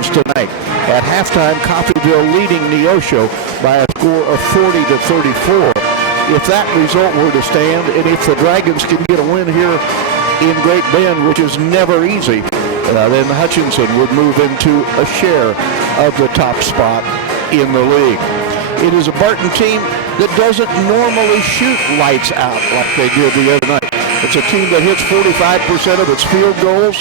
Dragons tonight. At halftime, Coffeyville leading Neosho by a score of 40-34. If that result were to stand, and if the Dragons can get a win here in Great Bend, which is never easy, then Hutchinson would move into a share of the top spot in the league. It is a Barton team that doesn't normally shoot lights out like they did the other night. It's a team that hits 45% of its field goals,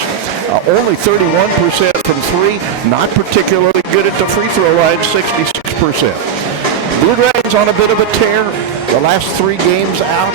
only 31% from three, not particularly good at the free throw line, 66%. Blue Dragons on a bit of a tear. The last 3 games out,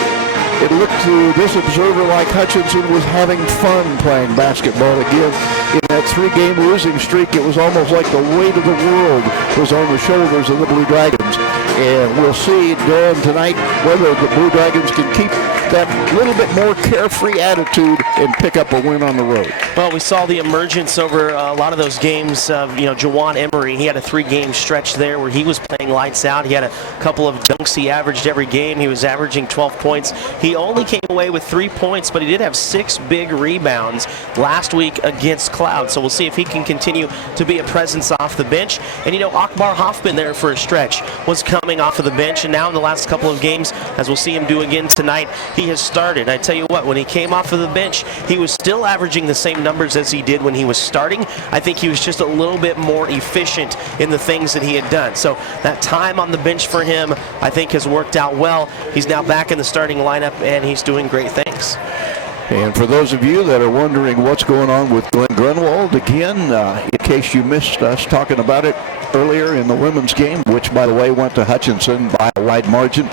it looked to this observer like Hutchinson was having fun playing basketball again. In that 3-game losing streak, it was almost like the weight of the world was on the shoulders of the Blue Dragons. And we'll see, Darren, tonight whether the Blue Dragons can keep that little bit more carefree attitude and pick up a win on the road. Well, we saw the emergence over a lot of those games of, Jawan Emery. He had a 3-game stretch there where he was playing lights out. He had a couple of dunks he averaged every game. He was averaging 12 points. He only came away with 3 points, but he did have 6 big rebounds last week against Cloud. So we'll see if he can continue to be a presence off the bench. And, Akbar Hoffman there for a stretch was coming off of the bench. And now in the last couple of games, as we'll see him do again tonight, he has started. I tell you what, when he came off of the bench, he was still averaging the same numbers as he did when he was starting. I think he was just a little bit more efficient in the things that he had done. So that time on the bench for him, I think, has worked out well. He's now back in the starting lineup, and he's doing great things. And for those of you that are wondering what's going on with Glenn Grunwald, again, in case you missed us talking about it earlier in the women's game, which, by the way, went to Hutchinson by a wide margin,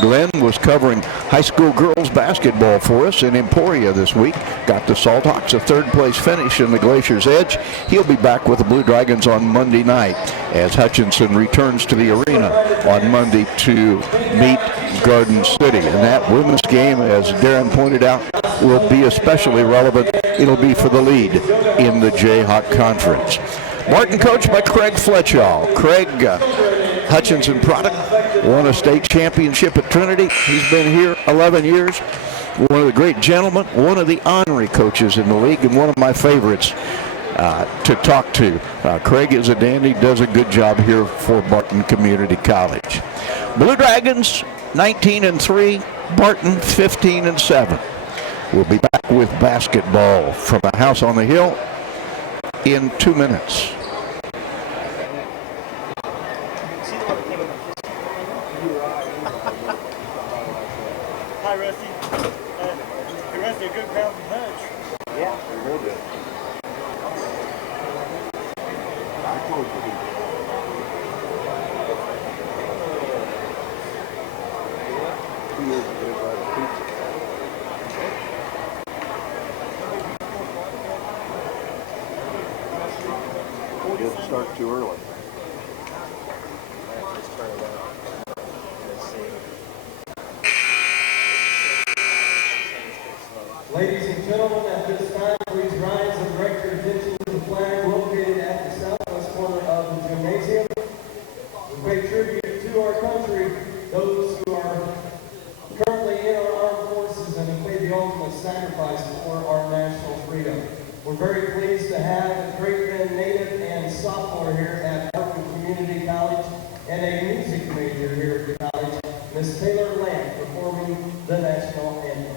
Glenn was covering high school girls basketball for us in Emporia this week. Got the Salthawks a third-place finish in the Glacier's Edge. He'll be back with the Blue Dragons on Monday night as Hutchinson returns to the arena on Monday to meet Garden City. And that women's game, as Darren pointed out, will be especially relevant. It'll be for the lead in the Jayhawk Conference. Barton coached by Craig Fletchall. Craig, Hutchinson product, won a state championship at Trinity. He's been here 11 years. One of the great gentlemen, one of the honorary coaches in the league, and one of my favorites to talk to. Craig is a dandy, does a good job here for Barton Community College. Blue Dragons 19-3, Barton 15-7. We'll be back with basketball from the House on the Hill in 2 minutes. Hi, Rusty. Hey, Rusty, a good crowd from Hutch. Yeah, real good. Didn't start too early. Ladies and gentlemen, at this time, please rise and direct your attention to the flag located at the southwest corner of the gymnasium. We pay tribute to our country, those who are currently in our armed forces and who made the ultimate sacrifice for our national freedom. We're very pleased to have a Great Bend native and sophomore here at Barton Community College and a music major here at the college, Miss Taylor Lamb, performing the national anthem.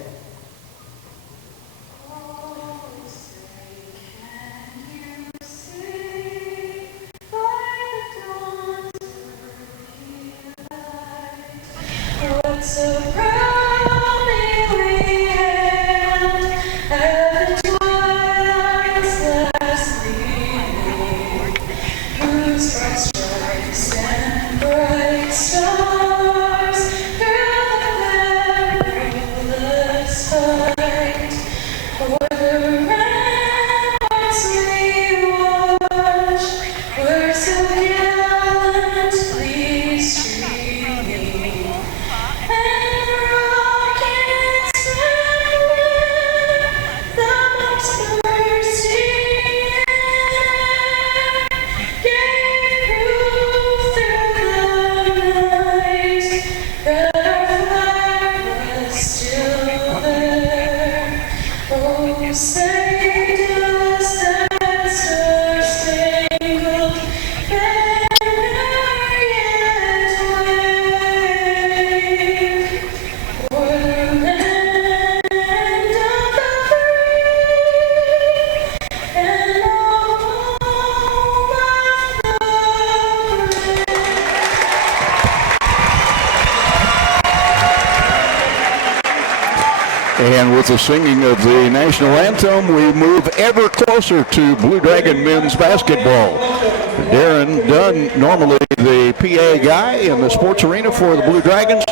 Gave And with the singing of the national anthem, we move ever closer to Blue Dragon men's basketball. Darren Dunn, normally the PA guy in the sports arena for the Blue Dragons,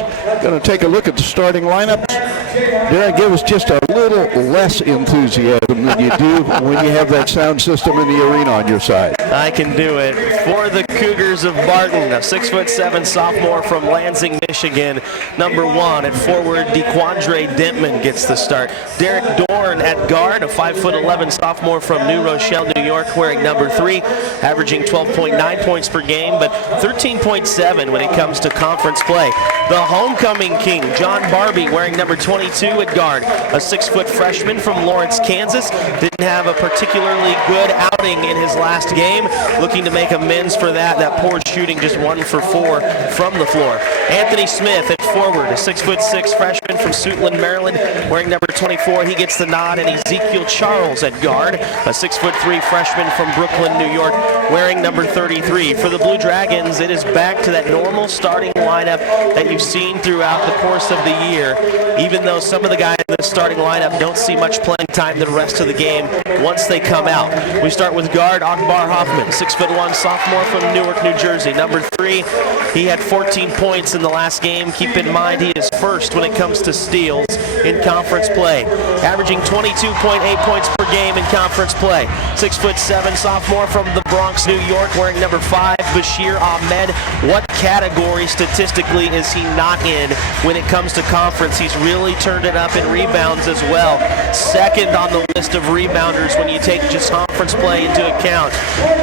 going to take a look at the starting lineups. Darren, give us just a little less enthusiasm than you do when you have that sound system in the arena on your side. I can do it. For the Cougars of Barton, a 6'7" sophomore from Lansing, Michigan. Number 1 at forward, DeQuandre Dentman gets the start. Derek Dorn at guard, a 5'11" sophomore from New Rochelle, New York, wearing number 3, averaging 12.9 points per game, but 13.7 when it comes to conference play. The homecoming king, John Barbie, wearing number 22 at guard, a 6-foot freshman from Lawrence, Kansas. Didn't have a particularly good outing in his last game. Looking to make amends for that. That poor shooting, just 1 for 4 from the floor. Anthony Smith at forward, a 6'6" freshman from Suitland, Maryland, wearing number 24. He gets the nod. And Ezekiel Charles at guard, a 6'3" freshman from Brooklyn, New York, wearing number 33. For the Blue Dragons, it is back to that normal starting lineup that you've seen throughout the course of the year, even though some of the guys in the starting lineup don't see much playing time the rest of the game once they come out. We start with guard Akbar Hoffman, 6'1" sophomore from Newark, New Jersey. Number 3, he had 14 points in the last game. Keep in mind he is first when it comes to steals in conference play, averaging 22.8 points per game in conference play. 6'7" sophomore from the Bronx, New York, wearing number 5, Bashir Ahmed. What category statistically is he not in when it comes to conference? He's really turned it up in rebounds as well. Second on the list of rebounders when you take just conference play into account.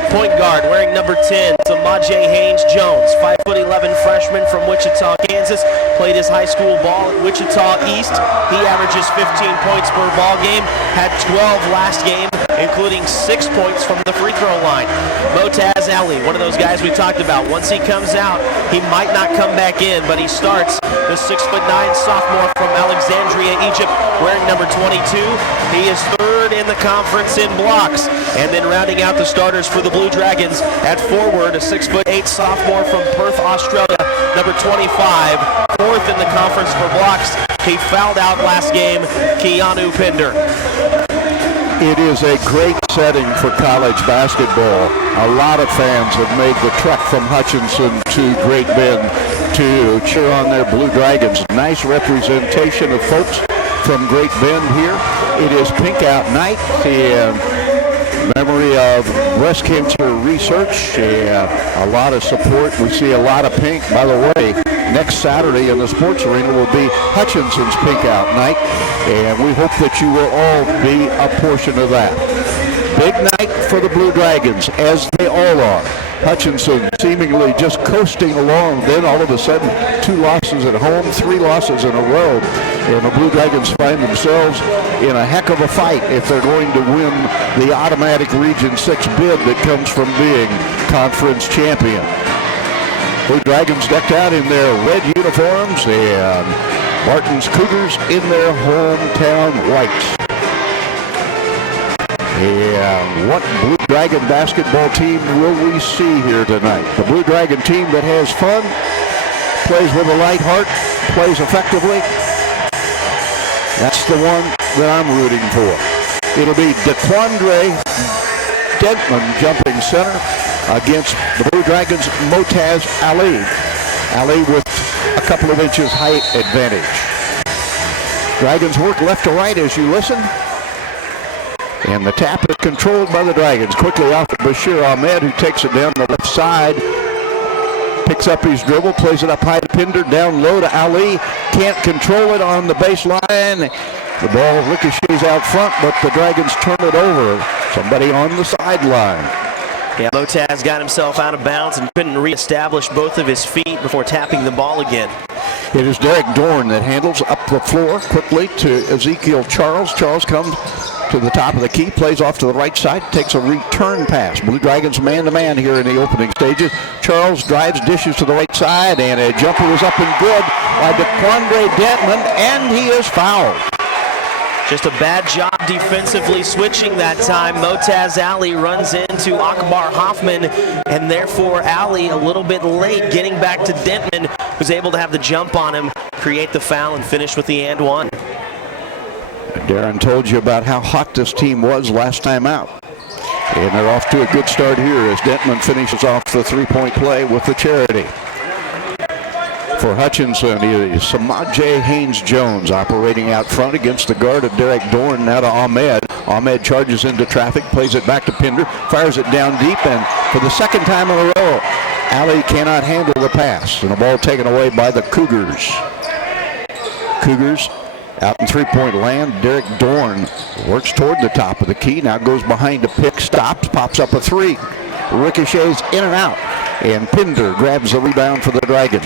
Point guard, wearing number 10, Samaje Haynes-Jones, 5'11" freshman from Wichita, Kansas. Played his high school ball at Wichita East. He averages 15 points per ball game, had 12 last game, including 6 points from the free throw line. Motaz Ali, one of those guys we talked about. Once he comes out, he might not come back in, but he starts. The 6'9" sophomore from Alexandria, Egypt, wearing number 22. He is third in the conference in blocks. And then rounding out the starters for the Blue Dragons at forward, a 6'8" sophomore from Perth, Australia, number 25. Fourth in the conference for blocks. He fouled out last game, Keanu Pinder. It is a great setting for college basketball. A lot of fans have made the trek from Hutchinson to Great Bend to cheer on their Blue Dragons. Nice representation of folks from Great Bend here. It is Pink Out Night in memory of breast cancer research and a lot of support. We see a lot of pink. By the way, next Saturday in the sports arena will be Hutchinson's Pink Out Night, and we hope that you will all be a portion of that. Big night for the Blue Dragons, as they all are. Hutchinson seemingly just coasting along, then all of a sudden 2 losses at home, 3 losses in a row, and the Blue Dragons find themselves in a heck of a fight if they're going to win the automatic Region 6 bid that comes from being conference champion. Blue Dragons decked out in their red uniforms, and Barton's Cougars in their hometown whites. And what Blue Dragon basketball team will we see here tonight? The Blue Dragon team that has fun, plays with a light heart, plays effectively. That's the one that I'm rooting for. It'll be DeQuandre Dentman jumping center against the Blue Dragons' Motaz Ali. Ali with a couple of inches height advantage. Dragons work left to right as you listen. And the tap is controlled by the Dragons. Quickly off of Bashir Ahmed, who takes it down the left side. Picks up his dribble, plays it up high to Pinder, down low to Ali. Can't control it on the baseline. The ball ricochets out front, but the Dragons turn it over. Somebody on the sideline. Yeah, Motaz got himself out of bounds and couldn't reestablish both of his feet before tapping the ball again. It is Derek Dorn that handles up the floor quickly to Ezekiel Charles. Charles comes to the top of the key, plays off to the right side, takes a return pass. Blue Dragons man-to-man here in the opening stages. Charles drives, dishes to the right side, and a jumper is up and good by DeQuandre Dentman, and he is fouled. Just a bad job defensively switching that time. Motaz Ali runs into Akbar Hoffman, and therefore Ali a little bit late getting back to Dentman, who's able to have the jump on him, create the foul, and finish with the and one. Darren told you about how hot this team was last time out. And they're off to a good start here as Dentman finishes off the three-point play with the charity. For Hutchinson is Samaje Haynes-Jones operating out front against the guard of Derek Dorn. Now to Ahmed. Ahmed charges into traffic, plays it back to Pinder, fires it down deep, and for the second time in a row, Ali cannot handle the pass. And the ball taken away by the Cougars. Cougars out in three-point land. Derek Dorn works toward the top of the key. Now goes behind a pick, stops, pops up a three. Ricochets in and out. And Pinder grabs the rebound for the Dragons.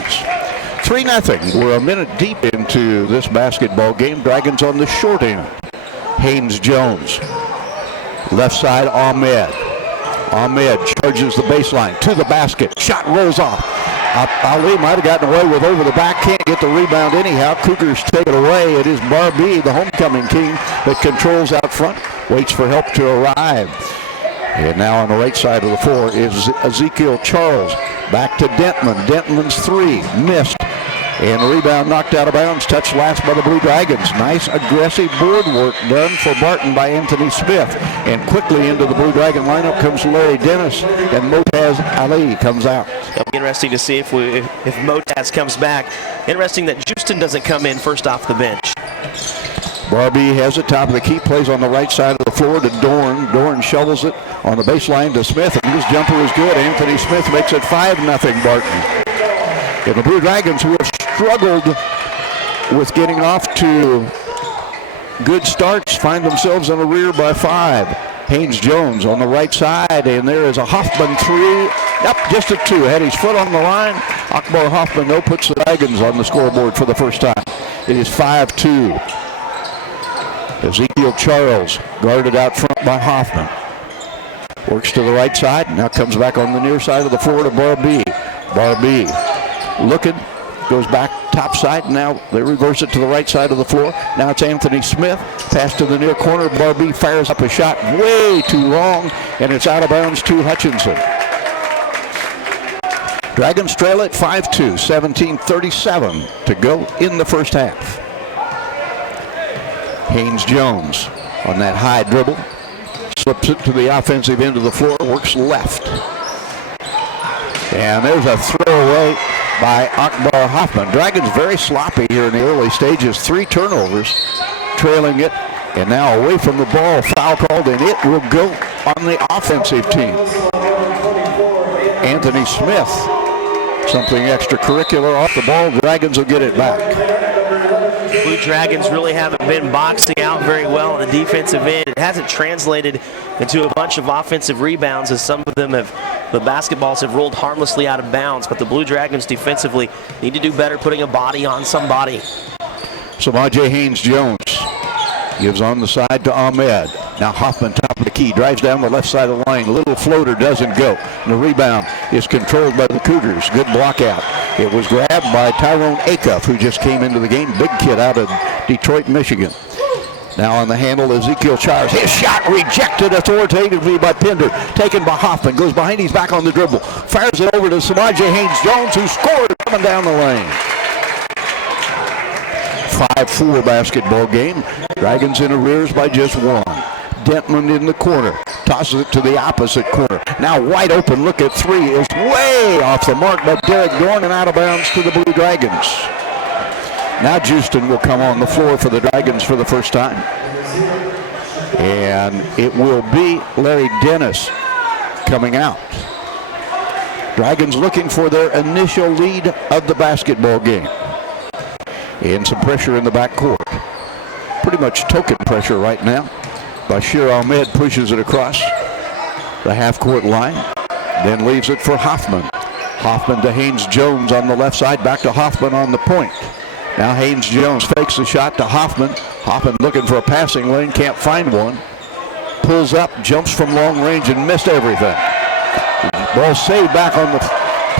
3-0. We're a minute deep into this basketball game. Dragons on the short end. Haynes-Jones. Left side, Ahmed. Ahmed charges the baseline to the basket. Shot rolls off. Ali might have gotten away with over the back. Can't get the rebound anyhow. Cougars take it away. It is Barbee, the homecoming team, that controls out front. Waits for help to arrive. And now on the right side of the floor is Ezekiel Charles. Back to Dentman. Dentman's three. Missed. And the rebound knocked out of bounds. Touched last by the Blue Dragons. Nice aggressive board work done for Barton by Anthony Smith. And quickly into the Blue Dragon lineup comes Larry Dennis. And Motaz Ali comes out. It'll be interesting to see if Motaz comes back. Interesting that Houston doesn't come in first off the bench. Barbee has it top of the key, plays on the right side of the floor to Dorn. Dorn shovels it on the baseline to Smith, and his jumper is good. Anthony Smith makes it 5-0 Barton. And the Blue Dragons, who have struggled with getting off to good starts, find themselves in a rear by 5. Haynes-Jones on the right side, and there is a Hoffman three. Yep, just a 2. Had his foot on the line. Akbar Hoffman, though, puts the Dragons on the scoreboard for the first time. It is 5-2. Ezekiel Charles guarded out front by Hoffman. Works to the right side, now comes back on the near side of the floor to Barbee. Barbee looking, goes back top side, now they reverse it to the right side of the floor. Now it's Anthony Smith, pass to the near corner. Barbee fires up a shot way too long, and it's out of bounds to Hutchinson. Dragons trail at 5-2, 17:37 to go in the first half. Haynes-Jones on that high dribble, slips it to the offensive end of the floor, works left. And there's a throwaway by Akbar Hoffman. Dragons very sloppy here in the early stages. 3 turnovers, trailing it, and now away from the ball. Foul called, and it will go on the offensive team. Anthony Smith, something extracurricular off the ball. Dragons will get it back. Blue Dragons really haven't been boxing out very well on the defensive end. It hasn't translated into a bunch of offensive rebounds, as some of them the basketballs have rolled harmlessly out of bounds. But the Blue Dragons defensively need to do better putting a body on somebody. Samaje Haynes-Jones gives on the side to Ahmed. Now Hoffman, top of the key, drives down the left side of the lane. Little floater doesn't go. And the rebound is controlled by the Cougars. Good block out. It was grabbed by Tyrone Acuff, who just came into the game. Big kid out of Detroit, Michigan. Now on the handle, Ezekiel Charles. His shot rejected authoritatively by Pinder. Taken by Hoffman. Goes behind. He's back on the dribble. Fires it over to Samaje Haynes-Jones, who scored coming down the lane. 5-4 basketball game. Dragons in arrears by just 1. Dentman in the corner. Tosses it to the opposite corner. Now wide open. Look at 3. Is way off the mark by Derek Dorn and out of bounds to the Blue Dragons. Now Houston will come on the floor for the Dragons for the first time. And it will be Larry Dennis coming out. Dragons looking for their initial lead of the basketball game. And some pressure in the backcourt. Pretty much token pressure right now. Bashir Ahmed pushes it across the half-court line, then leaves it for Hoffman. Hoffman to Haynes-Jones on the left side, back to Hoffman on the point. Now Haynes-Jones fakes the shot to Hoffman. Hoffman looking for a passing lane, can't find one. Pulls up, jumps from long range, and missed everything. Ball saved back on the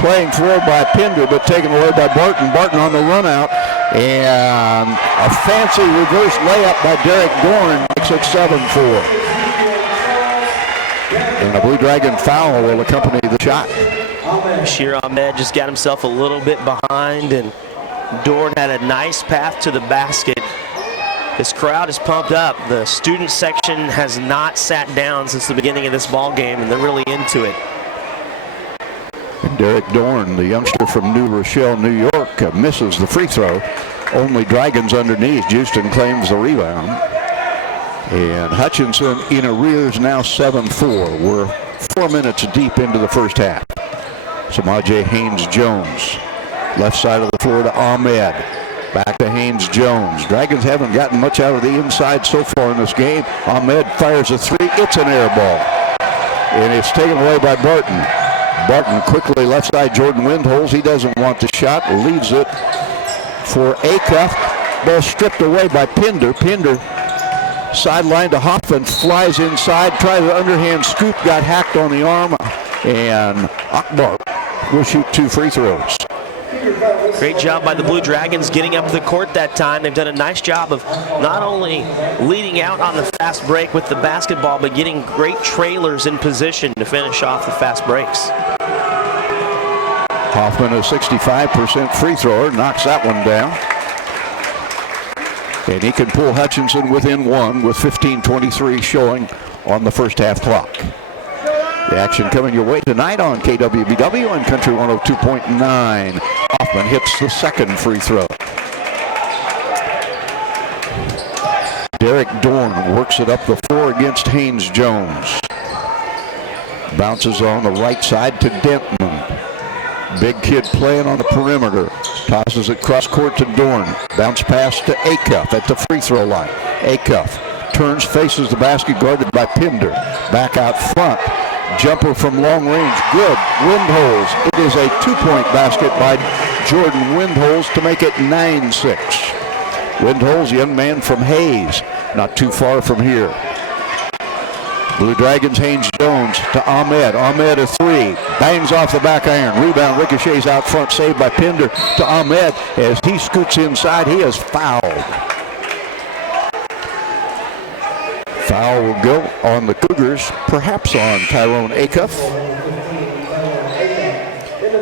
playing floor by Pinder, but taken away by Barton. Barton on the run out, and a fancy reverse layup by Derek Dorn makes it 7-4. And a Blue Dragon foul will accompany the shot. Bashir Ahmed just got himself a little bit behind, and Dorn had a nice path to the basket. This crowd is pumped up. The student section has not sat down since the beginning of this ball game, and they're really into it. And Derek Dorn, the youngster from New Rochelle, New York, misses the free throw. Only Dragons underneath. Houston claims the rebound. And Hutchinson in arrears now 7-4. We're 4 minutes deep into the first half. Samaje Haynes-Jones. Left side of the floor to Ahmed. Back to Haynes-Jones. Dragons haven't gotten much out of the inside so far in this game. Ahmed fires a three. It's an air ball. And it's taken away by Barton. Barton quickly left side. Jordan Windholz. He doesn't want the shot. Leaves it for Acuff. Ball stripped away by Pinder. Pinder sideline to Hoffman. Flies inside. Tries an underhand scoop. Got hacked on the arm. And Akbar will shoot 2 free throws. Great job by the Blue Dragons getting up the court that time. They've done a nice job of not only leading out on the fast break with the basketball, but getting great trailers in position to finish off the fast breaks. Hoffman, a 65% free thrower, knocks that one down. And he can pull Hutchinson within 1 with 15:23 showing on the first half clock. The action coming your way tonight on KWBW and Country 102.9. Hoffman hits the second free throw. Derek Dorn works it up the floor against Haynes-Jones. Bounces on the right side to Dentman. Big kid playing on the perimeter. Tosses it cross court to Dorn. Bounce pass to Acuff at the free throw line. Acuff turns, faces the basket, guarded by Pinder. Back out front. Jumper from long range, good. Windholz. It is a 2-point basket by Jordan Windholz to make it 9-6. Windholz, young man from Hayes, not too far from here. Blue Dragons, Haynes-Jones to Ahmed. Ahmed a three, bangs off the back iron. Rebound ricochets out front, saved by Pinder to Ahmed. As he scoots inside, he is fouled. Foul will go on the Cougars, perhaps on Tyrone Acuff.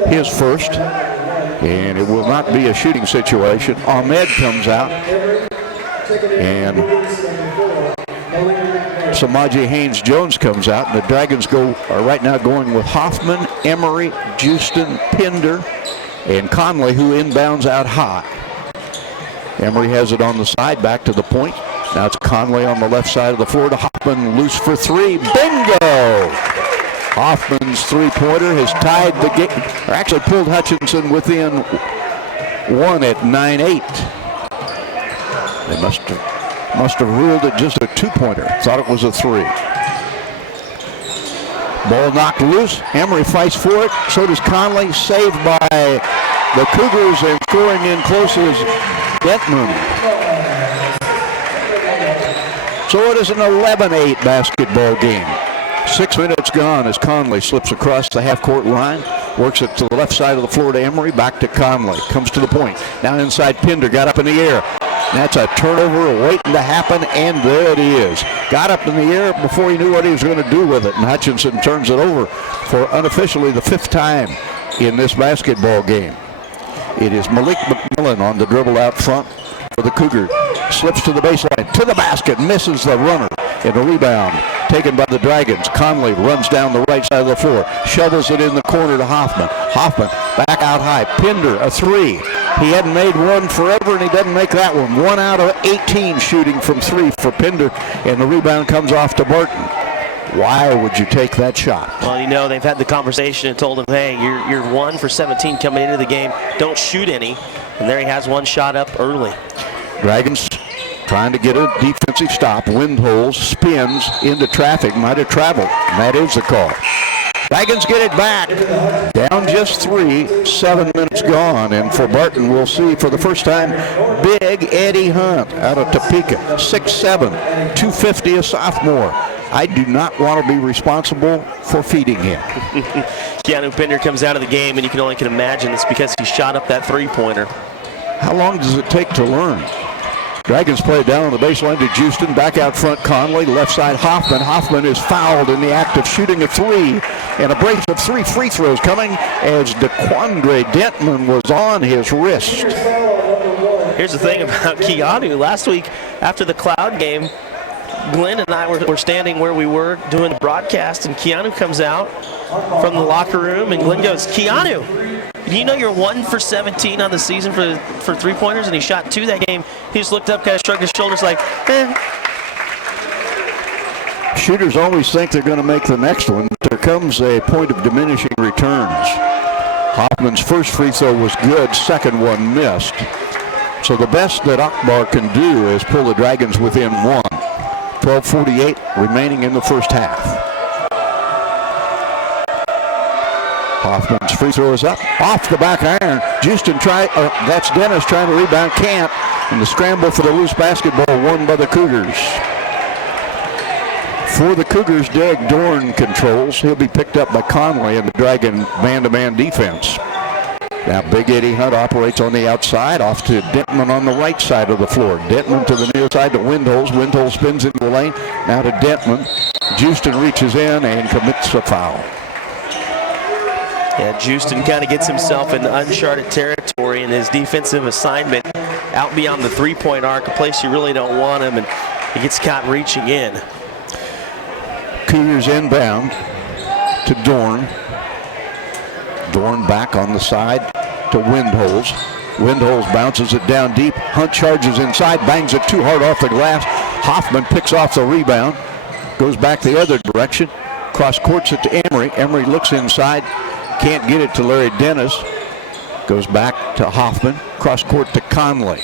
His first, and it will not be a shooting situation. Ahmed comes out, and Samaje Haynes-Jones comes out, and the Dragons are right now going with Hoffman, Emery, Houston, Pinder, and Conley, who inbounds out high. Emery has it on the side, back to the point. Now it's Conley on the left side of the floor to Hoffman, loose for three. Bingo! Hoffman's three-pointer has tied the game, or actually pulled Hutchinson within 1 at 9-8. They must have ruled it just a 2-pointer. Thought it was a 3. Ball knocked loose. Emery fights for it. So does Conley. Saved by the Cougars, and scoring in close is Detman. So it is an 11-8 basketball game. 6 minutes gone as Conley slips across the half-court line. Works it to the left side of the floor to Emery. Back to Conley. Comes to the point. Now inside Pinder. Got up in the air. That's a turnover waiting to happen, and there it is. Got up in the air before he knew what he was going to do with it, and Hutchinson turns it over for unofficially the 5th time in this basketball game. It is Malik McMillan on the dribble out front for the Cougars. Slips to the baseline, to the basket, misses the runner, and a rebound taken by the Dragons. Conley runs down the right side of the floor, shovels it in the corner to Hoffman. Hoffman back out high. Pinder, a 3. He hadn't made one forever, and he doesn't make that one. 1 out of 18 shooting from 3 for Pinder, and the rebound comes off to Barton. Why would you take that shot? Well, you know, they've had the conversation and told him, hey, you're 1 for 17 coming into the game. Don't shoot any. And there he has one shot up early. Dragons trying to get a defensive stop. Windholz spins into traffic. Might have traveled. And that is the call. Dragons get it back. Down just 3. 7 minutes gone. And for Barton, we'll see for the first time, big Eddie Hunt out of Topeka. 6'7", 250, a sophomore. I do not want to be responsible for feeding him. Keanu Pinder comes out of the game, and you can only imagine it's because he shot up that three-pointer. How long does it take to learn? Dragons play it down on the baseline to Houston. Back out front, Conley. Left side, Hoffman. Hoffman is fouled in the act of shooting a 3. And a brace of 3 free throws coming as DeQuandre Dentman was on his wrist. Here's the thing about Keanu. Last week, after the Cloud game, Glenn and I were standing where we were doing the broadcast, and Keanu comes out from the locker room, and Glenn goes, "Keanu, do you know you're 1 for 17 on the season for three-pointers?" And he shot 2 that game. He just looked up, kind of shrugged his shoulders like, eh. Shooters always think they're going to make the next one. There comes a point of diminishing returns. Hoffman's first free throw was good, second one missed. So the best that Akbar can do is pull the Dragons within 1. 12:48 remaining in the first half. Hoffman's free throw is up, off the back iron. That's Dennis trying to rebound, can't. And the scramble for the loose basketball won by the Cougars. For the Cougars, Derek Dorn controls. He'll be picked up by Conley in the Dragon man-to-man defense. Now Big Eddie Hunt operates on the outside, off to Dentman on the right side of the floor. Dentman to the near side to Windholz. Windholz spins into the lane. Now to Dentman. Justin reaches in and commits a foul. Yeah, Justin kind of gets himself into uncharted territory in his defensive assignment out beyond the three-point arc, a place you really don't want him, and he gets caught reaching in. Cougars inbound to Dorn. Dorn back on the side to Windholz. Windholz bounces it down deep. Hunt charges inside, bangs it too hard off the glass. Hoffman picks off the rebound, goes back the other direction, cross courts it to Emery. Emery looks inside, can't get it to Larry Dennis. Goes back to Hoffman, cross court to Conley.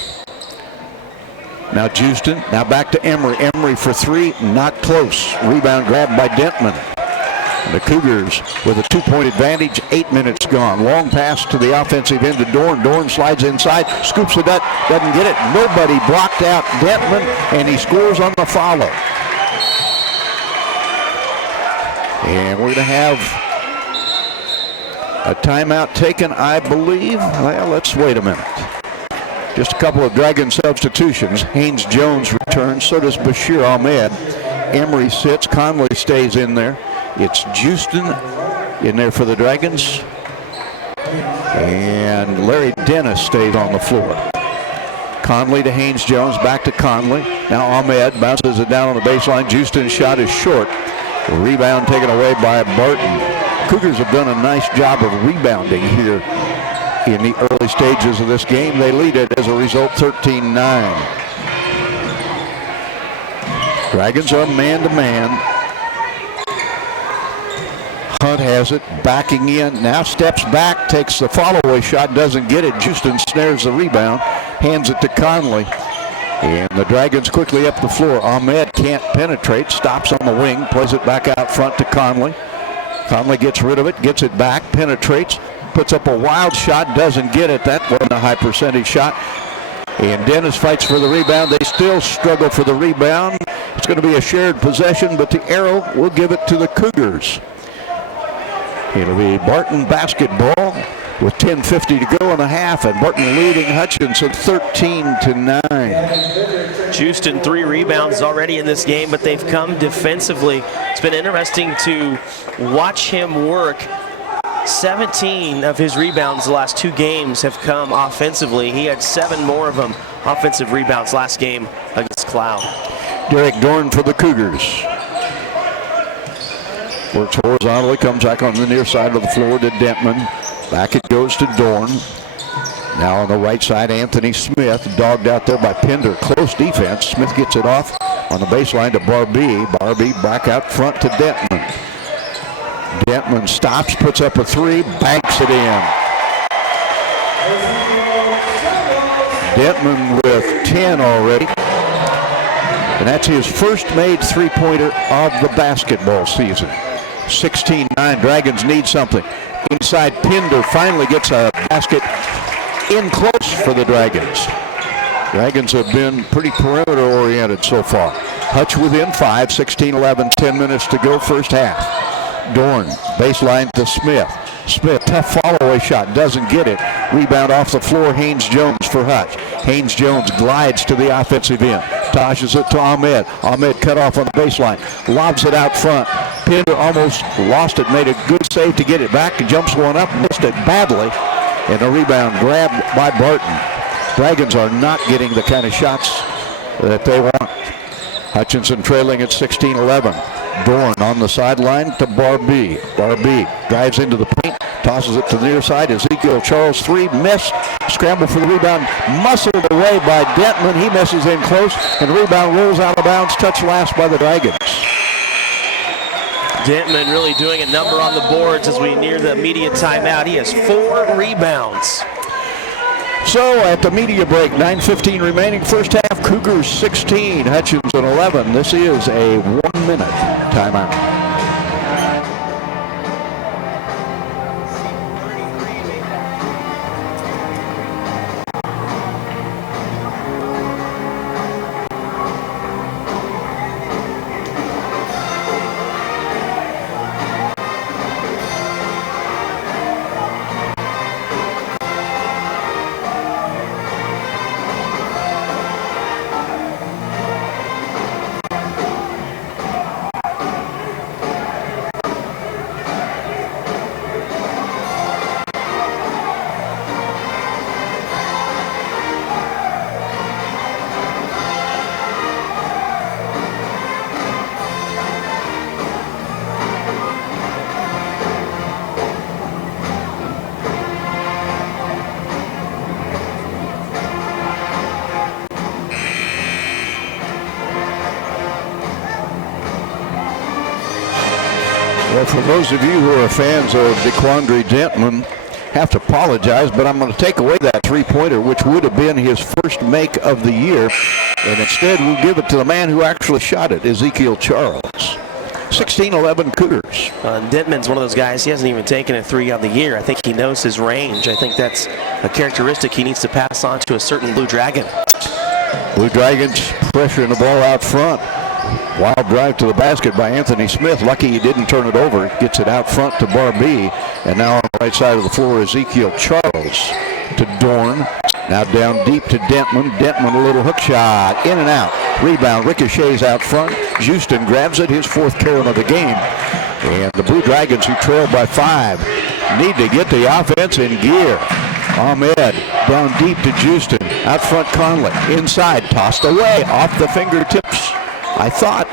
Now Justin, now back to Emery. Emery for 3, not close. Rebound grabbed by Dentman. And the Cougars with a 2-point advantage, 8 minutes gone. Long pass to the offensive end to Dorn. Dorn slides inside, scoops it up, doesn't get it. Nobody blocked out Dentman, and he scores on the follow. And we're going to have a timeout taken, I believe. Well, let's wait a minute. Just a couple of Dragon substitutions. Haynes Jones returns, so does Bashir Ahmed. Emery sits, Conley stays in there. It's Justin in there for the Dragons. And Larry Dennis stays on the floor. Conley to Haynes Jones, back to Conley. Now Ahmed bounces it down on the baseline. Justin's shot is short. The rebound taken away by Barton. Cougars have done a nice job of rebounding here in the early stages of this game. They lead it as a result 13-9. Dragons are man-to-man. Hunt has it, backing in, now steps back, takes the follow-away shot, doesn't get it. Justin snares the rebound, hands it to Conley. And the Dragons quickly up the floor. Ahmed can't penetrate, stops on the wing, plays it back out front to Conley. Conley gets rid of it, gets it back, penetrates, puts up a wild shot, doesn't get it. That wasn't a high percentage shot. And Dennis fights for the rebound. They still struggle for the rebound. It's going to be a shared possession, but the arrow will give it to the Cougars. It'll be Barton basketball with 10:50 to go in the half, and Barton leading Hutchinson 13-9. Houston 3 rebounds already in this game, but they've come defensively. It's been interesting to watch him work. 17 of his rebounds the last 2 games have come offensively. He had 7 more of them offensive rebounds last game against Cloud. Derek Dorn for the Cougars. Works horizontally, comes back on the near side of the floor to Dentman. Back it goes to Dorn. Now on the right side, Anthony Smith, dogged out there by Pender. Close defense. Smith gets it off on the baseline to Barbee. Barbee back out front to Dentman. Dentman stops, puts up a 3, banks it in. Dentman with 10 already. And that's his first made three-pointer of the basketball season. 16-9, Dragons need something. Inside, Pender finally gets a basket in close for the Dragons. Dragons have been pretty perimeter-oriented so far. Hutch within 5, 16-11, 10 minutes to go, first half. Dorn, baseline to Smith. Smith, tough follow-away shot, doesn't get it. Rebound off the floor, Haynes Jones for Hutch. Haynes Jones glides to the offensive end. Tosses it to Ahmed. Ahmed cut off on the baseline. Lobs it out front. Pender almost lost it, made a good save to get it back. Jumps one up, missed it badly. And a rebound grabbed by Barton. Dragons are not getting the kind of shots that they want. Hutchinson trailing at 16-11. Dorn on the sideline to Barbee. Barbee drives into the paint, tosses it to the near side. Ezekiel Charles, three, missed. Scramble for the rebound, muscled away by Dentman. He misses in close, and rebound rolls out of bounds, touched last by the Dragons. Dentman really doing a number on the boards as we near the media timeout. He has 4 rebounds. So at the media break, 9:15 remaining, first half, Cougars 16, Hutchinson 11. This is a 1-minute timeout. Well, for those of you who are fans of DeQuandre Dentman, have to apologize, but I'm going to take away that three-pointer, which would have been his first make of the year, and instead we'll give it to the man who actually shot it, Ezekiel Charles. 16-11 Cougars. Dentman's one of those guys, he hasn't even taken a three of the year. I think he knows his range. I think that's a characteristic he needs to pass on to a certain Blue Dragon. Blue Dragons pressuring the ball out front. Wild drive to the basket by Anthony Smith. Lucky he didn't turn it over. Gets it out front to Barbee. And now on the right side of the floor, Ezekiel Charles to Dorn. Now down deep to Dentman. Dentman, a little hook shot. In and out. Rebound. Ricochets out front. Houston grabs it. His 4th carry of the game. And the Blue Dragons, who trail by 5, need to get the offense in gear. Ahmed down deep to Houston. Out front Conley. Inside. Tossed away. Off the fingertips, I thought,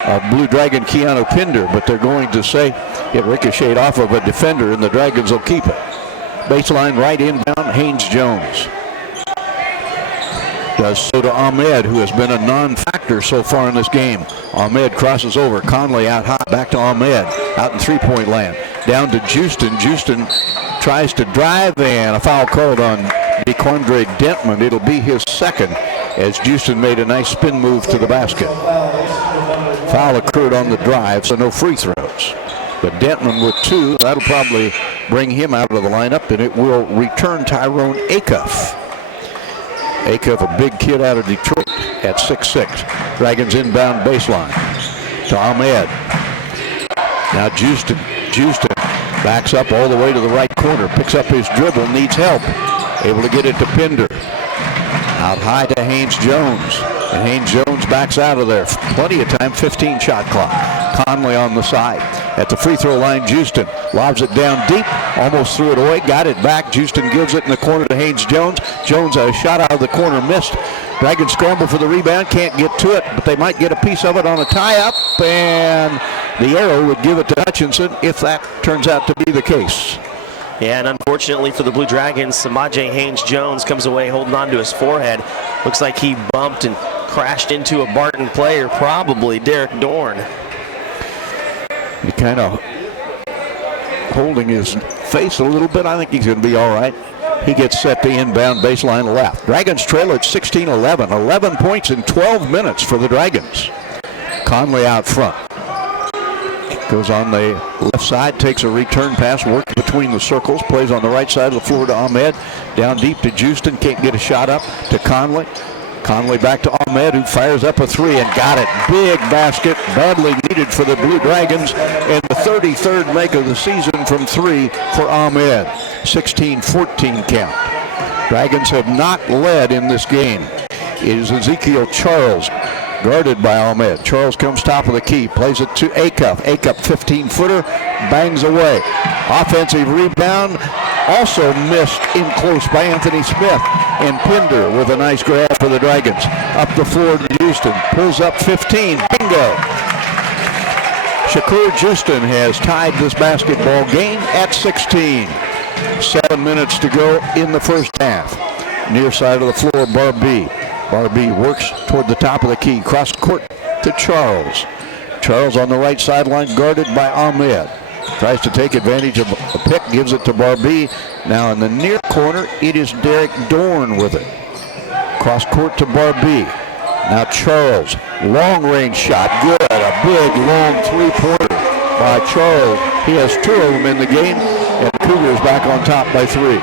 of Blue Dragon Keanu Pinder, but they're going to say it ricocheted off of a defender, and the Dragons will keep it. Baseline right inbound, Haynes Jones. Does so to Ahmed, who has been a non-factor so far in this game. Ahmed crosses over. Conley out high. Back to Ahmed. Out in three-point land. Down to Houston. Houston tries to drive, and a foul called on DeQuandre Dentman. It'll be his second, as Houston made a nice spin move to the basket. Foul occurred on the drive, so no free throws. But Dentman with 2. That'll probably bring him out of the lineup, and it will return Tyrone Acuff. Acuff, a big kid out of Detroit at 6'6". Dragons inbound baseline to Ahmed. Now Houston backs up all the way to the right corner, picks up his dribble, needs help. Able to get it to Pinder. Out high to Haynes Jones. And Haynes Jones backs out of there. Plenty of time, 15 shot clock. Conley on the side. At the free throw line, Houston lobs it down deep. Almost threw it away. Got it back. Houston gives it in the corner to Haynes Jones. Jones, a shot out of the corner, missed. Dragons scramble for the rebound. Can't get to it, but they might get a piece of it on a tie-up. And the arrow would give it to Hutchinson if that turns out to be the case. Yeah, and unfortunately for the Blue Dragons, Samaje Haynes-Jones comes away holding on to his forehead. Looks like he bumped and crashed into a Barton player, probably Derek Dorn. He kind of holding his face a little bit. I think he's going to be all right. He gets set to inbound baseline left. Dragons trail at 16-11. 11 points in 12 minutes for the Dragons. Conley out front. Goes on the left side, takes a return pass, works between the circles, plays on the right side of the floor to Ahmed. Down deep to Houston, can't get a shot up to Conley. Conley back to Ahmed, who fires up a 3 and got it. Big basket, badly needed for the Blue Dragons, and the 33rd make of the season from 3 for Ahmed. 16-14 count. Dragons have not led in this game. It is Ezekiel Charles, guarded by Ahmed. Charles comes top of the key, plays it to Acuff. Acuff, 15-footer, bangs away. Offensive rebound, Also missed in close by Anthony Smith. And Pinder with a nice grab for the Dragons. Up the floor to Houston. Pulls up 15. Bingo. Shakur Houston has tied this basketball game at 16. 7 minutes to go in the first half. Near side of the floor, Barbee. Barbee works toward the top of the key. Cross court to Charles. Charles on the right sideline, guarded by Ahmed. Tries to take advantage of a pick, gives it to Barbee. Now in the near corner, it is Derek Dorn with it. Cross court to Barbee. Now Charles, long range shot, good. A big long three-pointer by Charles. He has 2 of them in the game, and the Cougars back on top by 3.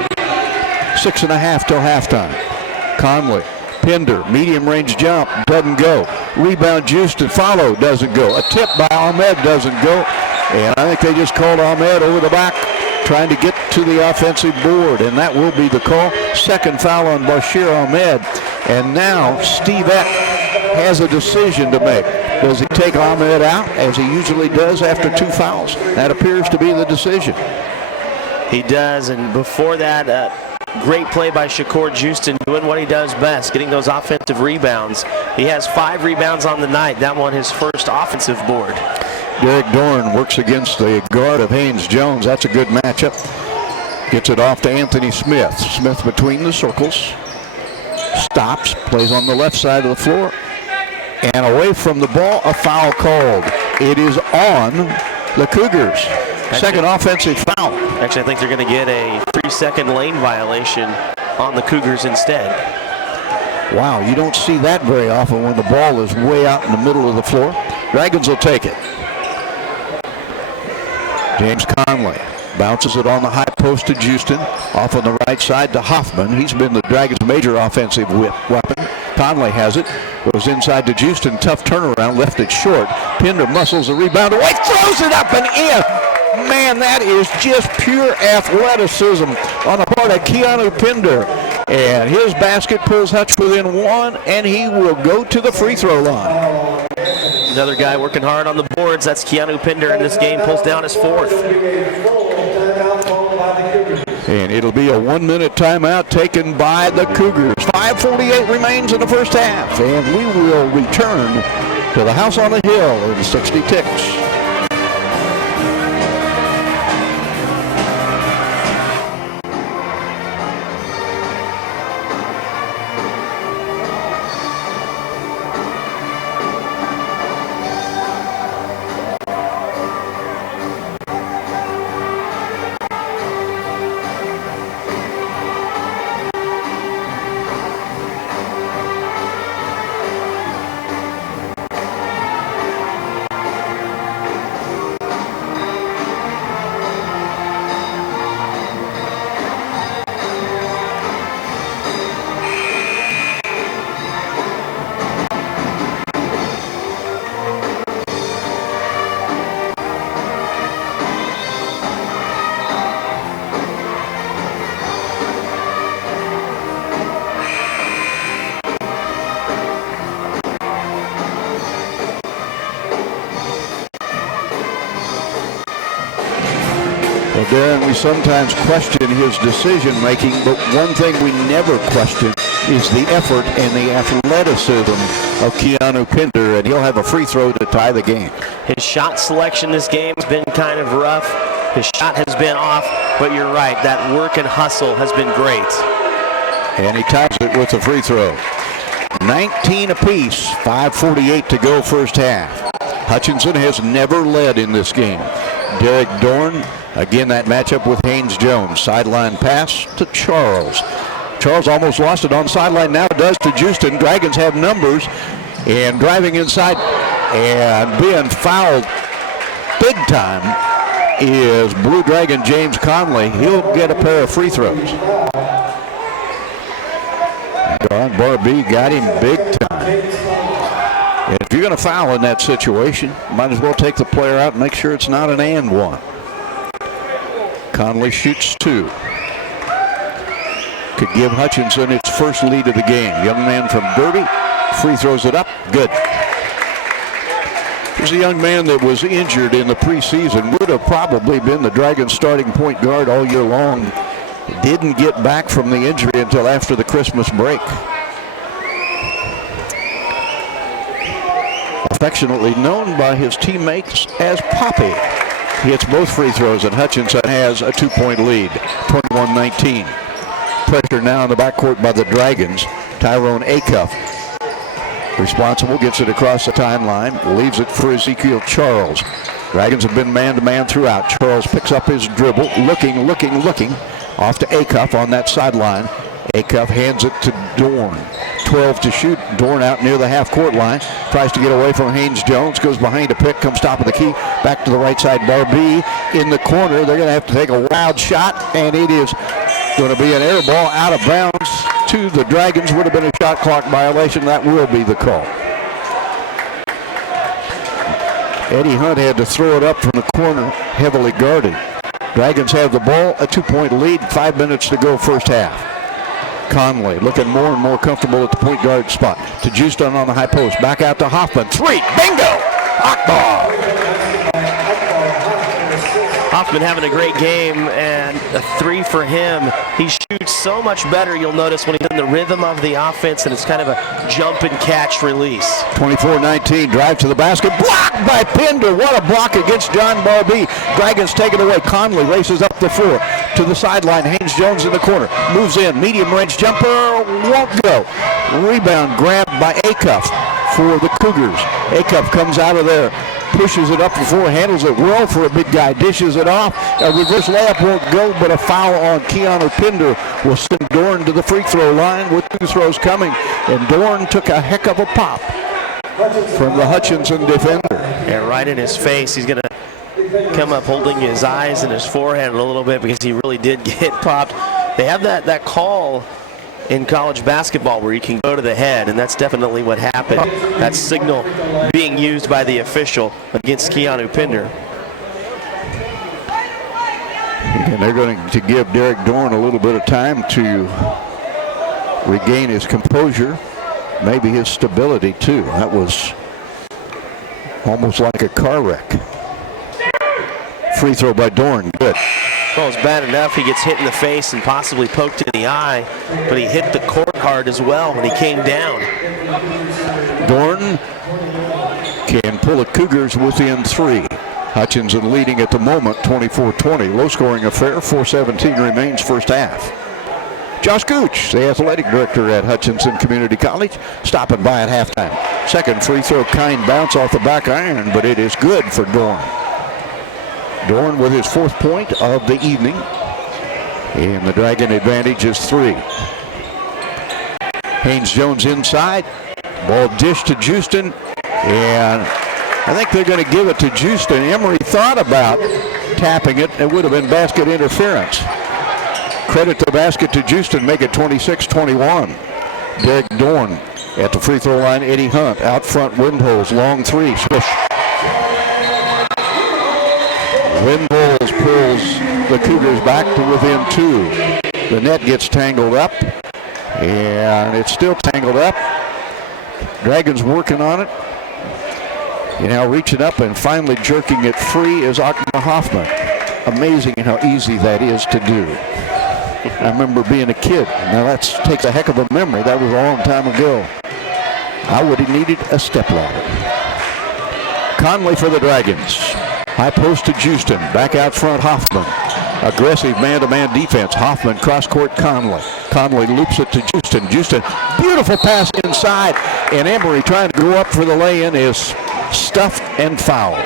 6.5 till halftime. Conley, Pinder, medium range jump, doesn't go. Rebound Houston, follow, doesn't go. A tip by Ahmed, doesn't go. And I think they just called Ahmed over the back, trying to get to the offensive board, and that will be the call. Second foul on Bashir Ahmed. And now Steve Eck has a decision to make. Does he take Ahmed out, as he usually does after 2 fouls? That appears to be the decision. He does, and before that, great play by Shakur Houston, doing what he does best, getting those offensive rebounds. He has 5 rebounds on the night. That one his first offensive board. Derek Dorn works against the guard of Haynes Jones. That's a good matchup. Gets it off to Anthony Smith. Smith between the circles. Stops, plays on the left side of the floor. And away from the ball, a foul called. It is on the Cougars. Second offensive foul. Actually, I think they're going to get a 3-second lane violation on the Cougars instead. Wow, you don't see that very often when the ball is way out in the middle of the floor. Dragons will take it. James Conley bounces it on the high post to Houston. Off on the right side to Hoffman. He's been the Dragons' major offensive weapon. Conley has it. Goes inside to Houston. Tough turnaround. Left it short. Pinder muscles the rebound away. Throws it up and in. Man, that is just pure athleticism on the part of Keanu Pinder. And his basket pulls Hutch within 1, and he will go to the free throw line. Another guy working hard on the boards. That's Keanu Pinder in this game. Pulls down his 4th. And it'll be a 1-minute timeout taken by the Cougars. 5:48 remains in the first half. And we will return to the house on the hill in 60 ticks. Well, Darren, we sometimes question his decision-making, but one thing we never question is the effort and the athleticism of Keanu Pinder, and he'll have a free throw to tie the game. His shot selection this game has been kind of rough. His shot has been off, but you're right, that work and hustle has been great. And he ties it with a free throw. 19 apiece, 5:48 to go first half. Hutchinson has never led in this game. Derek Dorn, again that matchup with Haynes Jones. Sideline pass to Charles. Charles almost lost it on sideline, now does to Houston. Dragons have numbers, and driving inside and being fouled big time is Blue Dragon James Conley. He'll get a pair of free throws. Don Barbee got him big time. And if you're going to foul in that situation, might as well take the player out and make sure it's not an and one. Conley shoots 2. Could give Hutchinson its first lead of the game. Young man from Derby, free throws it up, good. Here's a young man that was injured in the preseason, would have probably been the Dragons starting point guard all year long. Didn't get back from the injury until after the Christmas break. Affectionately known by his teammates as Poppy. He hits both free throws, and Hutchinson has a 2-point lead, 21-19. Pressure now in the backcourt by the Dragons. Tyrone Acuff, responsible, gets it across the timeline, leaves it for Ezekiel Charles. Dragons have been man-to-man throughout. Charles picks up his dribble, looking, off to Acuff on that sideline. Acuff hands it to Dorn. 12 to shoot. Dorn out near the half-court line. Tries to get away from Haynes Jones. Goes behind a pick. Comes top of the key. Back to the right side. Barbee in the corner. They're going to have to take a wild shot, and it is going to be an air ball out of bounds to the Dragons. Would have been a shot clock violation. That will be the call. Eddie Hunt had to throw it up from the corner, heavily guarded. Dragons have the ball, a 2-point lead, 5 minutes to go first half. Conley looking more and more comfortable at the point guard spot. To Justin on the high post. Back out to Hoffman. 3. Bingo! Akbar! Hoffman having a great game, and a 3 for him. He shoots so much better, you'll notice, when he's in the rhythm of the offense, and it's kind of a jump and catch release. 24-19, drive to the basket, blocked by Pinder. What a block against John Barbee. Dragons take it away. Conley races up the floor to the sideline. Haynes Jones in the corner, moves in, medium range jumper, won't go. Rebound grabbed by Acuff for the Cougars. Acuff comes out of there, pushes it up the floor, handles it well for a big guy, dishes it off. A reverse layup won't go, but a foul on Keanu Pinder will send Dorn to the free throw line with 2 throws coming. And Dorn took a heck of a pop from the Hutchinson defender. Yeah, right in his face. He's going to come up holding his eyes and his forehead a little bit because he really did get popped. They have that call in college basketball where you can go to the head, and that's definitely what happened. That signal being used by the official against Keanu Pinder. And they're going to give Derek Dorn a little bit of time to regain his composure, maybe his stability too. That was almost like a car wreck. Free throw by Dorn, good. Well, it's bad enough he gets hit in the face and possibly poked in the eye, but he hit the court hard as well when he came down. Dorn can pull the Cougars within 3. Hutchinson leading at the moment, 24-20. Low-scoring affair, 4:17 remains first half. Josh Gooch, the athletic director at Hutchinson Community College, stopping by at halftime. Second free throw, kind bounce off the back iron, but it is good for Dorn. Dorn with his 4th point of the evening, and the Dragon advantage is 3. Haynes Jones inside, ball dished to Justin, and I think they're going to give it to Justin. Emery thought about tapping it. It would have been basket interference. Credit the basket to Justin, make it 26-21. Derek Dorn at the free throw line. Eddie Hunt out front, Windholes, long 3, swish. Windholes pulls the Cougars back to within 2. The net gets tangled up, and it's still tangled up. Dragons working on it. And now reaching up and finally jerking it free is Akbar Hoffman. Amazing how easy that is to do. I remember being a kid. Now that takes a heck of a memory. That was a long time ago. I would have needed a stepladder. Conley for the Dragons. High post to Justin. Back out front, Hoffman. Aggressive man-to-man defense. Hoffman cross-court Conley. Conley loops it to Justin. Justin, beautiful pass inside. And Emery trying to go up for the lay-in is stuffed and fouled.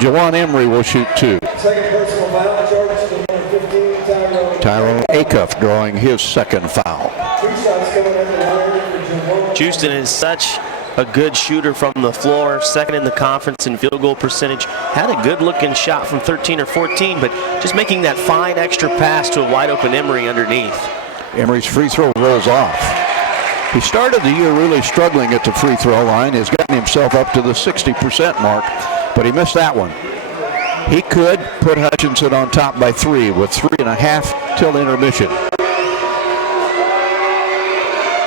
Jawan Emery will shoot 2. Second personal foul, charge to number 15, Tyrone Acuff drawing his second foul. 2 shots coming at the line for Jawan. Houston is such a good shooter from the floor, second in the conference in field goal percentage. Had a good looking shot from 13 or 14, but just making that fine extra pass to a wide open Emery underneath. Emery's free throw rolls off. He started the year really struggling at the free throw line. Has gotten himself up to the 60% mark, but he missed that one. He could put Hutchinson on top by 3 with 3.5 till intermission.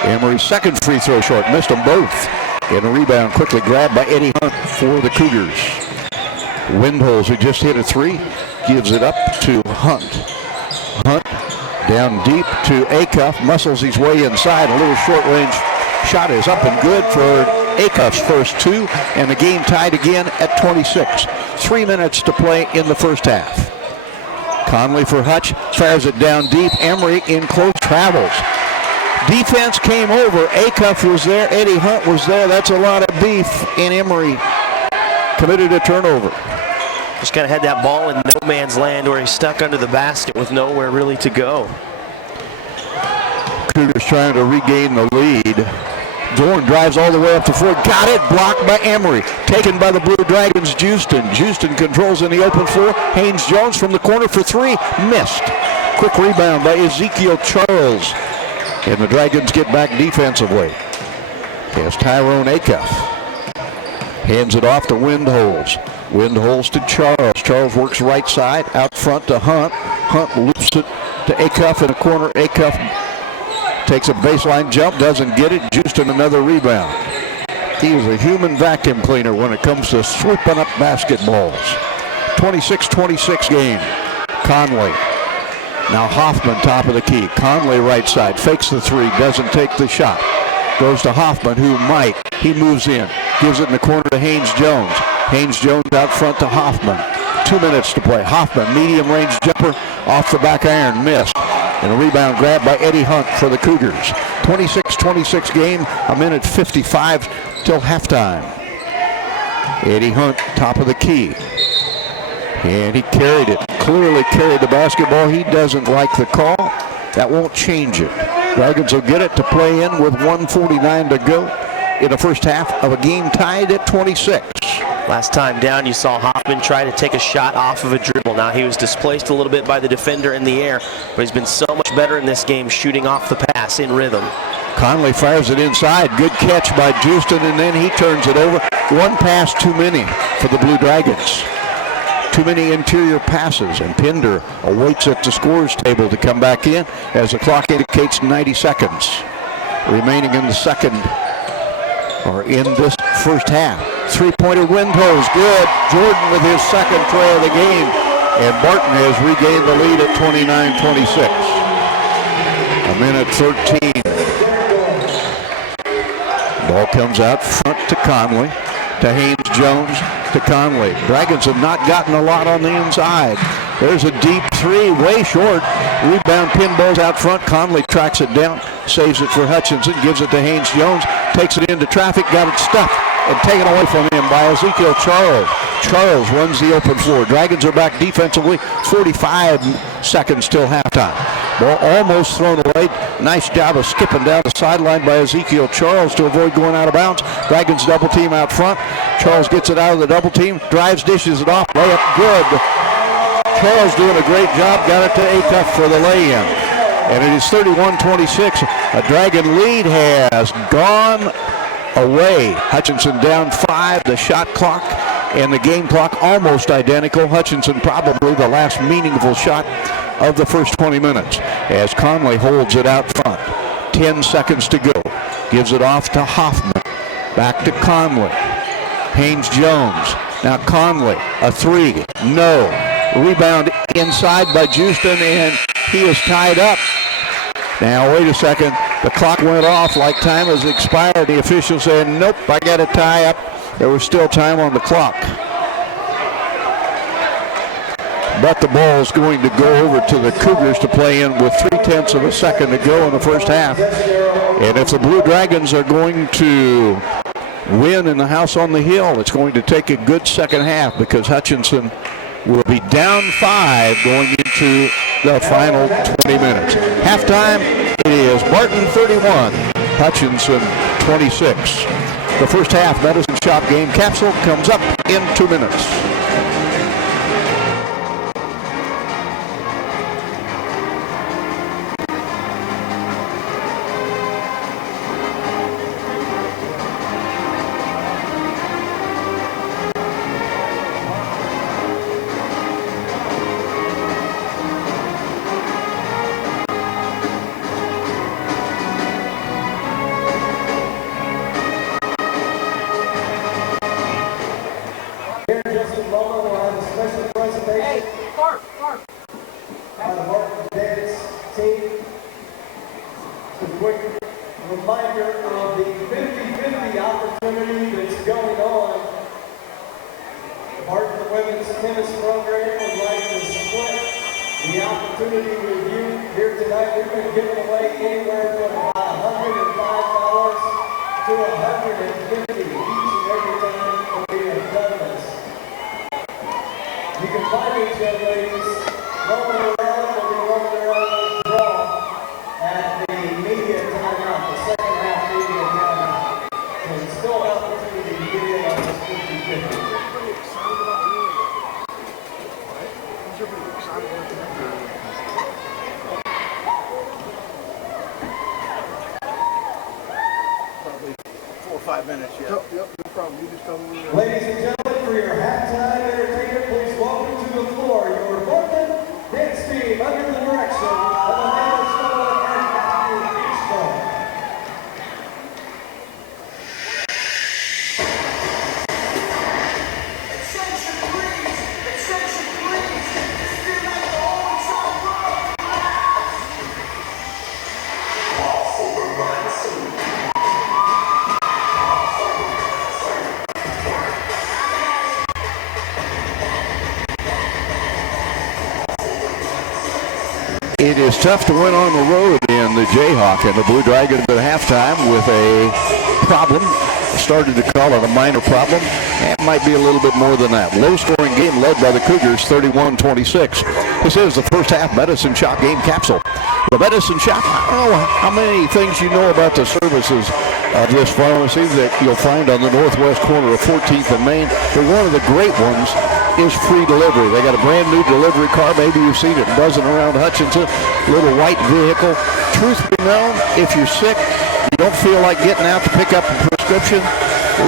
Emery's second free throw short, missed them both. And a rebound quickly grabbed by Eddie Hunt for the Cougars. Windholes, who just hit a 3, gives it up to Hunt. Hunt Down deep to Acuff, muscles his way inside. A little short-range shot is up and good for Acuff's first two, and the game tied again at 26. 3 minutes to play in the first half. Conley for Hutch, fires it down deep. Emery in close, travels. Defense came over. Acuff was there. Eddie Hunt was there. That's a lot of beef, and Emery committed a turnover. Just kind of had that ball in no man's land where he's stuck under the basket with nowhere really to go. Cougars trying to regain the lead. Dorn drives all the way up the floor. Got it. Blocked by Emery. Taken by the Blue Dragons. Houston controls in the open floor. Haynes Jones from the corner for three. Missed. Quick rebound by Ezekiel Charles. And the Dragons get back defensively. Here's Tyrone Acuff. Hands it off to Windholes. Windholes to Charles. Charles works right side. Out front to Hunt. Hunt loops it to Acuff in the corner. Acuff takes a baseline jump, doesn't get it. Houston another rebound. He is a human vacuum cleaner when it comes to swooping up basketballs. 26-26 game. Conley. Now Hoffman top of the key. Conley right side. Fakes the three. Doesn't take the shot. Goes to Hoffman, who might. He moves in. Gives it in the corner to Haynes Jones. Haynes Jones out front to Hoffman. 2 minutes to play. Hoffman, medium range jumper off the back iron. Missed. And a rebound grab by Eddie Hunt for the Cougars. 26-26 game, a minute 55 till halftime. Eddie Hunt, top of the key. And he carried it, clearly carried the basketball. He doesn't like the call. That won't change it. Dragons will get it to play in with 1:49 to go in the first half of a game tied at 26. Last time down, you saw Hoffman try to take a shot off of a dribble. Now he was displaced a little bit by the defender in the air, but he's been so much better in this game shooting off the pass in rhythm. Conley fires it inside. Good catch by Houston, and then he turns it over. One pass too many for the Blue Dragons. Too many interior passes, and Pinder awaits at the scorer's table to come back in as the clock indicates 90 seconds remaining in the second, or in this first half. Three-pointer Windholes, good. Jordan with his second try of the game, and Barton has regained the lead at 29-26. A minute 13. Ball comes out front to Conley, to Haynes Jones, to Conley. Dragons have not gotten a lot on the inside. There's a deep three, way short. Rebound pinballs out front. Conley tracks it down, saves it for Hutchinson, gives it to Haynes Jones, takes it into traffic, got it stuffed, and taken away from him by Ezekiel Charles. Charles runs the open floor. Dragons are back defensively. 45 seconds till halftime. Ball almost thrown away. Nice job of skipping down the sideline by Ezekiel Charles to avoid going out of bounds. Dragons double team out front. Charles gets it out of the double team, drives, dishes it off, layup good. Charles doing a great job, got it to Acuff for the lay-in. And it is 31-26. A Dragon lead has gone away. Hutchinson down 5. The shot clock and the game clock almost identical. Hutchinson probably the last meaningful shot of the first 20 minutes as Conley holds it out front. 10 seconds to go. Gives it off to Hoffman. Back to Conley. Haynes Jones. Now Conley, a three. No. Rebound inside by Houston, and he is tied up. Now, wait a second. The clock went off like time has expired. The official said, nope, I got to tie up. There was still time on the clock. But the ball is going to go over to the Cougars to play in with 0.3 of a second to go in the first half. And if the Blue Dragons are going to win in the house on the hill, it's going to take a good second half because Hutchinson will be down 5 going into the final 20 minutes. Halftime, it is Barton 31, Hutchinson 26. The first half Medicine Shop game capsule comes up in 2 minutes. quick reminder of the 50-50 opportunity that's going on. Part of the women's tennis program would like to split the opportunity with you here tonight. We've been giving away anywhere from about $105 to $150 each and every time we have done this. You can find these young ladies roaming around. They'll be roaming around the draw at the media timeout, the second half media timeout. So it's still an opportunity to get in on this 50-50. Probably 4 or 5 minutes yet. Yep, no problem. You just tell me. Ladies and gentlemen, for your halftime entertainment, please welcome to the floor your Portland dance team under the direction of Amanda Stoller and Matthew Eastman. It is tough to win on the road in the Jayhawk, and the Blue Dragons at halftime with a problem. Started to call it a minor problem. It might be a little bit more than that. Low-scoring game led by the Cougars, 31-26. This is the first half Medicine Shop game capsule. The Medicine Shop, I don't know how many things you know about the services of this pharmacy that you'll find on the northwest corner of 14th and Main. But one of the great ones is free delivery. They got a brand new delivery car. Maybe you've seen it buzzing around Hutchinson. Little white vehicle. Truth be known, if you're sick, you don't feel like getting out to pick up a prescription,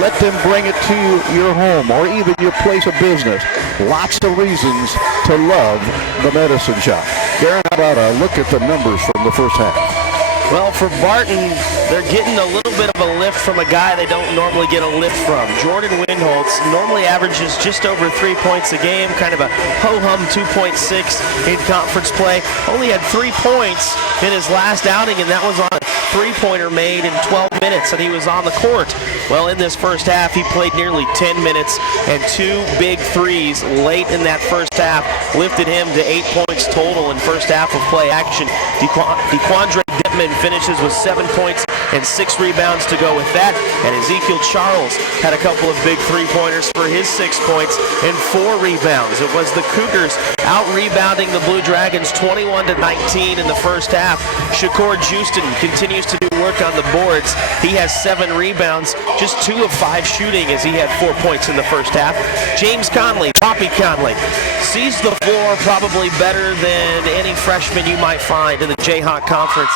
let them bring it to your home or even your place of business. Lots of reasons to love the Medicine Shop. Darren, how about a look at the numbers from the first half? Well, for Barton, they're getting a little bit of a lift from a guy they don't normally get a lift from. Jordan Windholtz normally averages just over 3 points a game, kind of a ho-hum 2.6 in conference play. Only had 3 points in his last outing, and that was on a three-pointer made in 12 minutes, and he was on the court. Well, in this first half, he played nearly 10 minutes, and 2 big threes late in that first half lifted him to 8 points total in first half of play action. DeQuandre Dittman finishes with 7 points and 6 rebounds to go with that. And Ezekiel Charles had a couple of big three-pointers for his 6 points and 4 rebounds. It was the Cougars out-rebounding the Blue Dragons 21-19 in the first half. Shakur Houston continues to do work on the boards. He has 7 rebounds, just 2 of 5 shooting as he had 4 points in the first half. James Conley, Poppy Conley, sees the floor probably better than any freshman you might find in the Jayhawk Conference.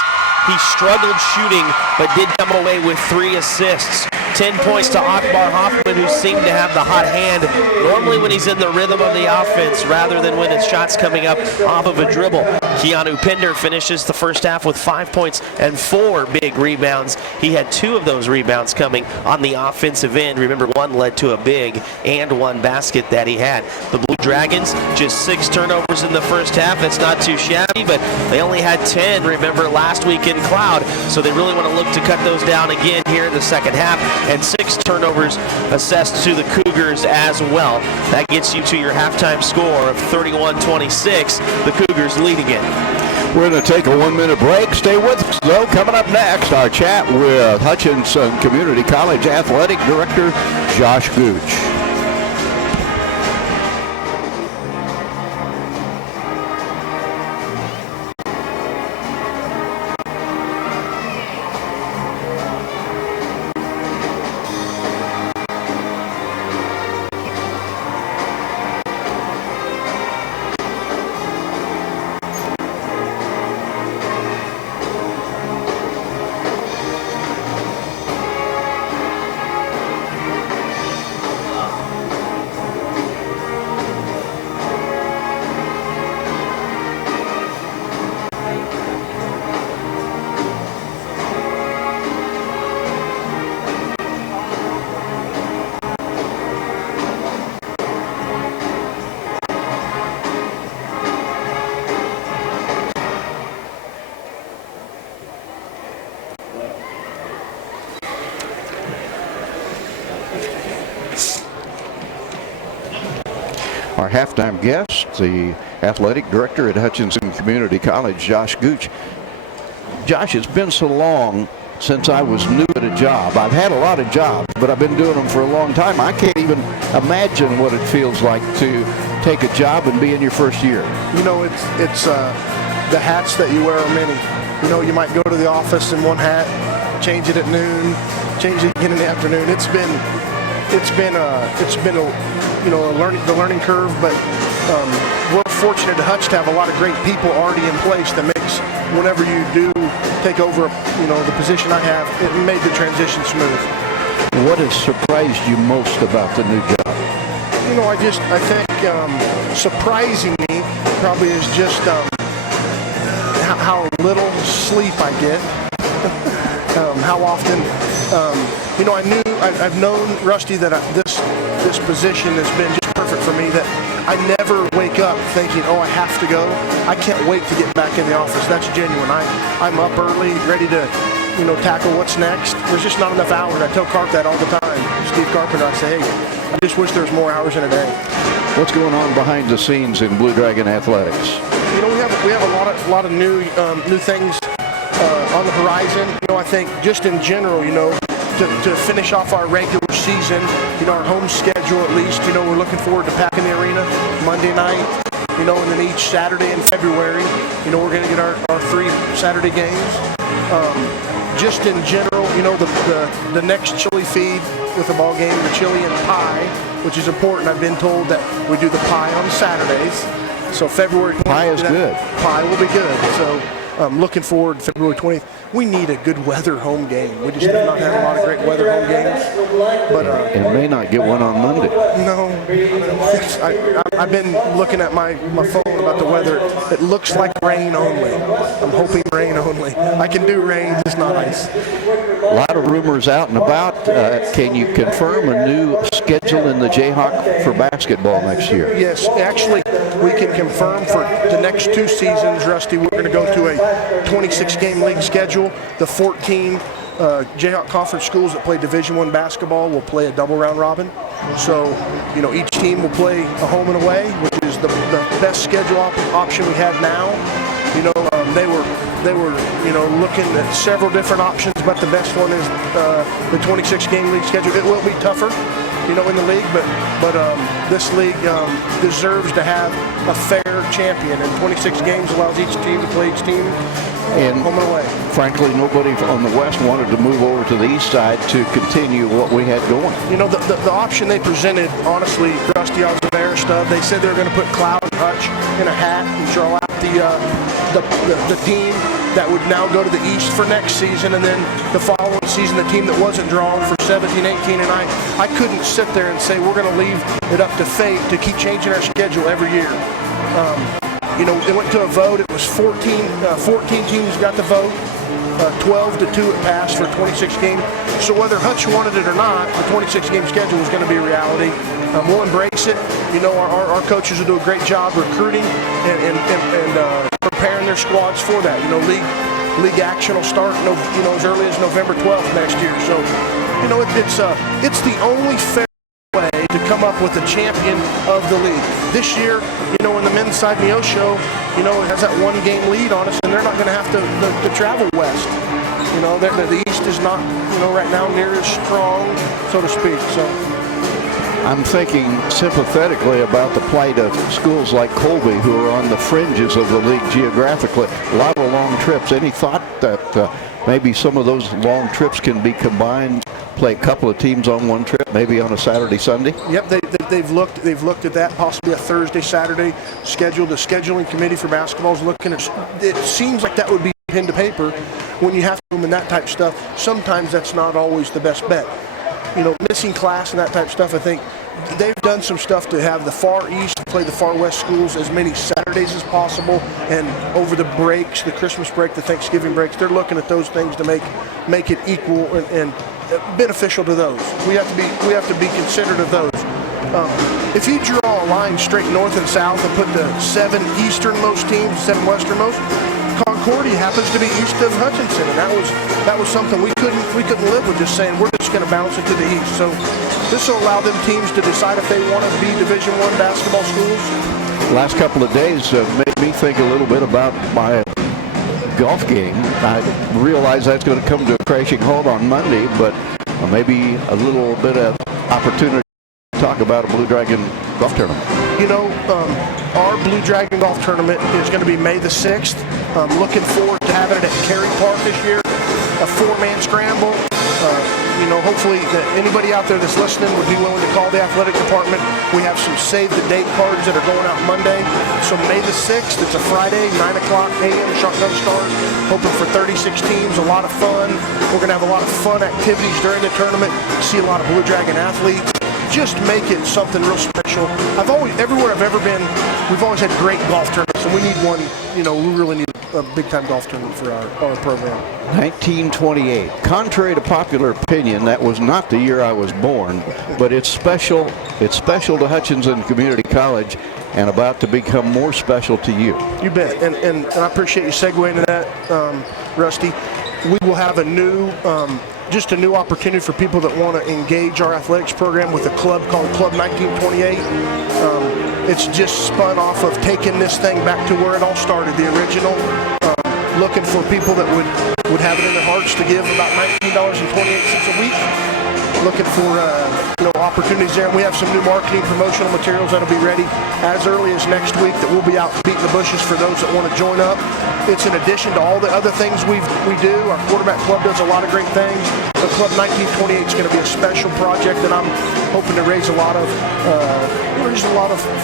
He struggled shooting, but did come away with 3 assists. 10 points to Akbar Hoffman, who seemed to have the hot hand normally when he's in the rhythm of the offense rather than when his shot's coming up off of a dribble. Keanu Pinder finishes the first half with 5 points and 4 big rebounds. He had 2 of those rebounds coming on the offensive end. Remember, 1 led to a big and 1 basket that he had. The Blue Dragons, just 6 turnovers in the first half. That's not too shabby, but they only had 10, remember, last week in Cloud. So they really want to look to cut those down again here in the second half. And 6 turnovers assessed to the Cougars as well. That gets you to your halftime score of 31-26. The Cougars leading it. We're going to take a 1-minute break. Stay with us, though. Coming up next, our chat with Hutchinson Community College Athletic Director Josh Gooch. halftime guest, the athletic director at Hutchinson Community College, Josh Gooch. Josh, it's been so long since I was new at a job. I've had a lot of jobs, but I've been doing them for a long time. I can't even imagine what it feels like to take a job and be in your first year. You know, it's the hats that you wear are many. You know, you might go to the office in one hat, change it at noon, change it again in the afternoon. It's been a the learning curve, but we're fortunate at Hutch to have a lot of great people already in place that makes whenever you do take over, the position I have, it made the transition smooth. What has surprised you most about the new job? I think surprising me probably is just how little sleep I get. How often, I've known, Rusty, that this position has been just perfect for me, that I never wake up thinking, oh, I have to go. I can't wait to get back in the office. That's genuine. I'm up early, ready to, tackle what's next. There's just not enough hours. I tell Carp that all the time. Steve Carpenter, I say, hey, I just wish there was more hours in a day. What's going on behind the scenes in Blue Dragon athletics? We have a lot of new things on the horizon. I think just in general, to finish off our regular season, our home schedule at least, we're looking forward to packing the arena Monday night, and then each Saturday in February, we're going to get our 3 Saturday games. Just in general, the next chili feed with the ball game, the chili and pie, which is important. I've been told that we do the pie on Saturdays. So February 20th. Pie is good. Pie will be good. So I'm looking forward to February 20th. We need a good weather home game. We just do not have a lot of great weather home games. But and may not get one on Monday. No. I've been looking at my phone about the weather. It looks like rain only. I'm hoping rain only. I can do rain, just not ice. A lot of rumors out and about. Can you confirm a new schedule in the Jayhawk for basketball next year? Yes, actually, we can confirm for the next 2 seasons, Rusty, we're going to go to a 26-game league schedule. The 14 Jayhawk Conference schools that play Division I basketball will play a double round robin. So, each team will play a home and away, which is the best schedule option we have now. They were looking at several different options, but the best one is the 26-game league schedule. It will be tougher, in the league, but this league deserves to have a fair champion, and 26 games allows each team to play each team home and away. Frankly, nobody on the West wanted to move over to the East side to continue what we had going. The option they presented, honestly, Rusty, I was embarrassed of. They said they were going to put Cloud and Hutch in a hat and draw out the team that would now go to the East for next season, and then the following season the team that wasn't drawn for 17, 18, and I couldn't sit there and say we're going to leave it up to fate to keep changing our schedule every year. It went to a vote. It was 14 teams got the vote. 12-2 it passed for 26 games. So whether Hutch wanted it or not, the 26-game schedule is going to be a reality. We'll embrace it. Our coaches will do a great job recruiting and preparing their squads for that. League action will start as early as November 12th next year. So it's the only fair way to come up with a champion of the league. This year, in the men's side, Neosho, it has that 1-game lead on us, and they're not going to have to travel west. The East is not, right now near as strong, so to speak. So I'm thinking sympathetically about the plight of schools like Colby, who are on the fringes of the league geographically. A lot of long trips. Any thought that maybe some of those long trips can be combined, play a couple of teams on one trip, maybe on a Saturday, Sunday? Yep, they've looked at that, possibly a Thursday, Saturday schedule. The scheduling committee for basketball is looking at. It seems like that would be pen to paper when you have to and that type of stuff. Sometimes that's not always the best bet. Missing class and that type of stuff. I think they've done some stuff to have the Far East play the Far West schools as many Saturdays as possible, and over the breaks, the Christmas break, the Thanksgiving breaks, they're looking at those things to make it equal and beneficial to those. We have to be considerate of those. If you draw a line straight north and south and put the 7 easternmost teams, 7 westernmost, Concordia happens to be east of Hutchinson, and that was something we couldn't live with, just saying we're just going to bounce it to the east. So this will allow them teams to decide if they want to be Division I basketball schools. Last couple of days made me think a little bit about my golf game. I realize that's going to come to a crashing halt on Monday, but maybe a little bit of opportunity to talk about a Blue Dragon golf tournament. You know, our Blue Dragon golf tournament is going to be May the 6th. I'm looking forward to having it at Cary Park this year, a 4-man scramble. You know, hopefully anybody out there that's listening would be willing to call the athletic department. We have some save-the-date cards that are going out Monday. So May the 6th, it's a Friday, 9 o'clock a.m., shotgun start. Hoping for 36 teams, a lot of fun. We're going to have a lot of fun activities during the tournament. See a lot of Blue Dragon athletes. Just make it something real special. Everywhere I've ever been, we've always had great golf tournaments, and we need one. You know, we really need a big-time golf tournament for our program. 1928. Contrary to popular opinion, that was not the year I was born, but it's special. It's special to Hutchinson Community College, and about to become more special to you. You bet, and I appreciate you segueing into that, Rusty. We will have a new. Just a new opportunity for people that want to engage our athletics program with a club called Club 1928. It's just spun off of taking this thing back to where it all started, the original. Looking for people that would have it in their hearts to give about $19.28 a week. Looking for opportunities there. And we have some new marketing promotional materials that'll be ready as early as next week that we'll be out beating the bushes for those that want to join up. It's in addition to all the other things we do. Our quarterback club does a lot of great things. The Club 1928 is going to be a special project that I'm hoping to raise a lot of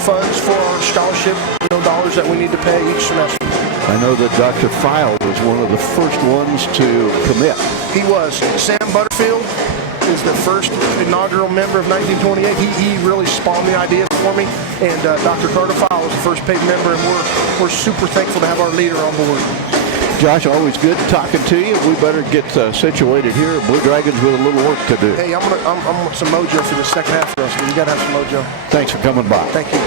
funds for our scholarship dollars that we need to pay each semester. I know that Dr. File was one of the first ones to commit. He was. Sam Butterfield is the first inaugural member of 1928. He really spawned the idea for me, and Dr. Carter File was the first paid member, and we're super thankful to have our leader on board. Josh, always good talking to you. We better get situated here. Blue Dragons with a little work to do. Hey, I'm some mojo for the second half, Rusty. You got to have some mojo. Thanks for coming by. Thank you.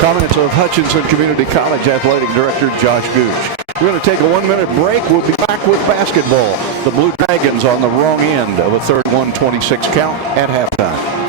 Comments of Hutchinson Community College Athletic Director Josh Gooch. We're going to take a 1-minute break. We'll be back with basketball. The Blue Dragons on the wrong end of a third 126 count at halftime.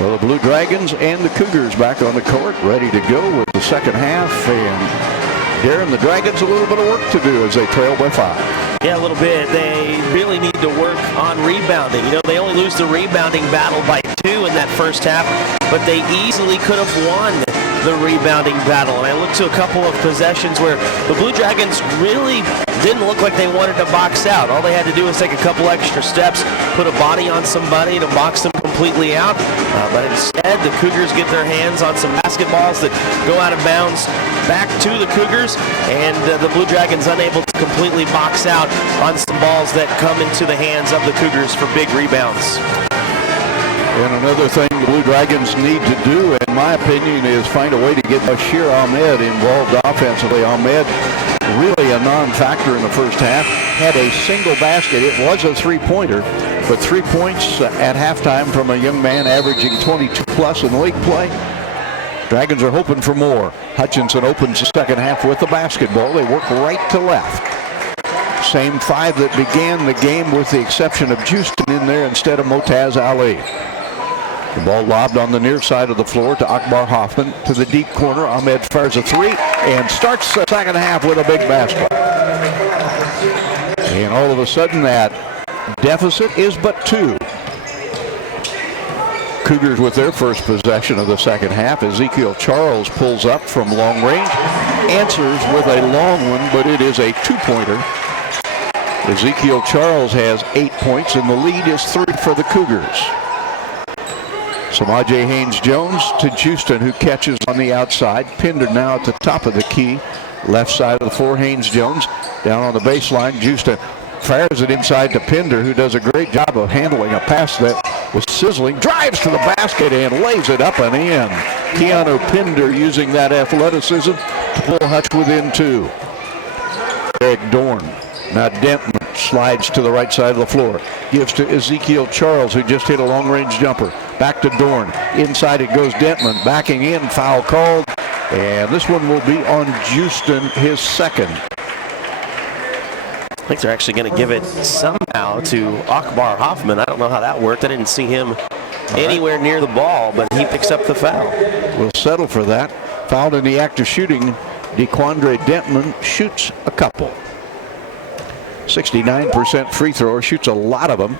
Well, the Blue Dragons and the Cougars back on the court, ready to go with the second half. And Darren, the Dragons a little bit of work to do as they trail by 5. Yeah, a little bit. They really need to work on rebounding. They only lose the rebounding battle by 2 in that first half, but they easily could have won the rebounding battle. And I looked to a couple of possessions where the Blue Dragons really didn't look like they wanted to box out. All they had to do was take a couple extra steps, put a body on somebody to box them completely out. But instead, the Cougars get their hands on some basketballs that go out of bounds back to the Cougars, and the Blue Dragons unable to completely box out on some balls that come into the hands of the Cougars for big rebounds. And another thing the Blue Dragons need to do, in my opinion, is find a way to get Bashir Ahmed involved offensively. Ahmed, really a non-factor in the first half, had a single basket. It was a three-pointer, but 3 points at halftime from a young man averaging 22-plus in league play. Dragons are hoping for more. Hutchinson opens the second half with the basketball. They work right to left. Same 5 that began the game, with the exception of Houston in there instead of Motaz Ali. The ball lobbed on the near side of the floor to Akbar Hoffman to the deep corner. Ahmed fires a 3 and starts the second half with a big basket. And all of a sudden that deficit is but 2. Cougars with their first possession of the second half. Ezekiel Charles pulls up from long range, answers with a long one, but it is a two-pointer. Ezekiel Charles has 8 points, and the lead is 3 for the Cougars. Samaje Haynes-Jones to Houston, who catches on the outside. Pinder now at the top of the key. Left side of the floor, Haynes-Jones down on the baseline. Houston fires it inside to Pinder, who does a great job of handling a pass that was sizzling. Drives to the basket and lays it up and in. Keanu Pinder using that athleticism to pull Hutch within 2. Greg Dorn. Now Dentman slides to the right side of the floor. Gives to Ezekiel Charles, who just hit a long-range jumper. Back to Dorn. Inside it goes Dentman. Backing in. Foul called. And this one will be on Houston, his second. I think they're actually going to give it somehow to Akbar Hoffman. I don't know how that worked. I didn't see him anywhere near the ball, but he picks up the foul. We'll settle for that. Fouled in the act of shooting. DeQuandre Dentman shoots a couple. 69% free thrower, shoots a lot of them.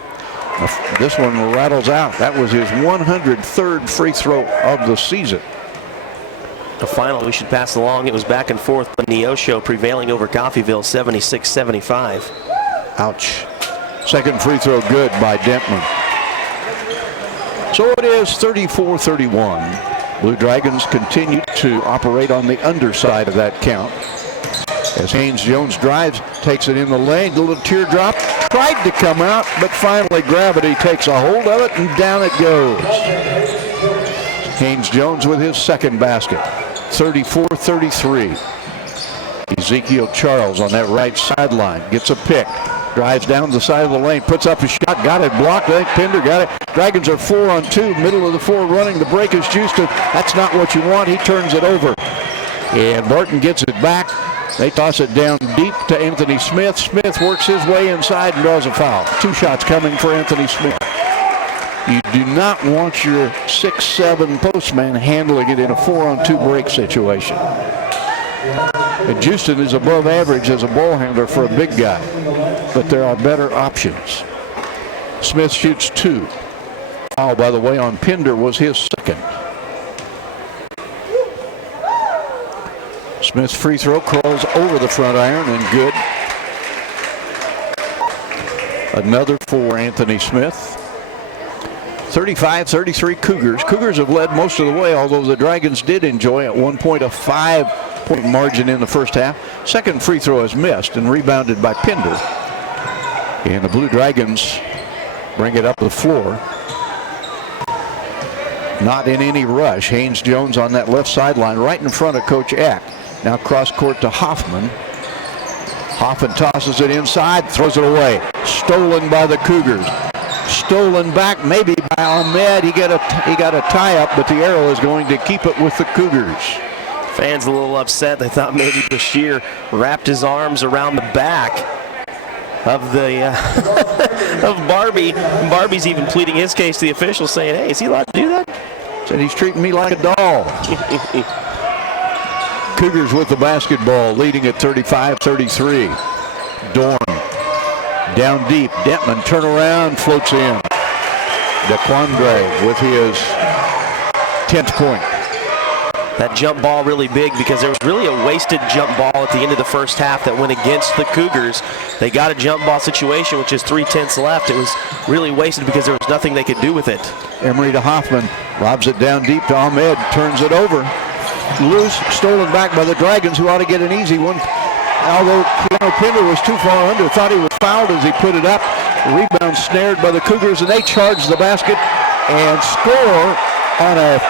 This one rattles out. That was his 103rd free throw of the season. The final we should pass along. It was back and forth. The Neosho prevailing over Coffeyville 76-75. Ouch. Second free throw good by Dentman. So it is 34-31. Blue Dragons continue to operate on the underside of that count. As Haynes-Jones drives, takes it in the lane, a little teardrop, tried to come out, but finally gravity takes a hold of it and down it goes. Haynes-Jones with his second basket, 34-33. Ezekiel Charles on that right sideline gets a pick, drives down the side of the lane, puts up a shot, got it blocked. I think Pinder got it. Dragons are 4-on-2, middle of the floor running. The break is Houston. That's not what you want. He turns it over. And Barton gets it back. They toss it down deep to Anthony Smith. Smith works his way inside and draws a foul. 2 shots coming for Anthony Smith. You do not want your 6'7" postman handling it in a 4-on-2 break situation. And Houston is above average as a ball handler for a big guy, but there are better options. Smith shoots 2. Foul, by the way, on Pinder was his second. Smith's free throw crawls over the front iron and good. Another for Anthony Smith. 35-33 Cougars. Cougars have led most of the way, although the Dragons did enjoy at one point a 5-point margin in the first half. Second free throw is missed and rebounded by Pinder. And the Blue Dragons bring it up the floor. Not in any rush. Haynes-Jones on that left sideline right in front of Coach Eck. Now cross court to Hoffman. Hoffman tosses it inside, throws it away. Stolen by the Cougars. Stolen back maybe by Ahmed. He got a tie-up, but the arrow is going to keep it with the Cougars. Fans a little upset. They thought maybe Bashir wrapped his arms around the back of the of Barbie. Barbie's even pleading his case to the officials, saying, "Hey, is he allowed to do that?" Said he's treating me like a doll. Cougars with the basketball, leading at 35-33. Dorn down deep. Dentman turn around, floats in. DeQuandre with his 10th point. That jump ball really big because there was really a wasted jump ball at the end of the first half that went against the Cougars. They got a jump ball situation, which is 3/10 left. It was really wasted because there was nothing they could do with it. Emery to Hoffman, lobs it down deep to Ahmed, turns it over. Loose, stolen back by the Dragons, who ought to get an easy one. Although Keanu Pinder was too far under, thought he was fouled as he put it up. Rebound snared by the Cougars, and they charge the basket and score on a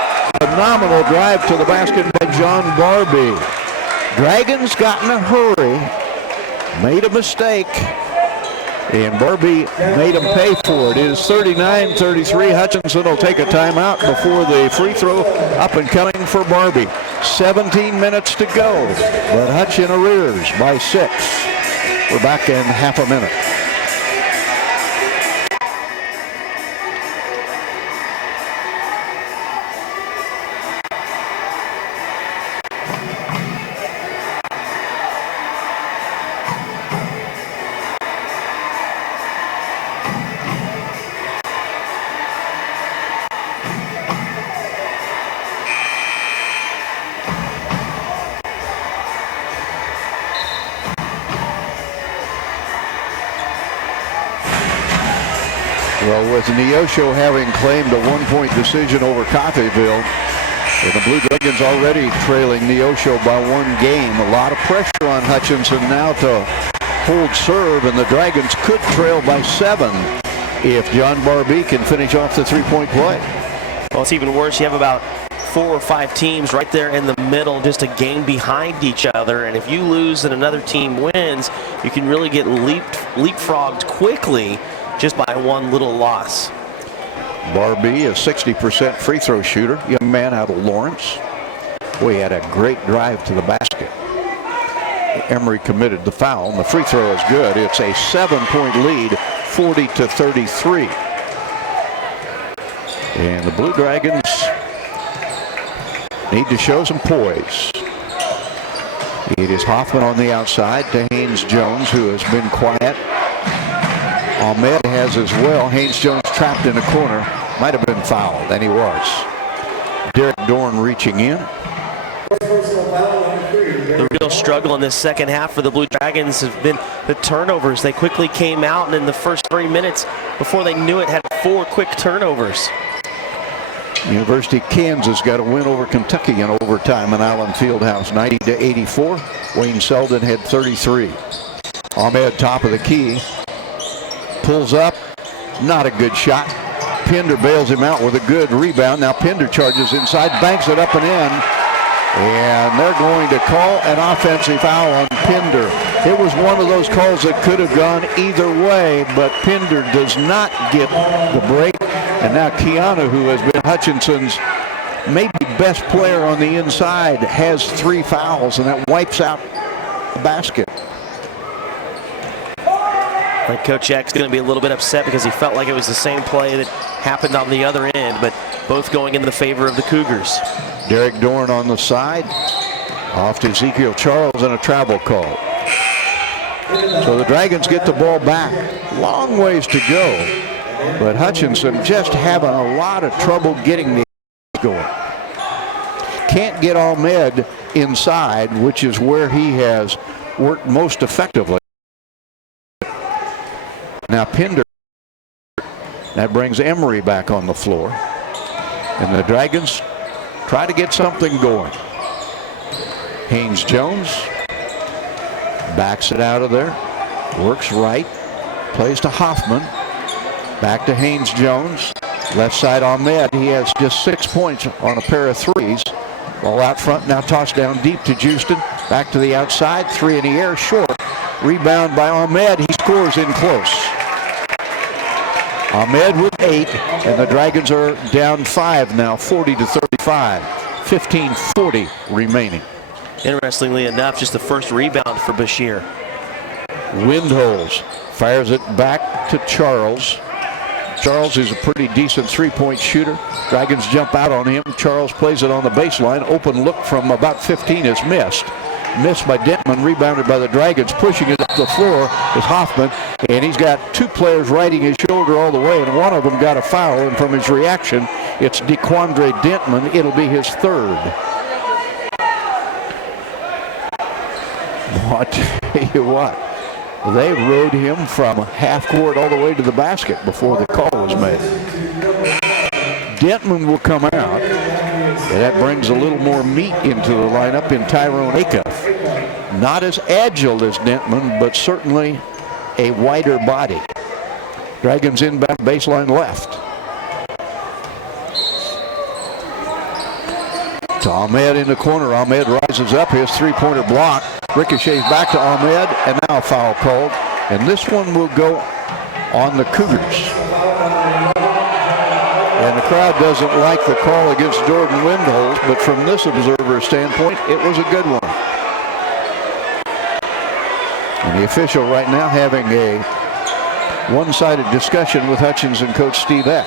phenomenal drive to the basket by John Barbie. Dragons got in a hurry, made a mistake, and Barbie made them pay for it. It is 39-33. Hutchinson will take a timeout before the free throw up and coming for Barbie. 17 minutes to go, but Hutch in arrears by 6. We're back in half a minute. Well, with Neosho having claimed a 1-point decision over Coffeyville, and the Blue Dragons already trailing Neosho by 1 game, a lot of pressure on Hutchinson now to hold serve, and the Dragons could trail by 7 if John Barbie can finish off the 3-point play. Well, it's even worse. You have about 4 or 5 teams right there in the middle, just a game behind each other. And if you lose and another team wins, you can really get leapfrogged quickly just by 1 little loss. Barbie, a 60% free throw shooter, young man out of Lawrence. Boy, he had a great drive to the basket. Emery committed the foul, and the free throw is good. It's a 7-point lead, 40-33. And the Blue Dragons need to show some poise. It is Hoffman on the outside to Haynes Jones, who has been quiet. Ahmed has as well. Haynes Jones trapped in a corner. Might have been fouled, and he was. Derek Dorn reaching in. The real struggle in this second half for the Blue Dragons has been the turnovers. They quickly came out, and in the first 3 minutes, before they knew it, had 4 quick turnovers. University of Kansas got a win over Kentucky in overtime in Allen Fieldhouse, 90-84. Wayne Selden had 33. Ahmed top of the key. Pulls up. Not a good shot. Pinder bails him out with a good rebound. Now Pinder charges inside, banks it up and in. And they're going to call an offensive foul on Pinder. It was one of those calls that could have gone either way, but Pinder does not get the break. And now Kiana, who has been Hutchinson's maybe best player on the inside, has 3 fouls, and that wipes out the basket. Like Coach Eck's going to be a little bit upset because he felt like it was the same play that happened on the other end, but both going in the favor of the Cougars. Derek Dorn on the side. Off to Ezekiel Charles and a travel call. So the Dragons get the ball back. Long ways to go. But Hutchinson just having a lot of trouble getting the going. Can't get Ahmed inside, which is where he has worked most effectively. Now Pinder, that brings Emery back on the floor. And the Dragons try to get something going. Haynes Jones backs it out of there. Works right. Plays to Hoffman. Back to Haynes Jones. Left side Ahmed. He has just 6 points on a pair of threes. Ball out front. Now tossed down deep to Houston. Back to the outside. 3 in the air. Short. Rebound by Ahmed. He scores in close. Ahmed with 8, and the Dragons are down 5 now, 40-35, 15:40 remaining. Interestingly enough, just the first rebound for Bashir. Windholz fires it back to Charles. Charles is a pretty decent 3-point shooter. Dragons jump out on him. Charles plays it on the baseline. Open look from about 15 is missed. Missed by Dentman, rebounded by the Dragons. Pushing it up the floor is Hoffman, and he's got 2 players riding his shoulder all the way, and one of them got a foul, and from his reaction, it's DeQuandre Dentman. It'll be his 3rd. I'll tell you what, they rode him from half court all the way to the basket before the call was made. Dentman will come out, and that brings a little more meat into the lineup in Tyrone Acuff. Not as agile as Dentman, but certainly a wider body. Dragons inbound baseline left. To Ahmed in the corner. Ahmed rises up. His 3-pointer block. Ricochets back to Ahmed, and now a foul called. And this one will go on the Cougars. And the crowd doesn't like the call against Jordan Windholz, but from this observer standpoint, it was a good one. And the official right now having a one-sided discussion with Hutchinson coach Steve Eck.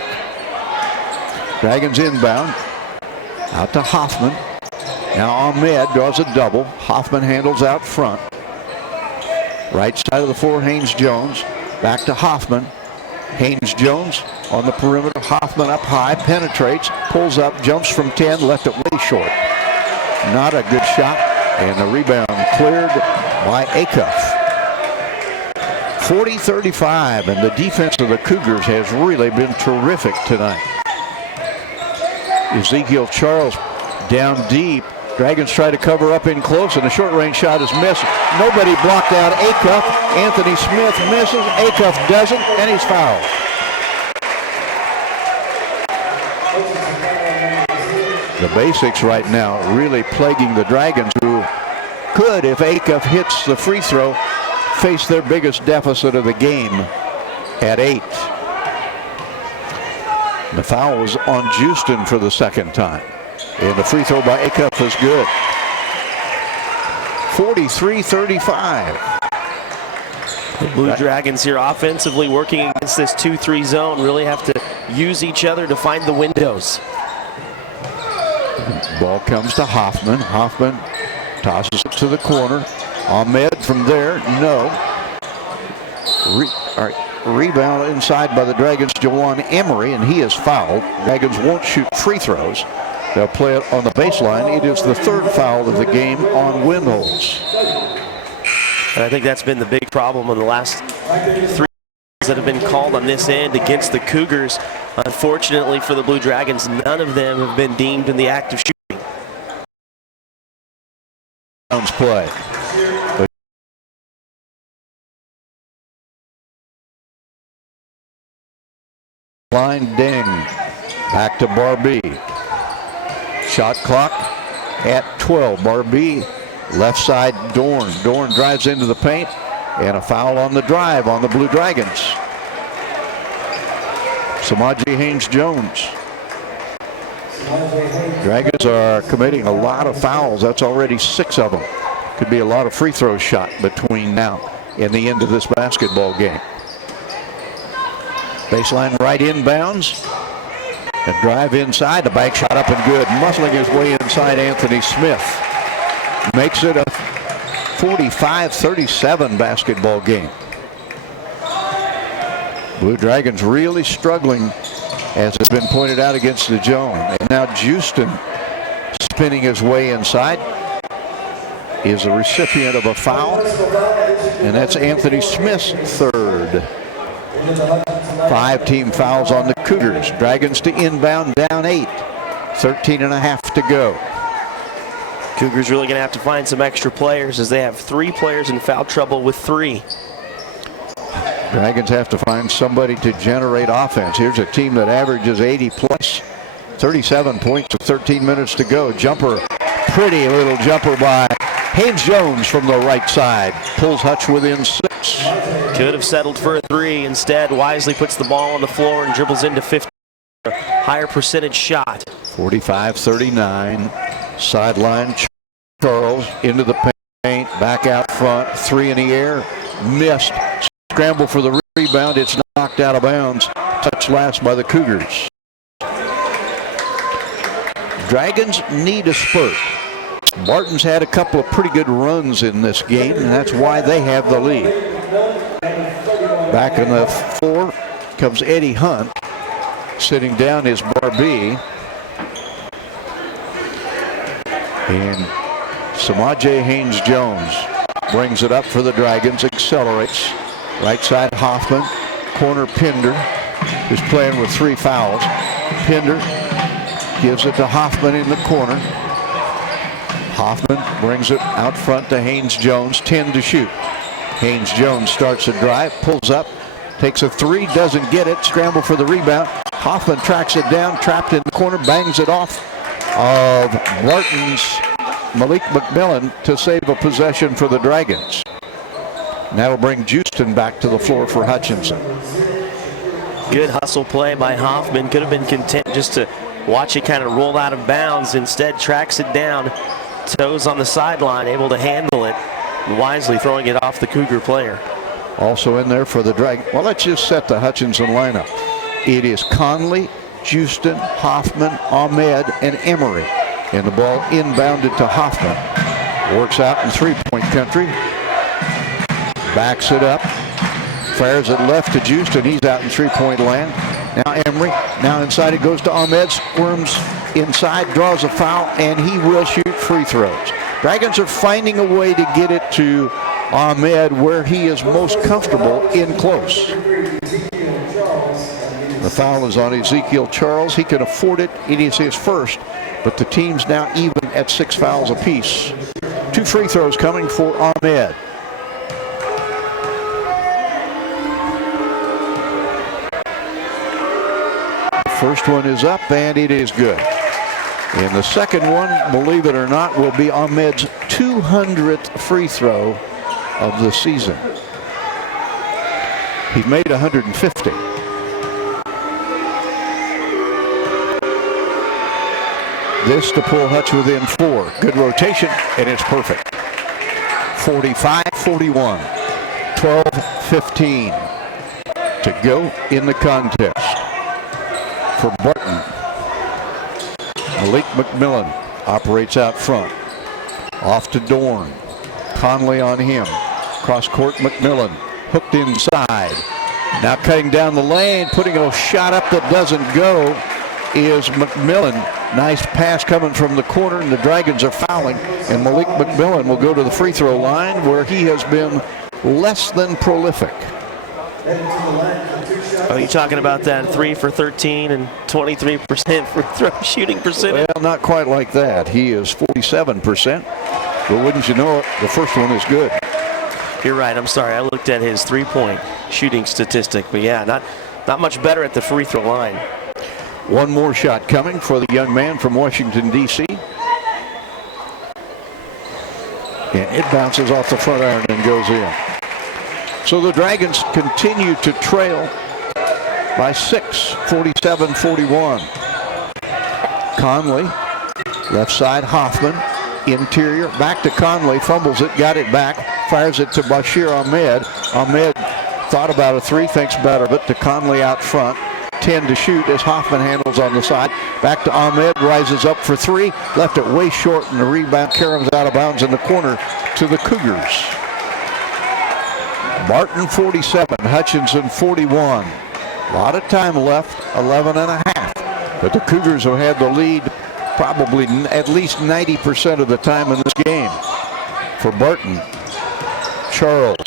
Dragons inbound. Out to Hoffman. Now Ahmed draws a double. Hoffman handles out front. Right side of the floor, Haynes Jones. Back to Hoffman. Haynes Jones on the perimeter. Hoffman up high, penetrates, pulls up, jumps from 10, left it way short. Not a good shot, and the rebound cleared by Acuff. 40-35, and the defense of the Cougars has really been terrific tonight. Ezekiel Charles down deep. Dragons try to cover up in close, and a short-range shot is missed. Nobody blocked out Acuff. Anthony Smith misses. Acuff doesn't, and he's fouled. The basics right now really plaguing the Dragons, who could, if Acuff hits the free throw, face their biggest deficit of the game at 8. The foul was on Houston for the second time. And the free throw by Acuff is good. 43-35. The Blue Dragons here offensively working against this 2-3 zone. Really have to use each other to find the windows. Ball comes to Hoffman. Hoffman tosses it to the corner. Ahmed from there, no. Rebound inside by the Dragons, Jawan Emery, and he is fouled. Dragons won't shoot free throws. They'll play it on the baseline. It is the third foul of the game on Windholz. And I think that's been the big problem in the last 3 that have been called on this end against the Cougars. Unfortunately for the Blue Dragons, none of them have been deemed in the act of shooting. Play. Line ding. Back to Barbee. Shot clock at 12. Barbee left side Dorn. Dorn drives into the paint, and a foul on the drive on the Blue Dragons. Samaje Haynes-Jones. Dragons are committing a lot of fouls. That's already 6 of them. Could be a lot of free throws shot between now and the end of this basketball game. Baseline right inbounds. A drive inside, the bank shot up and good. Muscling his way inside, Anthony Smith. Makes it a 45-37 basketball game. Blue Dragons really struggling, as has been pointed out, against the zone. And now Houston, spinning his way inside, is a recipient of a foul. And that's Anthony Smith's third. 5 team fouls on the Cougars. Dragons to inbound, down 8. 13.5 to go. Cougars really going to have to find some extra players, as they have 3 players in foul trouble with 3. Dragons have to find somebody to generate offense. Here's a team that averages 80 plus. 37 points with 13 minutes to go. Jumper, pretty little jumper by Haynes-Jones from the right side. Pulls Hutch within 6. Could have settled for a 3. Instead, wisely puts the ball on the floor and dribbles into 50. A higher percentage shot. 45-39. Sideline. Charles into the paint. Back out front. 3 in the air. Missed. Scramble for the rebound. It's knocked out of bounds. Touch last by the Cougars. Dragons need a spurt. Barton's had a couple of pretty good runs in this game, and that's why they have the lead. Back on the floor comes Eddie Hunt. Sitting down is Barbee. And Samaje Haynes-Jones brings it up for the Dragons, accelerates. Right side Hoffman, corner Pinder, who's playing with 3 fouls. Pinder gives it to Hoffman in the corner. Hoffman brings it out front to Haynes-Jones, 10 to shoot. Haynes-Jones starts a drive, pulls up, takes a 3, doesn't get it, scramble for the rebound. Hoffman tracks it down, trapped in the corner, bangs it off of Barton's Malik McMillan to save a possession for the Dragons. And that'll bring Houston back to the floor for Hutchinson. Good hustle play by Hoffman. Could have been content just to watch it kind of roll out of bounds. Instead, tracks it down. Toes on the sideline, able to handle it. Wisely throwing it off the Cougar player. Also in there for the Dragons. Well, let's just set the Hutchinson lineup. It is Conley, Houston, Hoffman, Ahmed, and Emery. And the ball inbounded to Hoffman. Works out in 3-point country. Backs it up. Fires it left to Houston. He's out in 3-point land. Now Emery. Now inside it goes to Ahmed. Squirms inside, draws a foul, and he will shoot free throws. Dragons are finding a way to get it to Ahmed where he is most comfortable, in close. The foul is on Ezekiel Charles. He can afford it. It is his first, but the team's now even at 6 fouls apiece. 2 free throws coming for Ahmed. The first one is up, and it is good. And the second one, believe it or not, will be Ahmed's 200th free throw of the season. He made 150. This to pull Hutch within 4. Good rotation, and it's perfect. 45-41. 12-15 to go in the contest. For Barton, Malik McMillan operates out front. Off to Dorn. Conley on him. Cross court, McMillan hooked inside. Now cutting down the lane, putting a shot up that doesn't go is McMillan. Nice pass coming from the corner, and the Dragons are fouling, and Malik McMillan will go to the free throw line where he has been less than prolific. Oh, you're talking about that 3 for 13 and 23% free throw shooting percentage? Well, not quite like that. He is 47%, but wouldn't you know it, the first one is good. You're right. I'm sorry. I looked at his 3-point shooting statistic, but yeah, not much better at the free throw line. One more shot coming for the young man from Washington, D.C. And it bounces off the front iron and goes in. So the Dragons continue to trail by 6, 47-41. Conley, left side, Hoffman, interior, back to Conley, fumbles it, got it back, fires it to Bashir Ahmed. Ahmed thought about a 3, thinks better of it, to Conley out front. 10 to shoot as Hoffman handles on the side. Back to Ahmed, rises up for 3, left it way short, and the rebound caroms out of bounds in the corner to the Cougars. Barton 47, Hutchinson 41. A lot of time left, 11 and a half. But the Cougars have had the lead probably at least 90% of the time in this game. For Barton, Charles,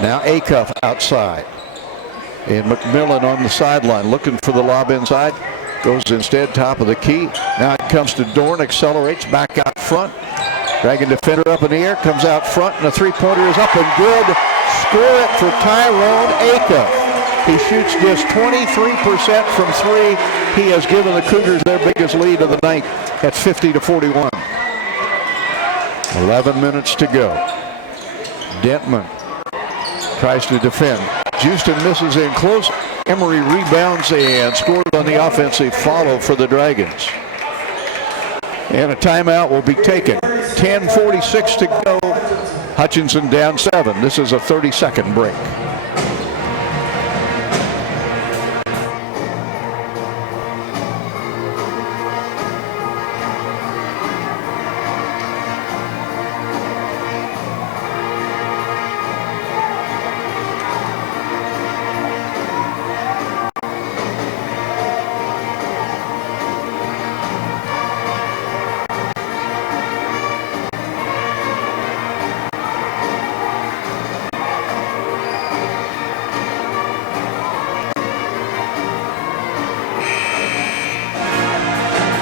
now Acuff outside. And McMillan on the sideline looking for the lob inside. Goes instead top of the key. Now it comes to Dorn, accelerates back out front. Dragon defender up in the air, comes out front, and the 3-pointer is up and good. Score it for Tyrone Acuff. He shoots just 23% from 3. He has given the Cougars their biggest lead of the night at 50-41. 11 minutes to go. Dentman tries to defend. Houston misses in close. Emery rebounds and scores on the offensive follow for the Dragons. And a timeout will be taken. 10:46 to go. Hutchinson down 7. This is a 30-second break.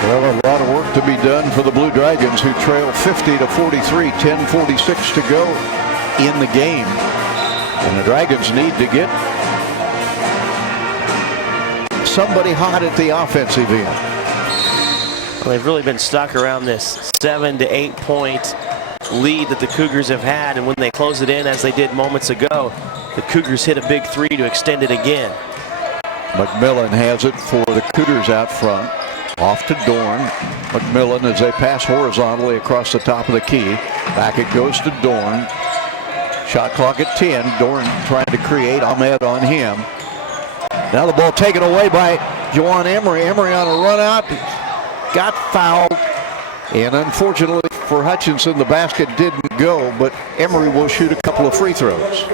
Well, a lot of work to be done for the Blue Dragons, who trail 50-43, 10:46 to go in the game. And the Dragons need to get somebody hot at the offensive end. Well, they've really been stuck around this 7 to 8 point lead that the Cougars have had, and when they close it in, as they did moments ago, the Cougars hit a big 3 to extend it again. McMillan has it for the Cougars out front. Off to Dorn. McMillan as they pass horizontally across the top of the key. Back it goes to Dorn. Shot clock at 10. Dorn trying to create. Ahmed on him. Now the ball taken away by Juwan Emery. Emery on a run out. Got fouled. And unfortunately for Hutchinson, the basket didn't go, but Emery will shoot a couple of free throws.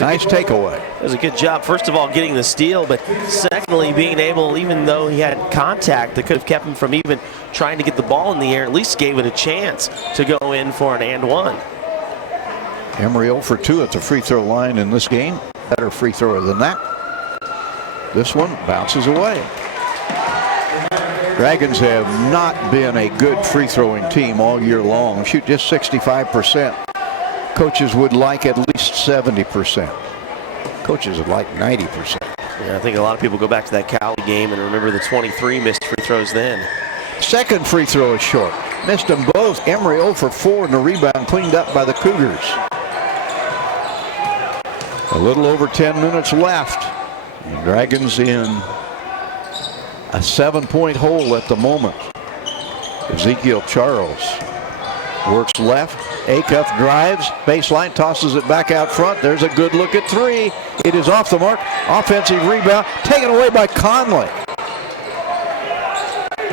Nice takeaway. It was a good job, first of all, getting the steal, but secondly, being able, even though he had contact that could have kept him from even trying to get the ball in the air, at least gave it a chance to go in for an and one. Emery 0 for 2 at the free throw line in this game. Better free thrower than that. This one bounces away. Dragons have not been a good free throwing team all year long. Shoot just 65%. Coaches would like at least 70%. Coaches would like 90%. Yeah, I think a lot of people go back to that Cali game and remember the 23 missed free throws then. Second free throw is short. Missed them both. Emery 0 for 4 and the rebound cleaned up by the Cougars. A little over 10 minutes left. And Dragons in a 7-point hole at the moment. Ezekiel Charles works left. Acuff drives, baseline, tosses it back out front. There's a good look at three. It is off the mark. Offensive rebound taken away by Conley.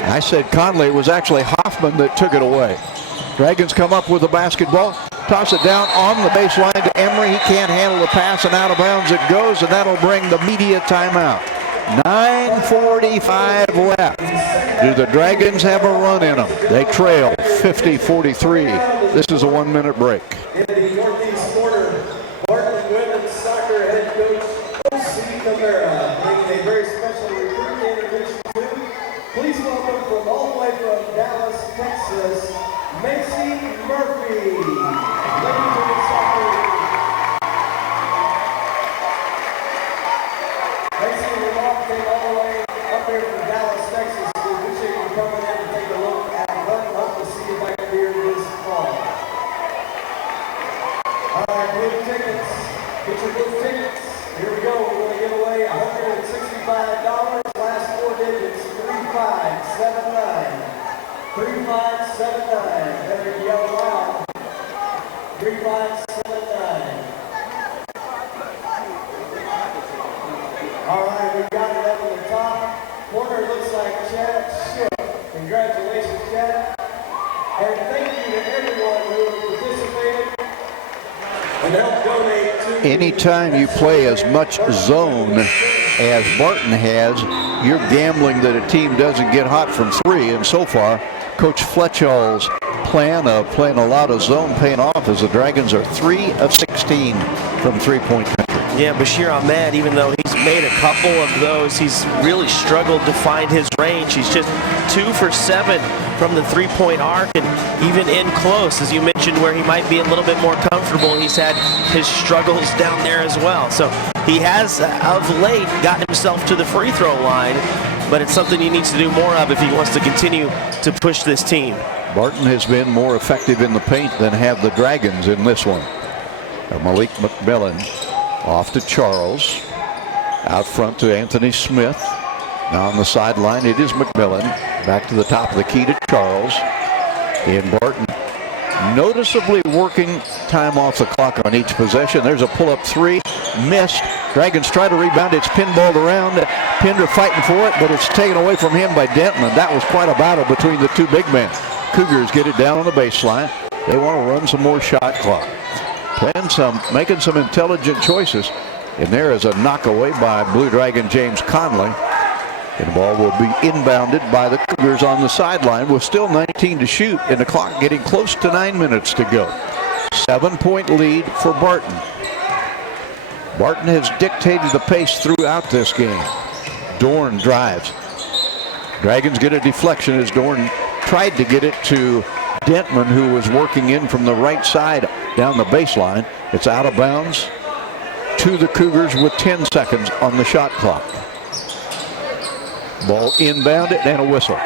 I said Conley. It was actually Hoffman that took it away. Dragons come up with the basketball. Toss it down on the baseline to Emery. He can't handle the pass, and out of bounds it goes, and that'll bring the media timeout. 9:45 left. Do the Dragons have a run in them? They trail 50-43. This is a 1-minute break. In the northeast corner, Barton women's soccer head coach O.C. Camara bringing a very special recruit introduction to. Please welcome from all the way from Dallas, Texas, Macy Murphy. Ladies and soccer. Macy and Rob came all the way up here from Dallas, Texas. We appreciate you coming in to take a look at Barton. Hope to see you back here this fall. All right, blue tickets. Get your blue tickets. Here we go. We're going to give away $165. Last 4 digits, 3579. 3579. Better yell loud. 3579. All right, we got it up in the top corner. Looks like Chad Schiff. Congratulations, Chad. And thank you to everyone who participated and helped donate to. Anytime you play as much zone as Barton has, you're gambling that a team doesn't get hot from three. And so far, Coach Fletchall's plan of playing a lot of zone paying off as the Dragons are 3 of 16 from three-point country. Yeah, Bashir Ahmed, even though he's made a couple of those, he's really struggled to find his range. He's just 2 for 7 from the three-point arc, and even in close, as you mentioned, where he might be a little bit more comfortable, he's had his struggles down there as well. So he has, of late, gotten himself to the free throw line, but it's something he needs to do more of if he wants to continue to push this team. Barton has been more effective in the paint than have the Dragons in this one. Malik McMillan off to Charles. Out front to Anthony Smith. Now on the sideline, it is McMillan. Back to the top of the key to Charles. And Barton noticeably working time off the clock on each possession. There's a pull-up three. Missed. Dragons try to rebound. It's pinballed around. Pinder fighting for it, but it's taken away from him by Denton. And that was quite a battle between the two big men. Cougars get it down on the baseline. They want to run some more shot clock. Making some intelligent choices. And there is a knock away by Blue Dragon James Conley. And the ball will be inbounded by the Cougars on the sideline with still 19 to shoot and the clock getting close to 9 minutes to go. 7-point lead for Barton. Barton has dictated the pace throughout this game. Dorn drives. Dragons get a deflection as Dorn tried to get it to Dentman, who was working in from the right side down the baseline. It's out of bounds to the Cougars with 10 seconds on the shot clock. Ball inbounded and a whistle.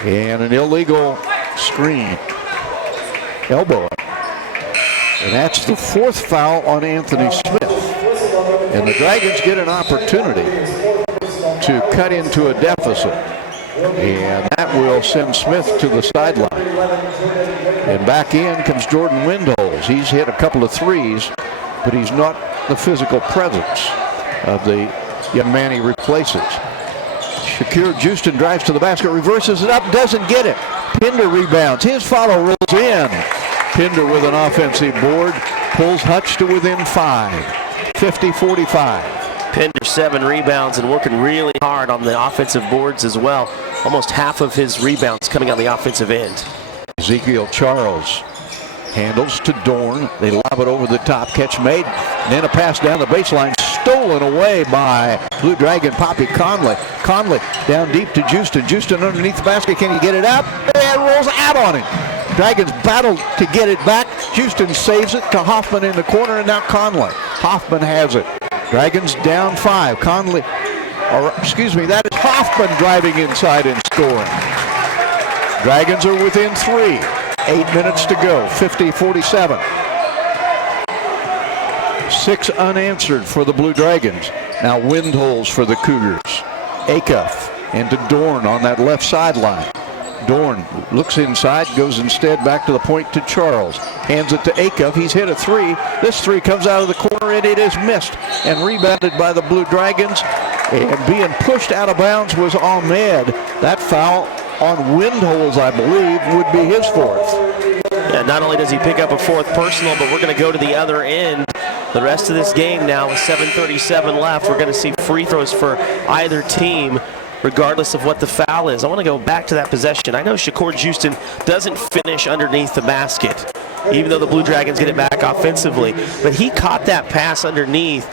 And an illegal screen. Elbow. And that's the 4th foul on Anthony Smith. And the Dragons get an opportunity to cut into a deficit. And that will send Smith to the sideline. And back in comes Jordan Windholz. He's hit a couple of threes, but he's not the physical presence of the young man he replaces. Shakir Houston drives to the basket, reverses it up, doesn't get it. Pinder rebounds. His follow rolls in. Pinder with an offensive board pulls Hutch to within 5. 50-45. Pinder 7 rebounds and working really hard on the offensive boards as well. Almost half of his rebounds coming on the offensive end. Ezekiel Charles Handles to Dorn. They lob it over the top. Catch made. And then a pass down the baseline. Stolen away by Blue Dragon Poppy Conley. Conley down deep to Houston. Houston underneath the basket. Can he get it out? It rolls out on him. Dragons battle to get it back. Houston saves it to Hoffman in the corner, and now Conley. Hoffman has it. Dragons down 5. Conley, or excuse me, that is Hoffman driving inside and scoring. Dragons are within 3. 8 minutes to go. 50-47. 6 unanswered for the Blue Dragons. Now wind holes for the Cougars. Acuff into Dorn on that left sideline. Dorn looks inside, goes instead back to the point to Charles. Hands it to Acuff. He's hit a 3. This 3 comes out of the corner and it is missed and rebounded by the Blue Dragons. And being pushed out of bounds was Ahmed. That foul on wind holes, I believe, would be his 4th. Yeah, not only does he pick up a 4th personal, but we're going to go to the other end. The rest of this game now with 7:37 left. We're going to see free throws for either team, regardless of what the foul is. I want to go back to that possession. I know Shakur Houston doesn't finish underneath the basket, even though the Blue Dragons get it back offensively. But he caught that pass underneath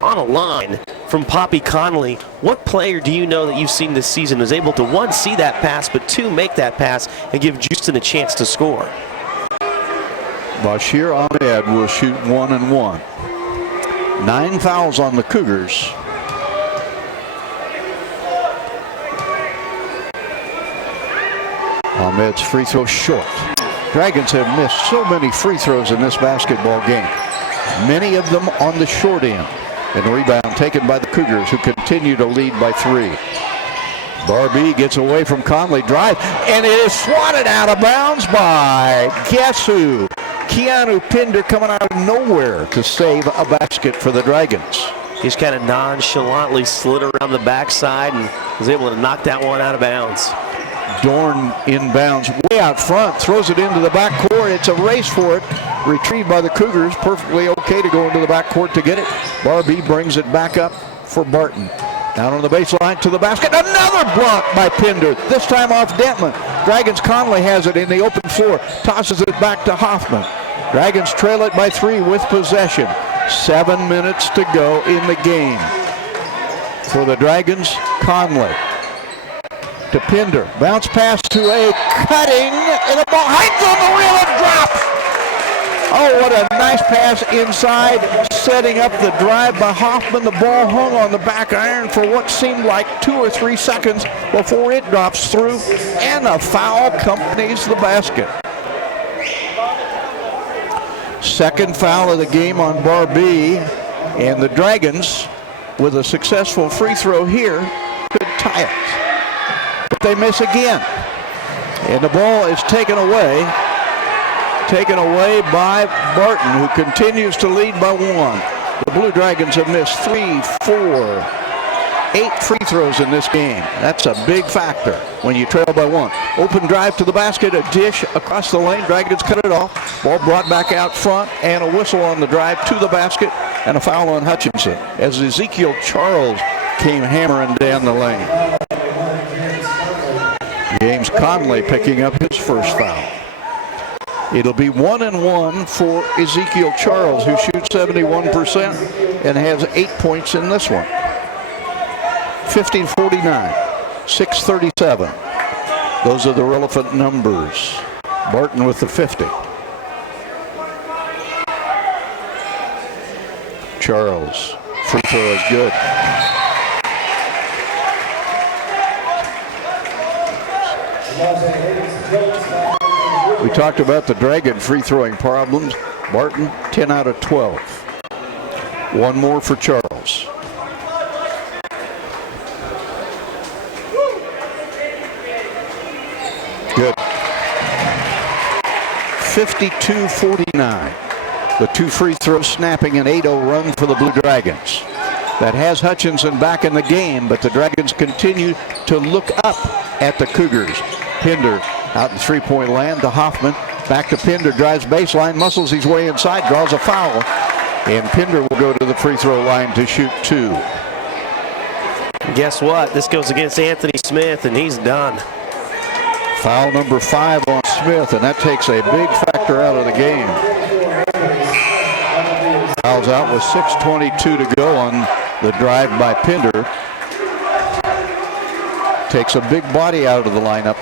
on a line from Poppy Conley. What player do you know that you've seen this season was able to, 1, see that pass, but 2, make that pass and give Houston a chance to score? Bashir Ahmed will shoot 1 and 1. 9 fouls on the Cougars. Ahmed's free throw short. Dragons have missed so many free throws in this basketball game. Many of them on the short end. And the rebound taken by the Cougars, who continue to lead by 3. Barbie gets away from Conley, drive, and it is swatted out of bounds by guess who? Keanu Pinder coming out of nowhere to save a basket for the Dragons. He's kind of nonchalantly slid around the backside and was able to knock that one out of bounds. Dorn inbounds way out front, throws it into the backcourt. It's a race for it. Retrieved by the Cougars. Perfectly okay to go into the backcourt to get it. Barbie brings it back up for Barton. Down on the baseline to the basket. Another block by Pinder. This time off Dentman. Dragons Conley has it in the open floor. Tosses it back to Hoffman. Dragons trail it by 3 with possession. 7 minutes to go in the game. For the Dragons, Conley. To Pinder. Bounce pass to a cutting. And the ball hangs on the rim and drops. Oh, what a nice pass inside, setting up the drive by Hoffman. The ball hung on the back iron for what seemed like 2 or 3 seconds before it drops through, and a foul accompanies the basket. Second foul of the game on Barbie, and the Dragons, with a successful free throw here, could tie it. But they miss again, and the ball is taken away by Barton, who continues to lead by 1. The Blue Dragons have missed 3, 4, 8 free throws in this game. That's a big factor when you trail by 1. Open drive to the basket, a dish across the lane. Dragons cut it off. Ball brought back out front, and a whistle on the drive to the basket, and a foul on Hutchinson as Ezekiel Charles came hammering down the lane. James Conley picking up his first foul. It'll be 1 and 1 for Ezekiel Charles, who shoots 71% and has 8 points in this one. 50-49, 6:37. Those are the relevant numbers. Barton with the 50. Charles, free throw is good. We talked about the Dragon free throwing problems. Barton, 10 out of 12. 1 more for Charles. Good. 52-49. The 2 free throws snapping an 8-0 run for the Blue Dragons. That has Hutchinson back in the game, but the Dragons continue to look up at the Cougars. Pinder out in three-point land to Hoffman. Back to Pinder, drives baseline, muscles his way inside, draws a foul. And Pinder will go to the free throw line to shoot 2. Guess what? This goes against Anthony Smith, and he's done. Foul number 5 on Smith, and that takes a big factor her out of the game. Fouls out with 6:22 to go on the drive by Pinder. Takes a big body out of the lineup.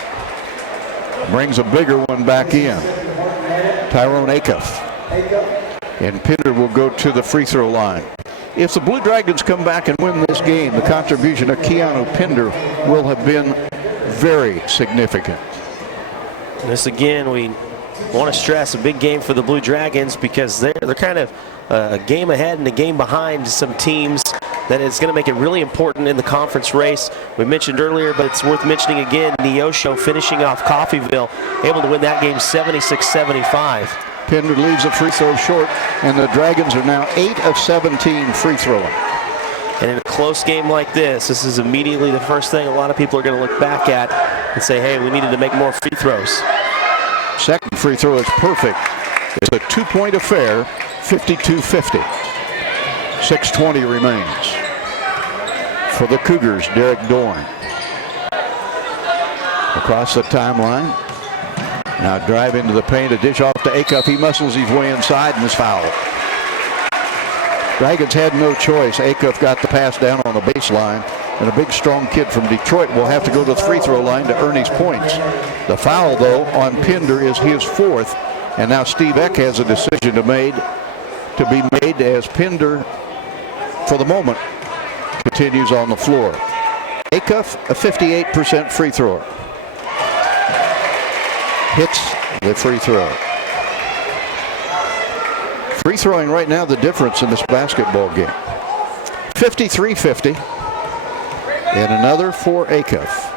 Brings a bigger one back in. Tyrone Acuff. And Pinder will go to the free throw line. If the Blue Dragons come back and win this game, the contribution of Keanu Pinder will have been very significant. This again, we want to stress a big game for the Blue Dragons because they're kind of a game ahead and a game behind some teams that is going to make it really important in the conference race. We mentioned earlier, but it's worth mentioning again, Neosho finishing off Coffeyville, able to win that game 76-75. Pinder leaves a free throw short, and the Dragons are now 8 of 17 free throwing. And in a close game like this is immediately the first thing a lot of people are going to look back at and say, hey, we needed to make more free throws. Second free throw is perfect. It's a two-point affair, 52-50. 6:20 remains. For the Cougars, Derek Dorn. Across the timeline. Now drive into the paint, a dish off to Acuff. He muscles his way inside and is fouled. Dragons had no choice. Acuff got the pass down on the baseline, and a big strong kid from Detroit will have to go to the free throw line to earn his points. The foul, though, on Pinder is his fourth, and now Steve Eck has a decision to be made as Pinder, for the moment, continues on the floor. Acuff, a 58% free thrower. Hits the free throw. Free throwing right now the difference in this basketball game. 53-50. And another for Acuff.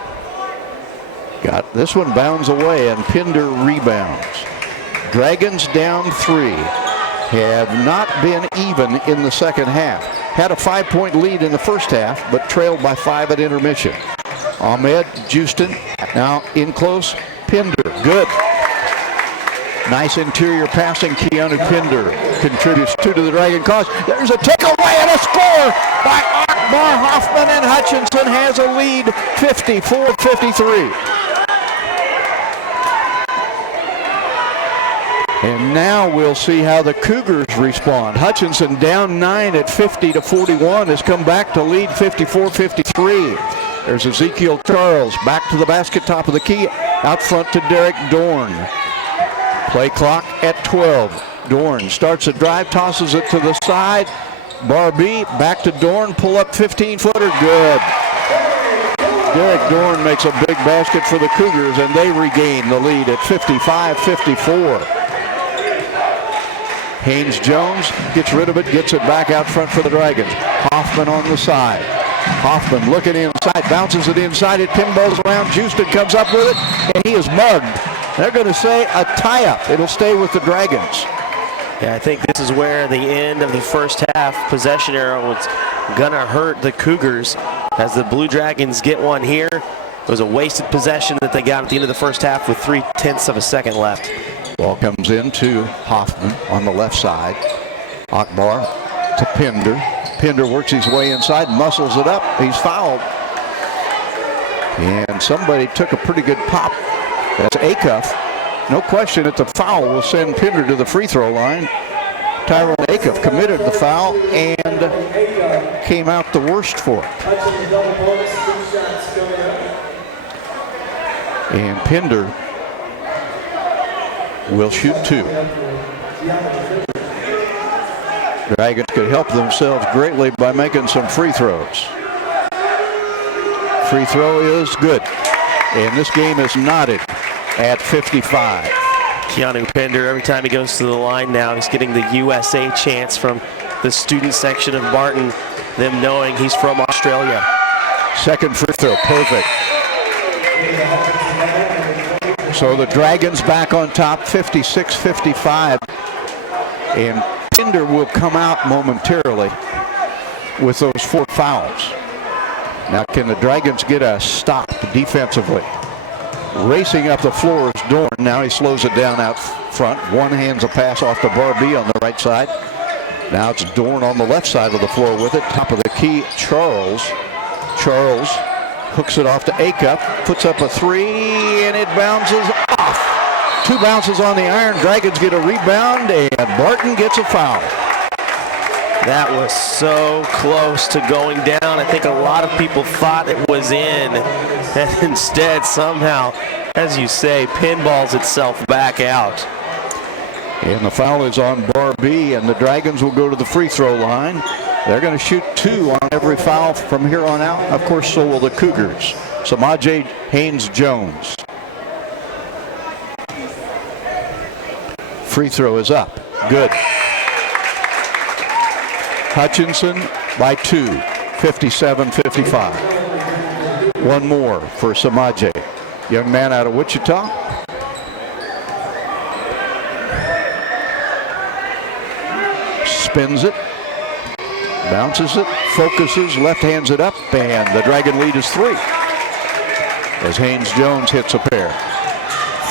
Got this one bounds away and Pinder rebounds. Dragons down 3. Have not been even in the second half. Had a 5-point lead in the first half, but trailed by 5 at intermission. Ahmed Houston now in close. Pinder, good. Nice interior passing. Keanu Pinder contributes 2 to the Dragon cause. There's a takeaway and a score by Akbar Hoffman, and Hutchinson has a lead, 54-53. And now we'll see how the Cougars respond. Hutchinson down 9 at 50-41 has come back to lead 54-53. There's Ezekiel Charles back to the basket, top of the key, out front to Derek Dorn. Play clock at 12. Dorn starts a drive, tosses it to the side. Barbie back to Dorn, pull up 15-footer, good. Derek Dorn makes a big basket for the Cougars, and they regain the lead at 55-54. Haynes Jones gets rid of it, gets it back out front for the Dragons. Hoffman on the side. Hoffman looking inside, bounces it inside, it pinballs around. Houston comes up with it, and he is mugged. They're going to say a tie-up. It'll stay with the Dragons. Yeah, I think this is where the end of the first half possession era was going to hurt the Cougars as the Blue Dragons get one here. It was a wasted possession that they got at the end of the first half with 0.3 of a second left. Ball comes in to Hoffman on the left side. Akbar to Pinder. Pinder works his way inside, muscles it up. He's fouled. And somebody took a pretty good pop. That's Acuff. No question that the foul will send Pinder to the free throw line. Tyrone Acuff committed the foul and came out the worst for it. And Pinder will shoot 2. Dragons could help themselves greatly by making some free throws. Free throw is good. And this game is knotted at 55. Keanu Pinder, every time he goes to the line now, he's getting the USA chants from the student section of Barton, them knowing he's from Australia. Second free throw, perfect. So the Dragons back on top, 56-55. And Pinder will come out momentarily with those 4 fouls. Now can the Dragons get a stop defensively? Racing up the floor is Dorn. Now he slows it down out front. One hands a pass off to Barbie on the right side. Now it's Dorn on the left side of the floor with it. Top of the key, Charles. Charles hooks it off to Acuff. Puts up a 3, and it bounces off 2 bounces on the iron. Dragons get a rebound, and Barton gets a foul. That was so close to going down. I think a lot of people thought it was in, and instead somehow, as you say, pinballs itself back out. And the foul is on bar B, and the Dragons will go to the free throw line. They're going to shoot 2 on every foul from here on out. Of course, so will the Cougars. Samaje Haynes-Jones. Free throw is up. Good. Hutchinson by 2, 57-55. One more for Samaje. Young man out of Wichita. Spins it. Bounces it. Focuses. Left hands it up. And the Dragon lead is 3. As Haynes-Jones hits a pair.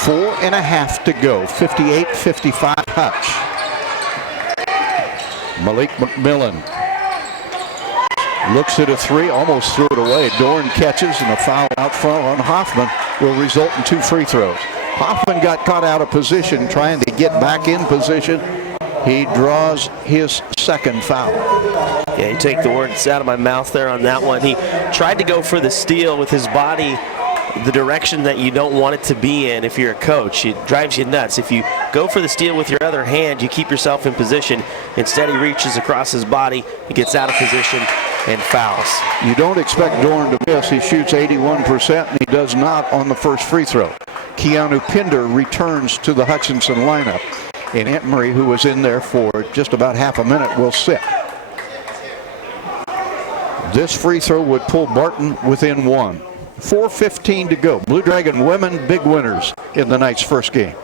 4.5 to go. 58-55 Hutch. Malik McMillan looks at a 3, almost threw it away. Dorn catches, and a foul out front on Hoffman will result in 2 free throws. Hoffman got caught out of position trying to get back in position. He draws his 2nd foul. Yeah, you take the words out of my mouth there on that one. He tried to go for the steal with his body the direction that you don't want it to be in if you're a coach. It drives you nuts. If you go for the steal with your other hand, you keep yourself in position. Instead, he reaches across his body, he gets out of position, and fouls. You don't expect Dorn to miss. He shoots 81%, and he does not on the first free throw. Keanu Pinder returns to the Hutchinson lineup, and Emery, who was in there for just about half a minute, will sit. This free throw would pull Barton within 1. 4:15 to go. Blue Dragon women big winners in the night's first game.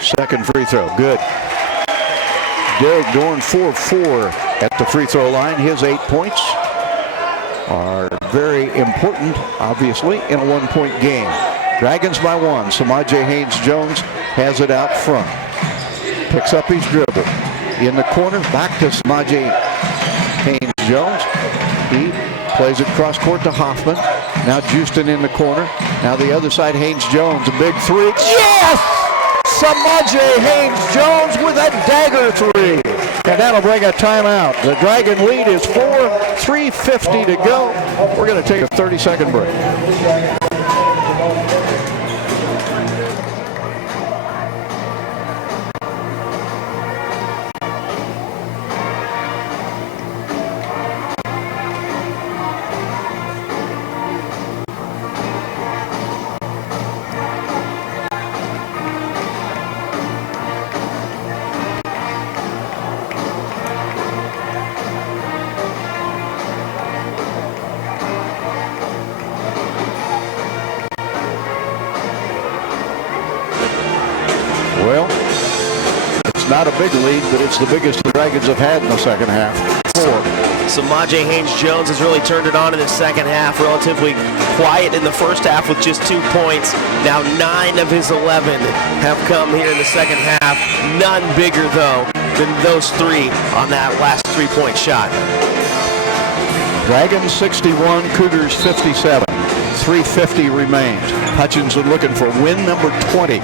Second free throw, good. Derek Dorn 4-4 at the free throw line. His 8 points are very important, obviously, in a 1-point game. Dragons by 1. Samaje Haynes-Jones has it out front. Picks up his dribble. In the corner, back to Samaje Haynes-Jones. He plays it cross court to Hoffman. Now Houston in the corner. Now the other side, Haynes-Jones, a big 3. Yes! Samaje Haynes-Jones with a dagger 3. And that'll bring a timeout. The Dragon lead is 4, 3:50 to go. We're going to take a 30-second break. Well, it's not a big lead, but it's the biggest the Dragons have had in the second half. 4. Samaje Haynes-Jones has really turned it on in the second half. Relatively quiet in the first half with just 2 points. Now 9 of his 11 have come here in the second half. None bigger, though, than those 3 on that last 3-point shot. Dragons 61, Cougars 57. 3:50 remains. Hutchinson looking for win number 20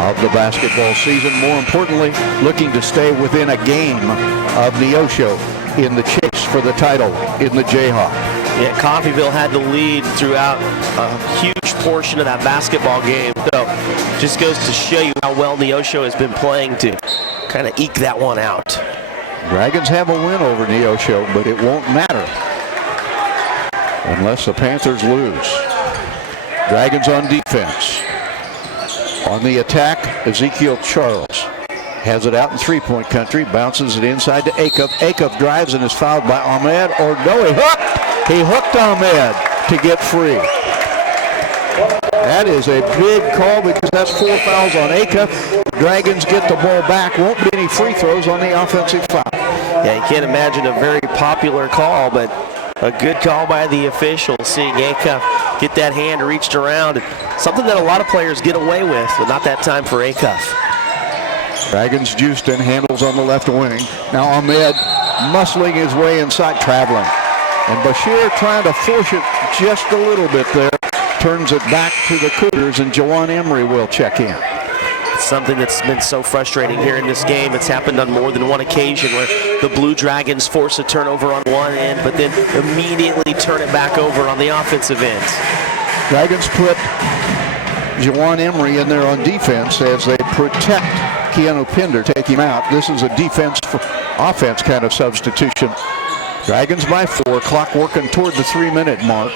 of the basketball season. More importantly, looking to stay within a game of Neosho in the chase for the title in the Jayhawk. Yeah, Coffeyville had the lead throughout a huge portion of that basketball game. So just goes to show you how well Neosho has been playing to kind of eke that one out. Dragons have a win over Neosho, but it won't matter unless the Panthers lose. Dragons on defense. On the attack, Ezekiel Charles has it out in 3-point country, bounces it inside to Acuff. Acuff drives and is fouled by Ahmed. Or no, he hooked Ahmed to get free. That is a big call because that's 4 fouls on Acuff. Dragons get the ball back. Won't be any free throws on the offensive foul. Yeah, you can't imagine a very popular call, but a good call by the official, seeing Acuff get that hand reached around. Something that a lot of players get away with, but not that time for Acuff. Dragons Houston handles on the left wing. Now Ahmed muscling his way inside, traveling. And Bashir trying to force it just a little bit there. turns it back to the Cougars, and Jawan Emery will check in. Something that's been so frustrating here in this game. It's happened on more than one occasion where the Blue Dragons force a turnover on one end, but then immediately turn it back over on the offensive end. Dragons put Jawan Emery in there on defense as they protect Keanu Pinder, take him out. This is a defense for offense kind of substitution. Dragons by 4, clock working toward the 3-minute mark,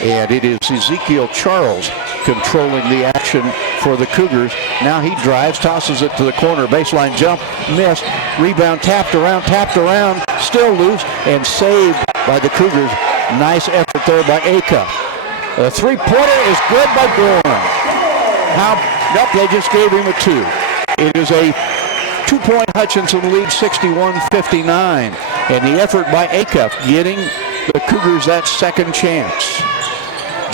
and it is Ezekiel Charles controlling the action for the Cougars. Now he drives, tosses it to the corner, baseline jump, missed, rebound tapped around, still loose, and saved by the Cougars. Nice effort there by Acuff. The three-pointer is good by Dorn. Nope, they just gave him a 2. It is a 2-point Hutchinson lead, 61-59, and the effort by Acuff getting the Cougars that second chance.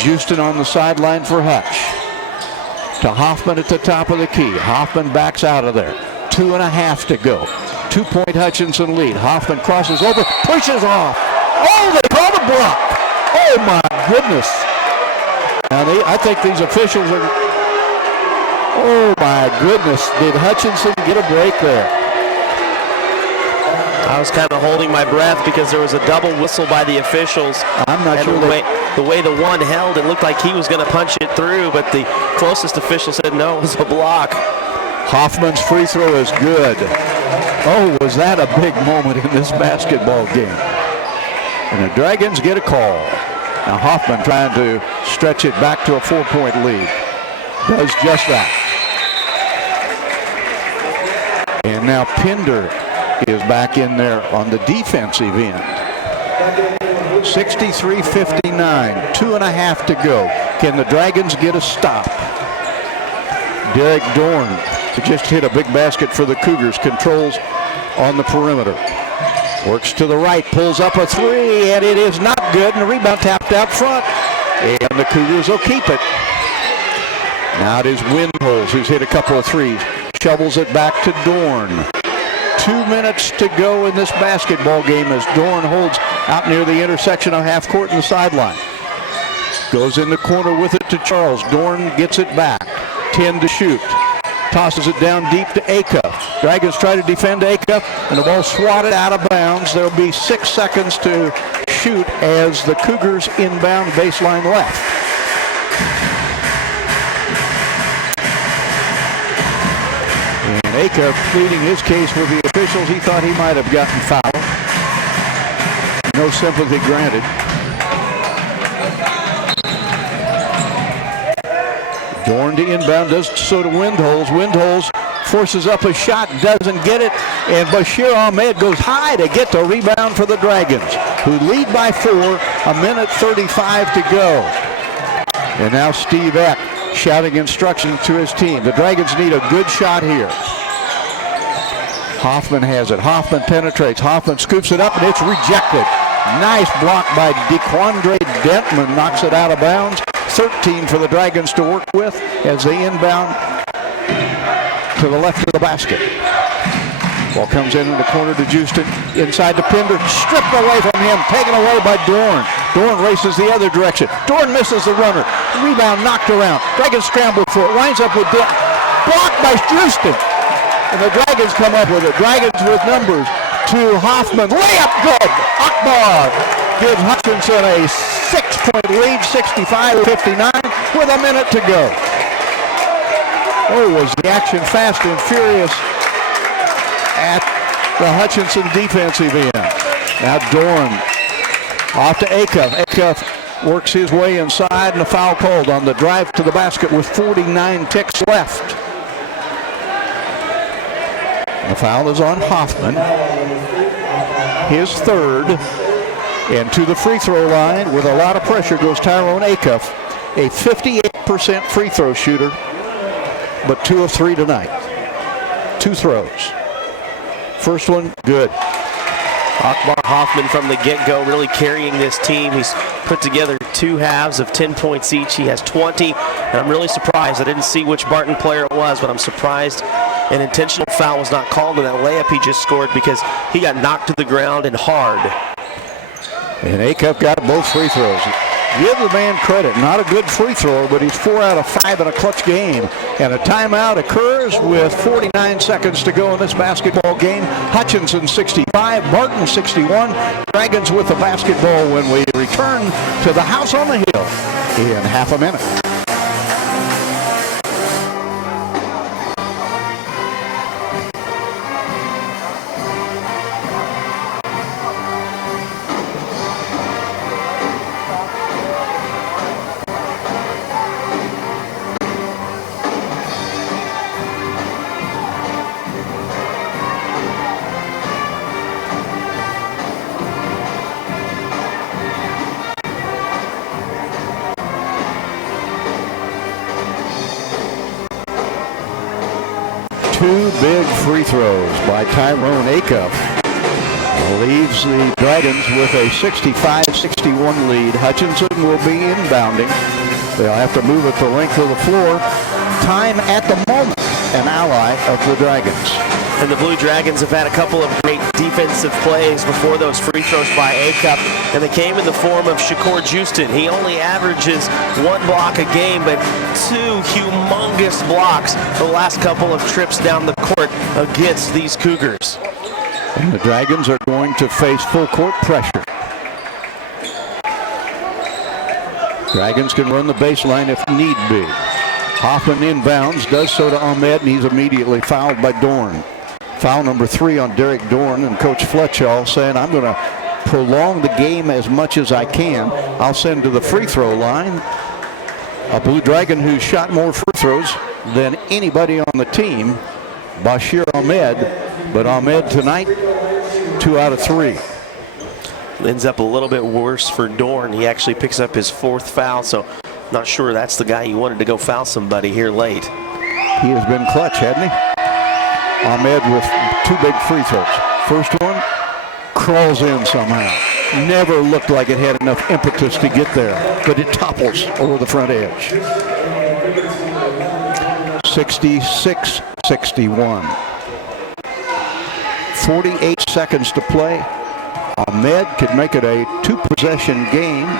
Houston on the sideline for Hutch. To Hoffman at the top of the key. Hoffman backs out of there. 2.5 to go. 2-point Hutchinson lead. Hoffman crosses over, pushes off. Oh, they called a block. Oh my goodness. Now I think these officials are, oh my goodness. Did Hutchinson get a break there? I was kind of holding my breath because there was a double whistle by the officials. I'm not sure. The way the one held, it looked like he was going to punch it through, but the closest official said no, it was a block. Hoffman's free throw is good. Oh, was that a big moment in this basketball game? And the Dragons get a call. Now Hoffman trying to stretch it back to a 4-point lead. Does just that. And now Pinder is back in there on the defensive end. 63-59, 2.5 to go. Can the Dragons get a stop? Derek Dorn just hit a big basket for the Cougars. Controls on the perimeter. Works to the right, pulls up a 3, and it is not good. And the rebound tapped out front. And the Cougars will keep it. Now it is Windholz who's hit a couple of threes. Shovels it back to Dorn. 2 minutes to go in this basketball game as Dorn holds out near the intersection of half court and the sideline. Goes in the corner with it to Charles. Dorn gets it back. 10 to shoot. Tosses it down deep to Acuff. Dragons try to defend Acuff, and the ball swatted out of bounds. There'll be 6 seconds to shoot as the Cougars inbound baseline left. And Acuff pleading his case with the officials. He thought he might have gotten fouled. No sympathy granted. Dorn to inbound, does so to Windholz. Windholz forces up a shot, doesn't get it, and Bashir Ahmed goes high to get the rebound for the Dragons, who lead by 4, 1:35 to go. And now Steve Eck shouting instructions to his team. The Dragons need a good shot here. Hoffman has it. Hoffman penetrates. Hoffman scoops it up, and it's rejected. Nice block by DeQuandre Dentman, knocks it out of bounds. 13 for the Dragons to work with as they inbound to the left of the basket. Ball comes in the corner to Houston, inside to Pinder, stripped away from him, taken away by Dorn. Dorn races the other direction. Dorn misses the runner. Rebound knocked around. Dragons scramble for it, winds up with Dent. Blocked by Houston. And the Dragons come up with it. Dragons with numbers to Hoffman. Layup good. Akbar gives Hutchinson a 6-point lead, 65-59, with a minute to go. Oh, was the action fast and furious at the Hutchinson defensive end. Now Dorn off to Acuff. Acuff works his way inside, and a foul called on the drive to the basket with 49 ticks left. The foul is on Hoffman, his third. And to the free throw line with a lot of pressure goes Tyrone Acuff, a 58% free throw shooter, but 2 of 3 tonight. 2 throws. First one, good. Akbar Hoffman from the get-go really carrying this team. He's put together 2 halves of 10 points each. He has 20, and I'm really surprised. I didn't see which Barton player it was, but I'm surprised an intentional foul was not called in that layup he just scored because he got knocked to the ground and hard. And Acuff got both free throws. Give the man credit. Not a good free thrower, but he's 4 out of 5 in a clutch game. And a timeout occurs with 49 seconds to go in this basketball game. Hutchinson 65, Martin 61. Dragons with the basketball when we return to the house on the hill in half a minute. Two big free throws by Tyrone Acuff leaves the Dragons with a 65-61 lead. Hutchinson will be inbounding. They'll have to move it the length of the floor. Time at the moment, an ally of the Dragons. And the Blue Dragons have had a couple of great defensive plays before those free throws by Acuff, and they came in the form of Shakur Houston. He only averages 1 block a game, but 2 humongous blocks the last couple of trips down the court against these Cougars. And the Dragons are going to face full court pressure. Dragons can run the baseline if need be. Hoffman inbounds, does so to Ahmed, and he's immediately fouled by Dorn. Foul number 3 on Derek Dorn, and Coach Fletchall saying, I'm going to prolong the game as much as I can. I'll send to the free throw line a Blue Dragon who shot more free throws than anybody on the team, Bashir Ahmed. But Ahmed tonight, 2 out of 3. Ends up a little bit worse for Dorn. He actually picks up his 4th foul, so not sure that's the guy you wanted to go foul somebody here late. He has been clutch, hasn't he? Ahmed with 2 big free throws. First one crawls in somehow. Never looked like it had enough impetus to get there, but it topples over the front edge. 66-61. 48 seconds to play. Ahmed could make it a 2-possession game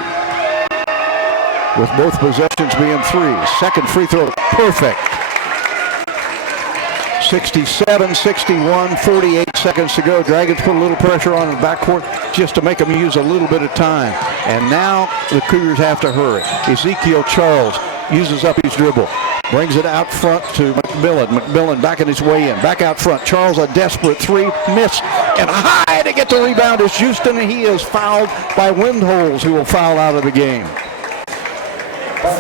with both possessions being 3. Second free throw, perfect. 67-61, 48 seconds to go. Dragons put a little pressure on the backcourt just to make them use a little bit of time. And now the Cougars have to hurry. Ezekiel Charles uses up his dribble. Brings it out front to McMillan. McMillan backing his way in. Back out front. Charles a desperate 3. Missed. And high to get the rebound is Houston. And he is fouled by Windholz, who will foul out of the game.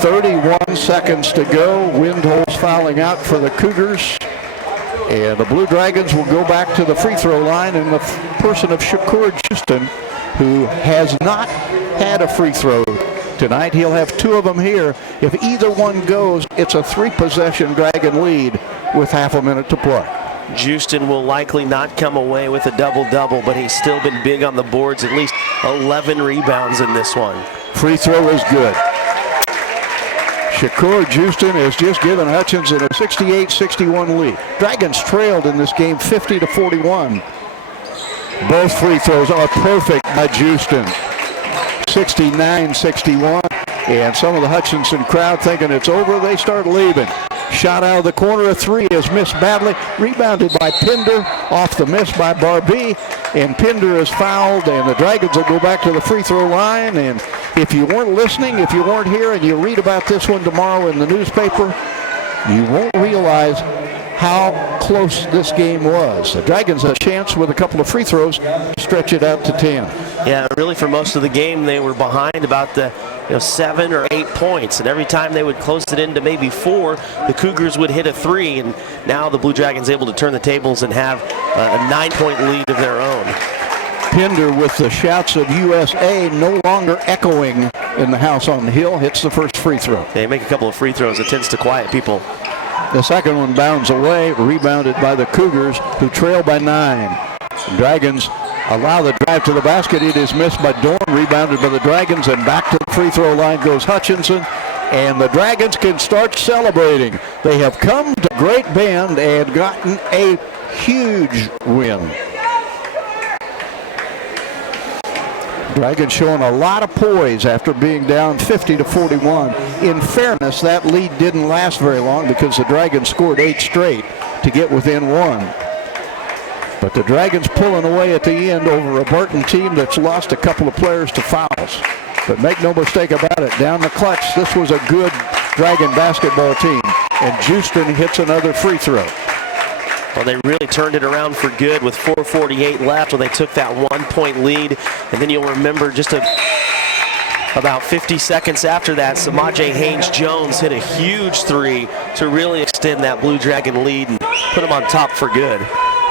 31 seconds to go. Windholz fouling out for the Cougars. And the Blue Dragons will go back to the free throw line in the person of Shakur Houston, who has not had a free throw tonight. He'll have 2 of them here. If either one goes, it's a 3-possession Dragon lead with half a minute to play. Houston will likely not come away with a double-double, but he's still been big on the boards, at least 11 rebounds in this one. Free throw is good. Shakur Houston has just given Hutchinson a 68-61 lead. Dragons trailed in this game 50-41. Both free throws are perfect by Houston. 69-61. And some of the Hutchinson crowd thinking it's over, they start leaving. Shot out of the corner, a 3 is missed badly. Rebounded by Pinder, off the miss by Barbee. And Pinder is fouled, and the Dragons will go back to the free throw line. And if you weren't listening, if you weren't here, and you read about this one tomorrow in the newspaper, you won't realize how close this game was. The Dragons had a chance with a couple of free throws to stretch it out to 10. Yeah, really for most of the game they were behind about the 7 or 8 points, and every time they would close it into maybe 4, the Cougars would hit a 3, and now the Blue Dragons able to turn the tables and have a 9-point lead of their own. Pinder with the shouts of USA no longer echoing in the house on the hill, hits the first free throw. They make a couple of free throws, it tends to quiet people. The second one bounds away, rebounded by the Cougars, who trail by 9. Dragons allow the drive to the basket. It is missed by Dorn, rebounded by the Dragons, and back to the free throw line goes Hutchinson. And the Dragons can start celebrating. They have come to Great Bend and gotten a huge win. Dragons showing a lot of poise after being down 50-41. In fairness, that lead didn't last very long because the Dragons scored 8 straight to get within 1. But the Dragons pulling away at the end over a Burton team that's lost a couple of players to fouls. But make no mistake about it, down the clutch, this was a good Dragon basketball team. And Houston hits another free throw. Well, they really turned it around for good with 4:48 left when they took that 1-point lead. And then you'll remember just about 50 seconds after that, Samaje Haynes-Jones hit a huge three to really extend that Blue Dragon lead and put them on top for good.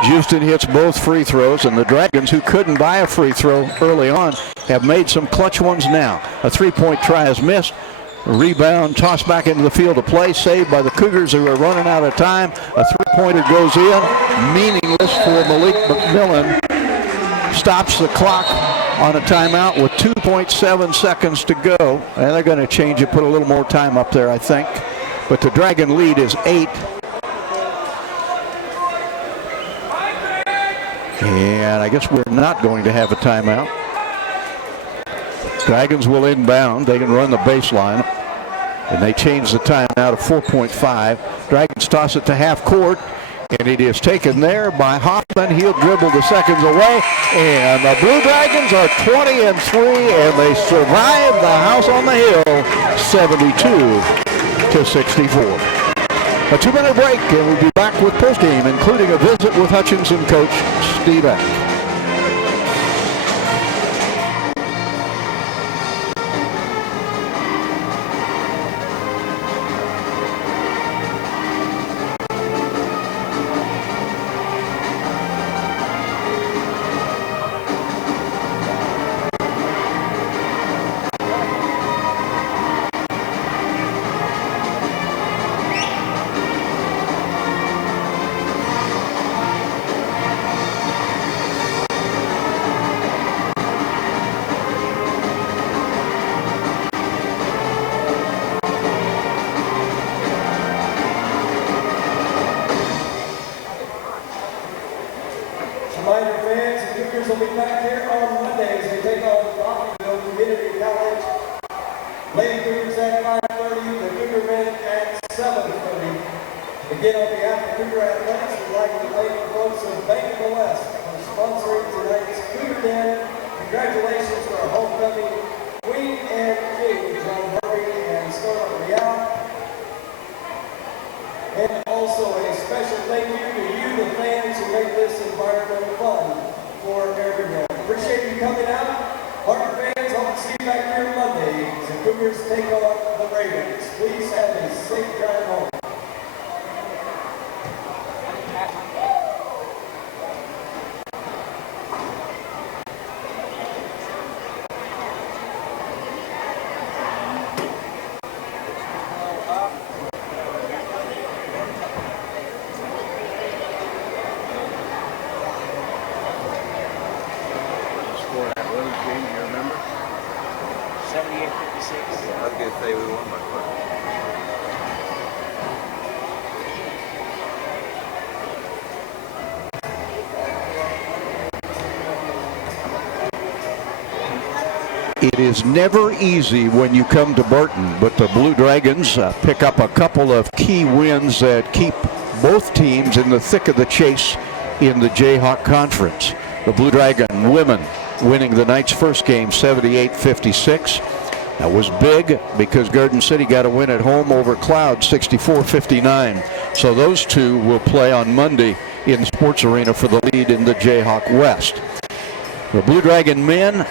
Houston hits both free throws, and the Dragons, who couldn't buy a free throw early on, have made some clutch ones now. A three-point try is missed. A rebound, tossed back into the field of play, saved by the Cougars, who are running out of time. A three-pointer goes in, meaningless for Malik McMillan. Stops the clock on a timeout with 2.7 seconds to go. And they're going to change it, put a little more time up there, I think. But the Dragon lead is 8. And I guess we're not going to have a timeout. Dragons will inbound. They can run the baseline. And they change the time now to 4.5. Dragons toss it to half court. And it is taken there by Hoffman. He'll dribble the seconds away. And the Blue Dragons are 20-3. And they survive the house on the hill 72-64. A 2-minute break, and we'll be back with postgame, including a visit with Hutchinson coach Steve Eck. Reminder fans, the Cougars will be back here on Monday as they take on Rockville Community College. Lady Cougars at 5:30, the Cougar men at 7:30. Again, on behalf of Cougar Athletics, we'd like to thank the folks of Bank of the West for sponsoring tonight's Cougar Den. Congratulations to our homecoming Queen and King, John Murray and Scarlett Real. And also a special thank you to you, the fans, who make this environment fun for everyone. Appreciate you coming out. Martin fans, hope to see you back here Monday as the Cougars take on the Ravens. Please have a safe drive home. It is never easy when you come to Burton, but the Blue Dragons pick up a couple of key wins that keep both teams in the thick of the chase in the Jayhawk Conference. The Blue Dragon women winning the night's first game 78-56. That was big because Garden City got a win at home over Cloud 64-59. So those two will play on Monday in the Sports Arena for the lead in the Jayhawk West. The Blue Dragon men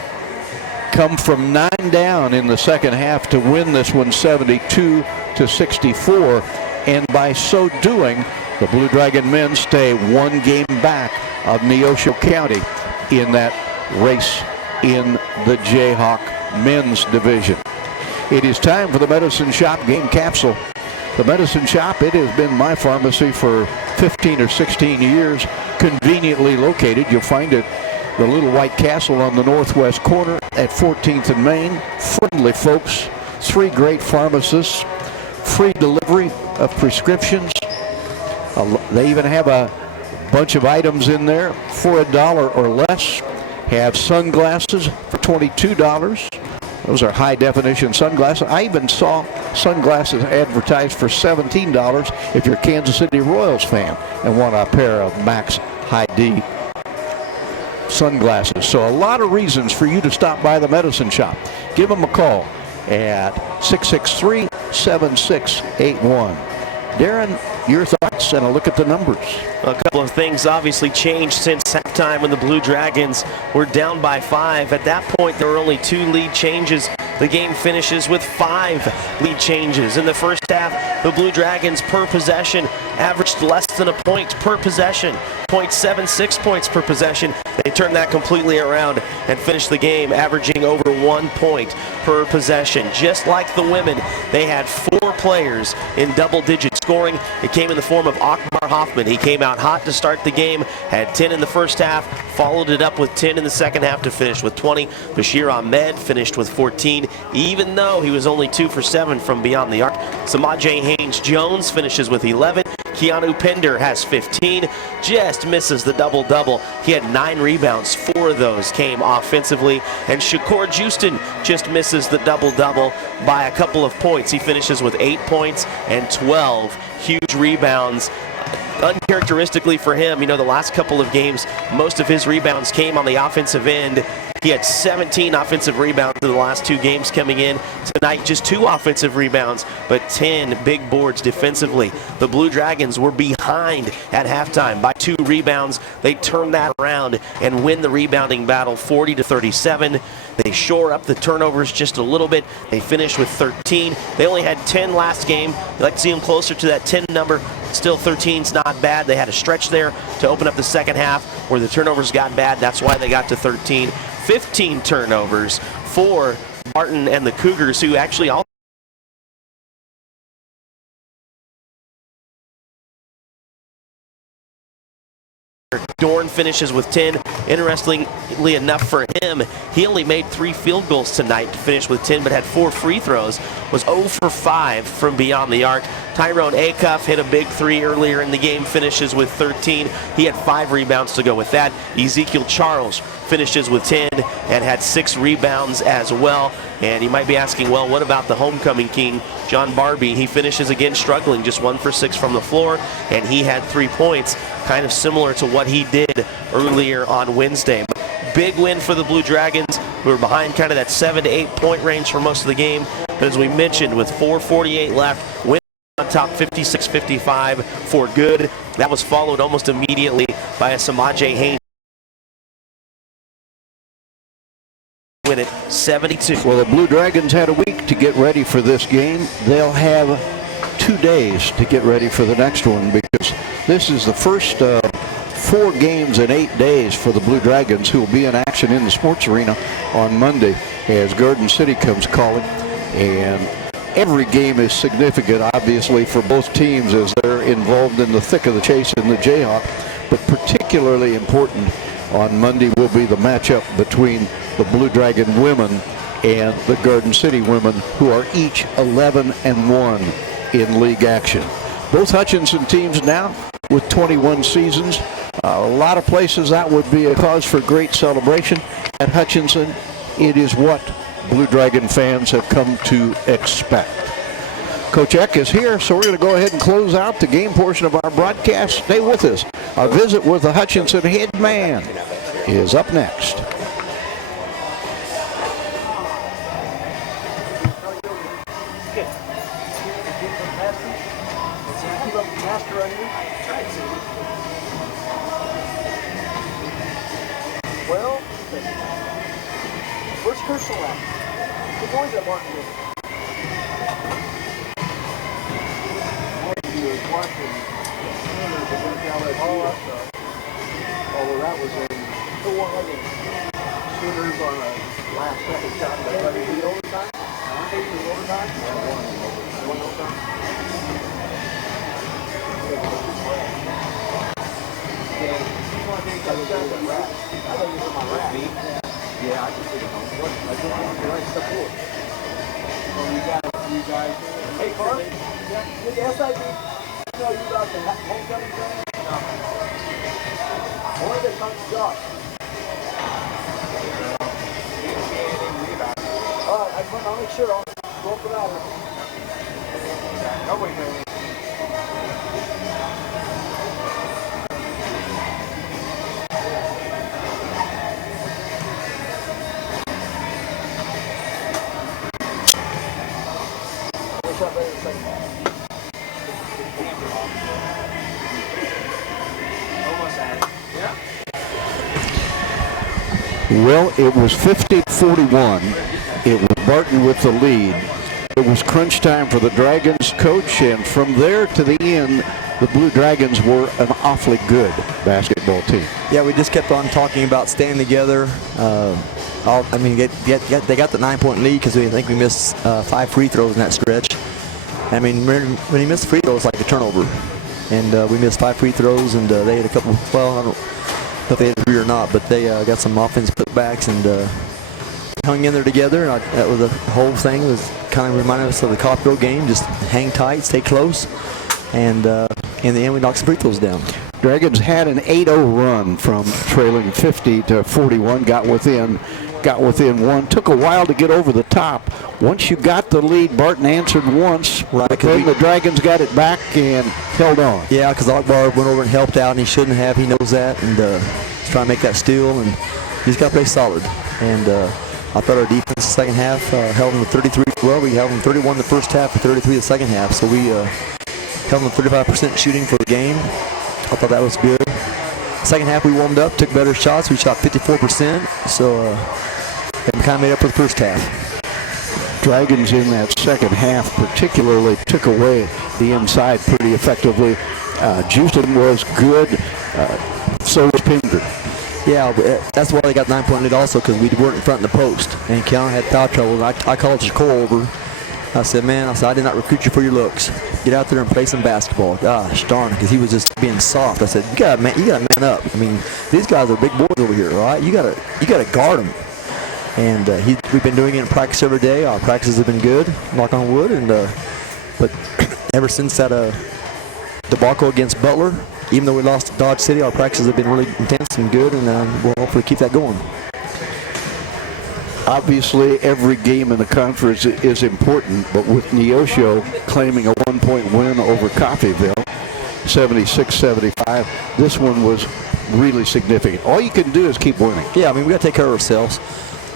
come from 9 down in the second half to win this one 72-64, and by so doing, the Blue Dragon men stay 1 game back of Neosho County in that race in the Jayhawk men's division. It is time for the Medicine Shop game capsule. The Medicine Shop, it has been my pharmacy for 15 or 16 years, conveniently located. You'll find it the Little White Castle on the northwest corner at 14th and Main. Friendly folks, 3 great pharmacists, free delivery of prescriptions. They even have a bunch of items in there for $1 or less. have sunglasses for $22. Those are high definition sunglasses. I even saw sunglasses advertised for $17 if you're a Kansas City Royals fan and want a pair of Max High D sunglasses. So a lot of reasons for you to stop by the medicine shop. Give them a call at 663-7681. Darren, your thoughts and a look at the numbers. A couple of things obviously changed since halftime when the Blue Dragons were down by 5. At that point, there were only 2 lead changes. The game finishes with 5 lead changes. In the first half, the Blue Dragons per possession averaged less than a point per possession, 0.76 points per possession. They turned that completely around and finished the game averaging over 1 point per possession. Just like the women, they had 4 players in double-digit scoring. It came in the form of Akbar Hoffman. He came out hot to start the game, had 10 in the first half, followed it up with 10 in the second half to finish with 20. Bashir Ahmed finished with 14, even though he was only 2 for 7 from beyond the arc. Samaje Haynes-Jones finishes with 11. Keanu Pender has 15, just misses the double-double. He had 9 rebounds, 4 of those came offensively. And Shakur Houston just misses the double-double by a couple of points. He finishes with 8 points and 12 huge rebounds. Uncharacteristically for him, you know, the last couple of games, most of his rebounds came on the offensive end. He had 17 offensive rebounds in the last 2 games coming in. Tonight, just 2 offensive rebounds, but 10 big boards defensively. The Blue Dragons were behind at halftime by 2 rebounds. They turned that around and win the rebounding battle 40-37. They shore up the turnovers just a little bit. They finished with 13. They only had 10 last game. I'd like to see them closer to that 10 number. Still, 13's not bad. They had a stretch there to open up the second half where the turnovers got bad. That's why they got to 13. 15 turnovers for Martin and the Cougars, who actually all Dorn finishes with 10. Interestingly enough for him, he only made 3 field goals tonight to finish with 10, but had 4 free throws. Was 0 for 5 from beyond the arc. Tyrone Acuff hit a big 3 earlier in the game, finishes with 13. He had 5 rebounds to go with that. Ezekiel Charles finishes with 10 and had 6 rebounds as well. And you might be asking, well, what about the homecoming king, John Barbie? He finishes again struggling, just 1 for 6 from the floor, and he had 3 points, kind of similar to what he did earlier on Wednesday. Big win for the Blue Dragons, who were behind kind of that 7 to 8 point range for most of the game. But as we mentioned, with 4:48 left, win on top 56-55 for good. That was followed almost immediately by a Samaje Haynes win it 72. Well, the Blue Dragons had a week to get ready for this game. They'll have 2 days to get ready for the next one, because this is the first 4 games in 8 days for the Blue Dragons, who will be in action in the sports arena on Monday as Garden City comes calling. And every game is significant, obviously, for both teams as they're involved in the thick of the chase in the Jayhawk. But particularly important on Monday will be the matchup between the Blue Dragon women and the Garden City women, who are each 11-1 in league action. Both Hutchinson teams now with 21 seasons. A lot of places that would be a cause for great celebration. At Hutchinson, it is what Blue Dragon fans have come to expect. Coach Eck is here, so we're going to go ahead and close out the game portion of our broadcast. Stay with us. Our visit with the Hutchinson head man is up next. Well, where's Kershaw at? The boys at Martin did. He was watching Sooners against LSU. Although that was in Sooners on a last second shot. But did he overtime? I think it was overtime. Yeah, one overtime. Yeah, I can take it home. What? I just want to write stuff forward. Well, you got you guys. Hey, Carl. Did the SID tell you about the homecoming thing? No. Why did they come to Josh? I'll make sure. I'll go for that. Nobody knows. Well, it was 50-41. It was Barton with the lead. It was crunch time for the Dragons coach, and from there to the end, the Blue Dragons were an awfully good basketball team. Yeah, we just kept on talking about staying together. I mean, they got the 9-point lead because I think we missed 5 free throws in that stretch. I mean, when he missed free throws, like a turnover. And we missed 5 free throws, and they had a couple, well, I don't know if they had 3 or not, but they got some offense putbacks and hung in there together. And that was the whole thing. It was kind of reminded us of the Coppell game. Just hang tight, stay close, and in the end, we knocked some free throws down. Dragons had an 8-0 run from trailing 50-41. Got within one. Took a while to get over the top. Once you got the lead, Barton answered once. Right, but then the Dragons got it back and held on. Yeah, because Akbar went over and helped out, and he shouldn't have. He knows that, and he's trying to make that steal, and he's got to play solid. And I thought our defense the second half held them to 33. Well, we held them 31 the first half and 33 the second half. So we held them 35% shooting for the game. I thought that was good. Second half we warmed up, took better shots. We shot 54%. So it kind of made up for the first half. Dragons in that second half particularly took away the inside pretty effectively. Houston was good, so was Pinder. Yeah, that's why they got 9-point lead also, because we weren't in front of the post. And Keanu had foul trouble. I called Shakur over. I said, man, I did not recruit you for your looks. Get out there and play some basketball. Gosh darn, because he was just being soft. I said, you gotta man up. I mean, these guys are big boys over here, all right? You gotta guard them. And we've been doing it in practice every day. Our practices have been good, knock on wood. And but ever since that debacle against Butler, even though we lost to Dodge City, our practices have been really intense and good, and we'll hopefully keep that going. Obviously, every game in the conference is important, but with Neosho claiming a 1-point win over Coffeyville, 76-75, this one was really significant. All you can do is keep winning. Yeah, I mean, we got to take care of ourselves.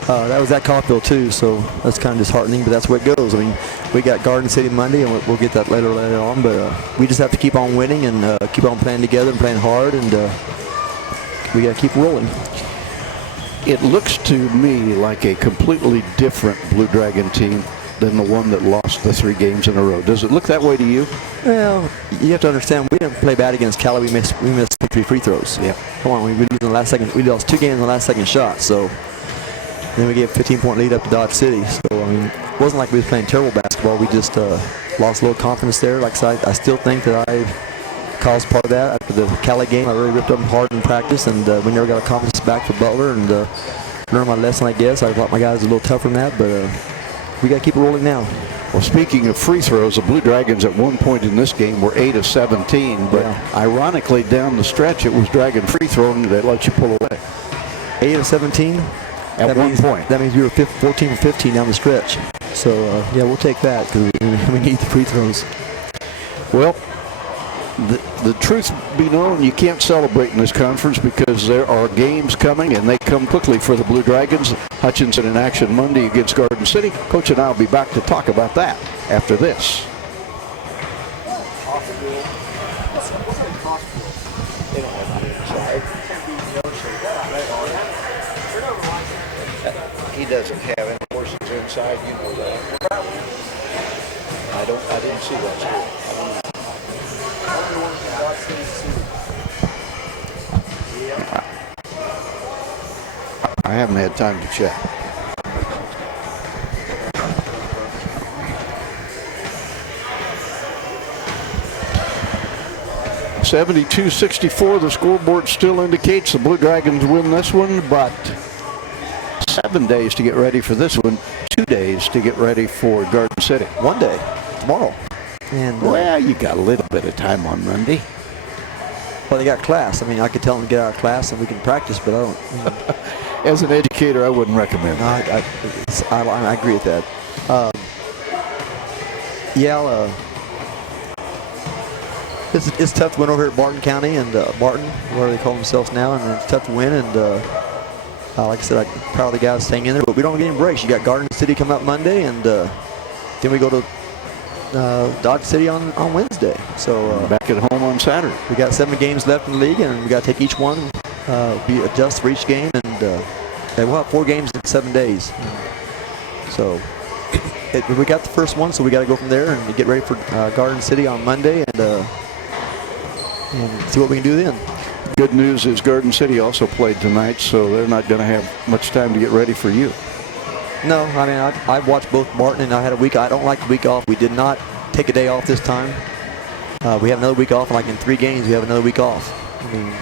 That was at Coffeyville too, so that's kind of disheartening, but that's where it goes. I mean, we got Garden City Monday, and we'll get that later on, but we just have to keep on winning and keep on playing together and playing hard, and we got to keep rolling. It looks to me like a completely different Blue Dragon team than the one that lost the 3 games in a row. Does it look that way to you? Well, you have to understand, we didn't play bad against Cali. We missed 3 free throws. Yeah. Come on, we lost 2 games in the last second shot, so then we gave a 15-point lead up to Dodge City. So, I mean, it wasn't like we was playing terrible basketball. We just lost a little confidence there. Like I said, I still think that I caused part of that. After the Cali game, I really ripped them hard in practice, and we never got our confidence back for Butler, and learned my lesson, I guess. I thought my guys were a little tougher than that, but we got to keep it rolling now. Well, speaking of free throws, the Blue Dragons at one point in this game were 8 of 17, but ironically down the stretch it was Dragon free throwing that let you pull away. 8 of 17? At one point. That means we were 14 for 15 down the stretch. So, yeah, we'll take that because we need the free throws. Well, the truth be known, you can't celebrate in this conference because there are games coming, and they come quickly for the Blue Dragons. Hutchinson in action Monday against Garden City. Coach and I will be back to talk about that after this. He doesn't have any horses inside, you know that. I didn't see that score. I haven't had time to check. (72-64), the scoreboard still indicates the Blue Dragons win this one, but 7 days to get ready for this one, 2 days to get ready for Garden City. 1 day, tomorrow. And well, you got a little bit of time on Monday. Well, they got class. I mean, I could tell them to get out of class and we can practice, but I don't. As an educator, I wouldn't recommend that. I agree with that. Yeah, it's tough to win over here at Barton County and Barton, where they call themselves now, and it's tough to win. And like I said, I'm proud of the guys staying in there, but we don't get any breaks. You got Garden City coming up Monday, and then we go to Dodge City on Wednesday. So back at home on Saturday. We got 7 games left in the league, and we got to take each one, be adjust for each game, and we'll have 4 games in 7 days. So we got the first one, so we got to go from there and get ready for Garden City on Monday, and see what we can do then. Good news is Garden City also played tonight, so they're not going to have much time to get ready for you. No, I mean, I've watched both Barton, and I had a week. I don't like the week off. We did not take a day off this time. We have another week off, like in 3 games, we have another week off. I mean,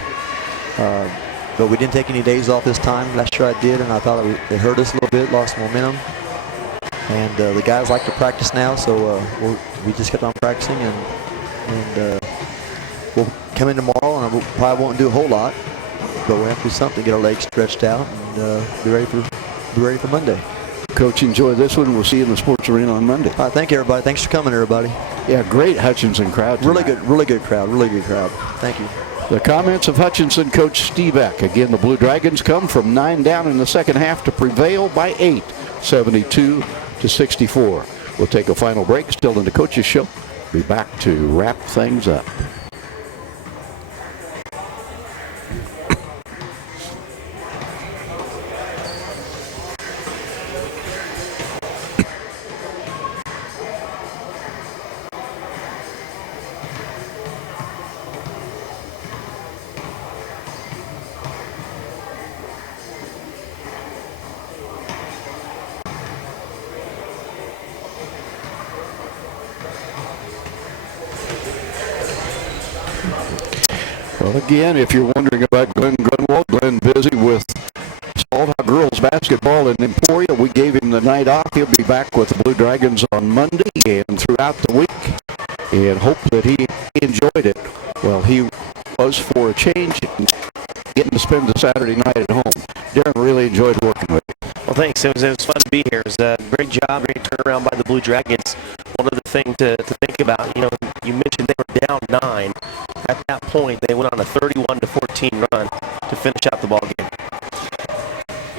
but we didn't take any days off this time. Last year I did, and I thought it hurt us a little bit, lost momentum. And the guys like to practice now, so we just kept on practicing, and we'll come in tomorrow, and we probably won't do a whole lot, but we'll have to do something, get our legs stretched out, and be ready for Monday. Coach, enjoy this one. We'll see you in the sports arena on Monday. All right, thank you, everybody. Thanks for coming, everybody. Yeah, great Hutchinson crowd tonight. Really good crowd. Thank you. The comments of Hutchinson coach Steve Eck. Again, the Blue Dragons come from 9 down in the second half to prevail by 8, 72-64. We'll take a final break. Still in the coaches show. Be back to wrap things up. Well, again, if you're wondering about Glenn Grunwald, Glenn busy with Small girls basketball in Emporia. We gave him the night off. He'll be back with the Blue Dragons on Monday and throughout the week, and hope that he enjoyed it. Well, he was for a change, getting to spend the Saturday night at home. Darren really enjoyed working with you. Well, thanks. It was fun to be here. It was a great job, great turnaround by the Blue Dragons. One other thing to think about, you mentioned they were down 9. At that point, they went on a 31-14 run to finish out the ball game.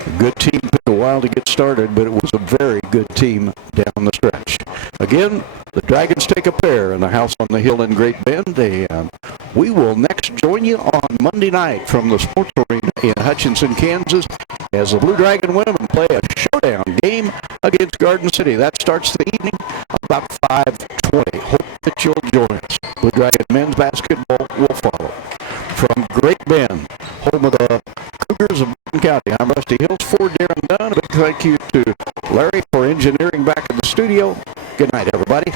A good team. Took a while to get started, but it was a very good team down the stretch. Again, the Dragons take a pair in the house on the hill in Great Bend. And we will next join you on Monday night from the Sports Arena in Hutchinson, Kansas, as the Blue Dragon women play a showdown game against Garden City. That starts the evening about 5:20. Hope that you'll join us. Blue Dragon men's basketball will follow. From Great Bend, home of the Cougars of Barton County, I'm Rusty Hills for Darren Dunn. A big thank you to Larry for engineering back in the studio. Good night, everybody.